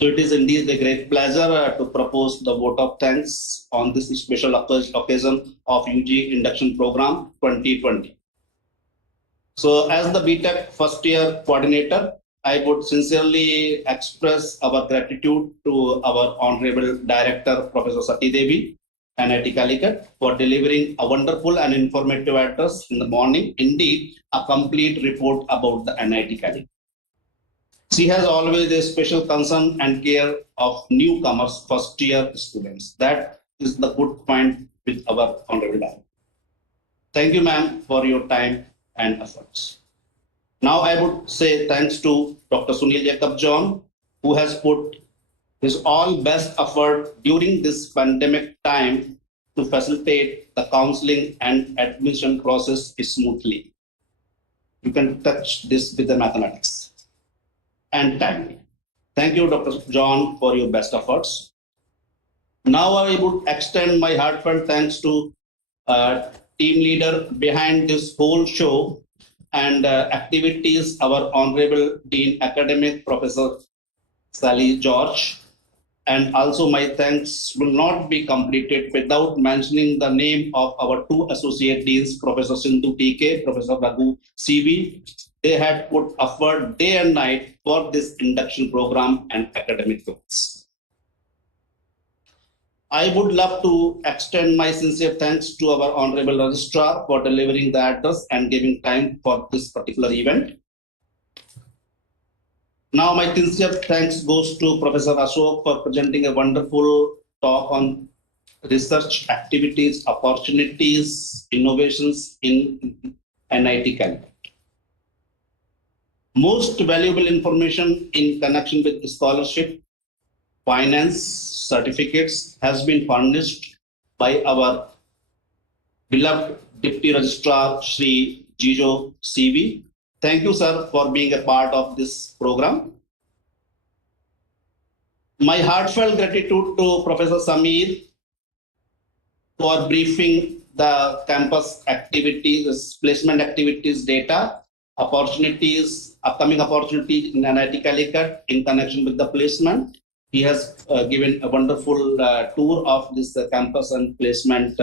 So it is indeed a great pleasure to propose the vote of thanks on this special occasion of UG Induction Program 2020. So as the BTech first year coordinator, I would sincerely express our gratitude to our Honorable Director, Professor Sati Devi, NIT Calicut, for delivering a wonderful and informative address in the morning. Indeed, a complete report about the NIT Calicut. She has always a special concern and care of newcomers, first year students. That is the good point with our Honorable Director. Thank you, ma'am, for your time and efforts. Now I would say thanks to Dr. Sunil Jacob John, who has put his all best effort during this pandemic time to facilitate the counseling and admission process smoothly. You can touch this with the mathematics and timely. Thank you, Dr. John, for your best efforts. Now I would extend my heartfelt thanks to team leader behind this whole show and activities, our Honorable Dean Academic, Professor Sally George. And also my thanks will not be completed without mentioning the name of our two associate deans, Professor Sindhu TK, Professor Raghu CV. They had put effort day and night for this induction program and academic goals. I would love to extend my sincere thanks to our Honorable Registrar for delivering the address and giving time for this particular event. Now my sincere thanks goes to Professor Ashok for presenting a wonderful talk on research activities, opportunities, innovations in NIT Calicut. Most valuable information in connection with scholarship, finance, certificates has been furnished by our beloved Deputy Registrar, Shri Jijo CV. Thank you, sir, for being a part of this program. My heartfelt gratitude to Professor Samir for briefing the campus activities, placement activities data, opportunities, upcoming opportunities in NIT Calicut in connection with the placement. He has given a wonderful tour of this campus and placement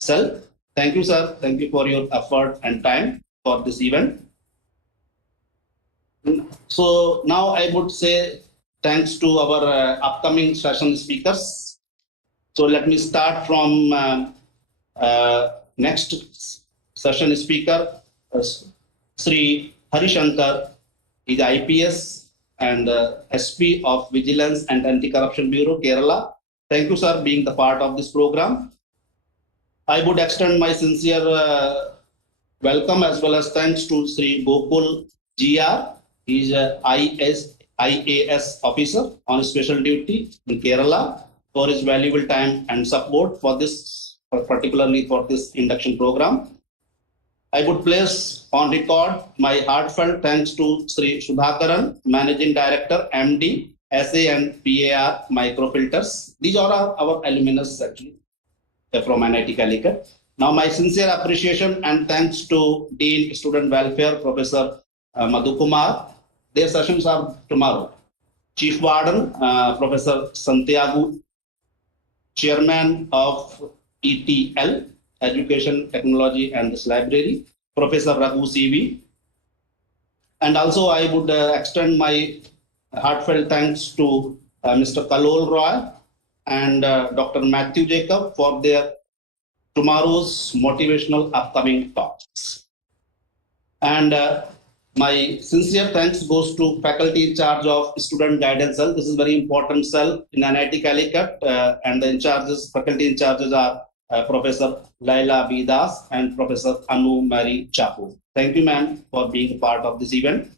cell. Thank you, sir. Thank you for your effort and time for this event. So now I would say thanks to our upcoming session speakers. So let me start from next session speaker, Sri Harishankar is IPS and SP of Vigilance and Anti-Corruption Bureau, Kerala. Thank you, sir, being the part of this program. I would extend my sincere welcome as well as thanks to Sri Gokul GR. He is a IAS officer on special duty in Kerala for his valuable time and support for this, particularly for this induction program. I would place on record my heartfelt thanks to Sri Sudhakaran, Managing Director, MD, SA and PAR Microfilters. These are our alumnus actually from NIT Calicut. Now my sincere appreciation and thanks to Dean Student Welfare, Professor Madhu Kumar. Their sessions are tomorrow. Chief Warden, Professor Santiago, Chairman of ETL, Education, Technology and this Library, Professor Raghu CV. And also I would extend my heartfelt thanks to Mr. Kalol Roy and Dr. Matthew Jacob for their tomorrow's motivational upcoming talks. And my sincere thanks goes to faculty in charge of student guidance cell. This is very important cell in NIT Calicut, and the faculty in charges are Professor Laila Bidas and Professor Anu Mary Chapu. Thank you, ma'am, for being part of this event.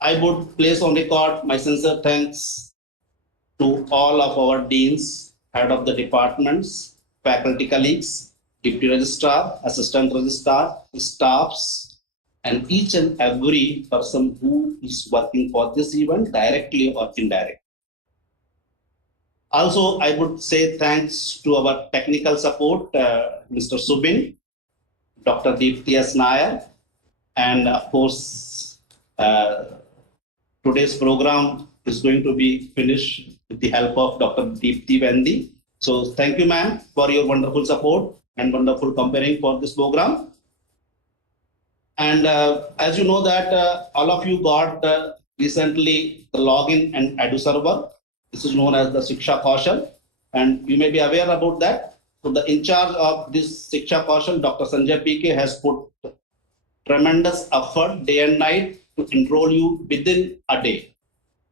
I would place on record my sincere thanks to all of our deans, head of the departments, faculty colleagues, deputy registrar, assistant registrar, staffs, and each and every person who is working for this event directly or indirectly. Also, I would say thanks to our technical support, Mr. Subin, Dr. Deepti S. Nair, and of course, today's program is going to be finished with the help of Dr. Deepti Vendi. So thank you, ma'am, for your wonderful support and wonderful comparing for this program. And as you know that all of you got recently the login and edu server. This is known as the Shiksha Kaushal, and you may be aware about that. So the in charge of this Shiksha Kaushal, Dr. Sanjay PK, has put tremendous effort day and night to enroll you within a day,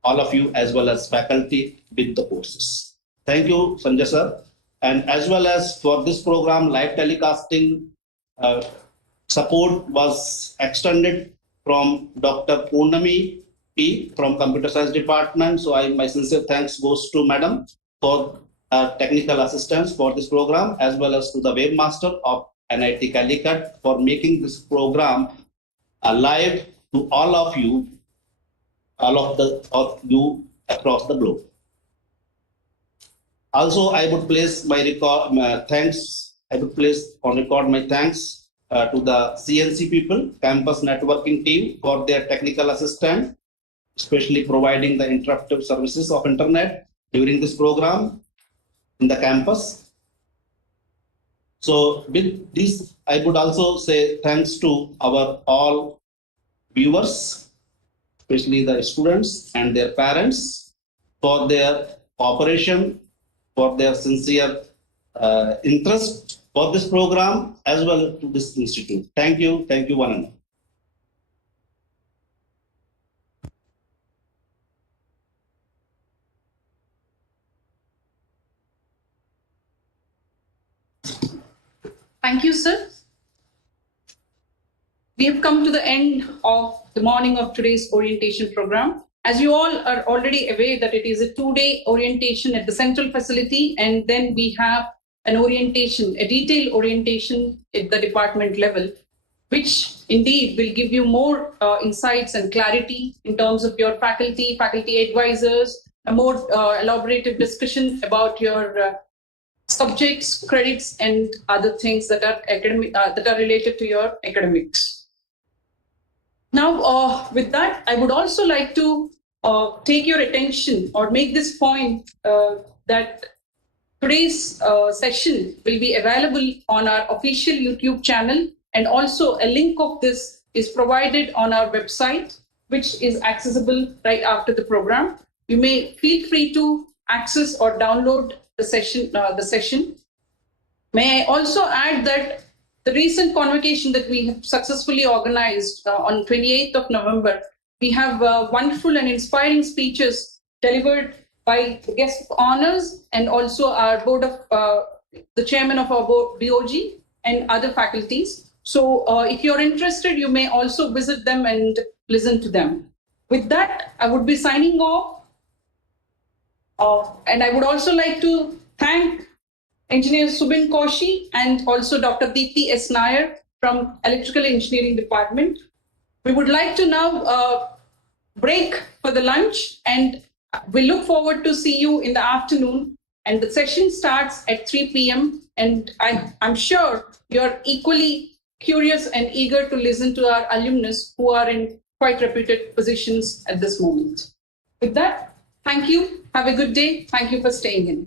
all of you as well as faculty with the courses. Thank you, Sanjay sir. And as well as for this program, live telecasting support was extended from Dr. Poonami P from Computer Science Department. So my sincere thanks goes to Madam for technical assistance for this program, as well as to the webmaster of NIT Calicut for making this program live to all of you across the globe. Also, I would place my thanks. I would place on record my thanks to the CNC people, campus networking team, for their technical assistance, especially providing the interactive services of internet during this program in the campus. So with this, I would also say thanks to our all viewers, especially the students and their parents, for their cooperation, for their sincere interest for this program, as well as to this institute. Thank you one and all. Thank you, sir. We have come to the end of the morning of today's orientation program. As you all are already aware that it is a 2-day orientation at the central facility, and then we have an orientation, a detailed orientation at the department level, which indeed will give you more insights and clarity in terms of your faculty advisors, a more elaborative discussion about your subjects, credits, and other things that are academic, that are related to your academics. Now, with that, I would also like to take your attention or make this point that today's session will be available on our official YouTube channel, and also a link of this is provided on our website, which is accessible right after the program. You may feel free to access or download the session. May I also add that the recent convocation that we have successfully organized on 28th of November, we have wonderful and inspiring speeches delivered by the guest of honors and also our board of the chairman of our board, BOG, and other faculties. So if you're interested, you may also visit them and listen to them. With that, I would be signing off. And I would also like to thank Engineer Subin Koshi and also Dr. Deepthi S. Nair from Electrical Engineering Department. We would like to now break for the lunch, and we look forward to see you in the afternoon. And the session starts at 3 p.m. And I'm sure you're equally curious and eager to listen to our alumnus who are in quite reputed positions at this moment. With that, thank you. Have a good day. Thank you for staying in.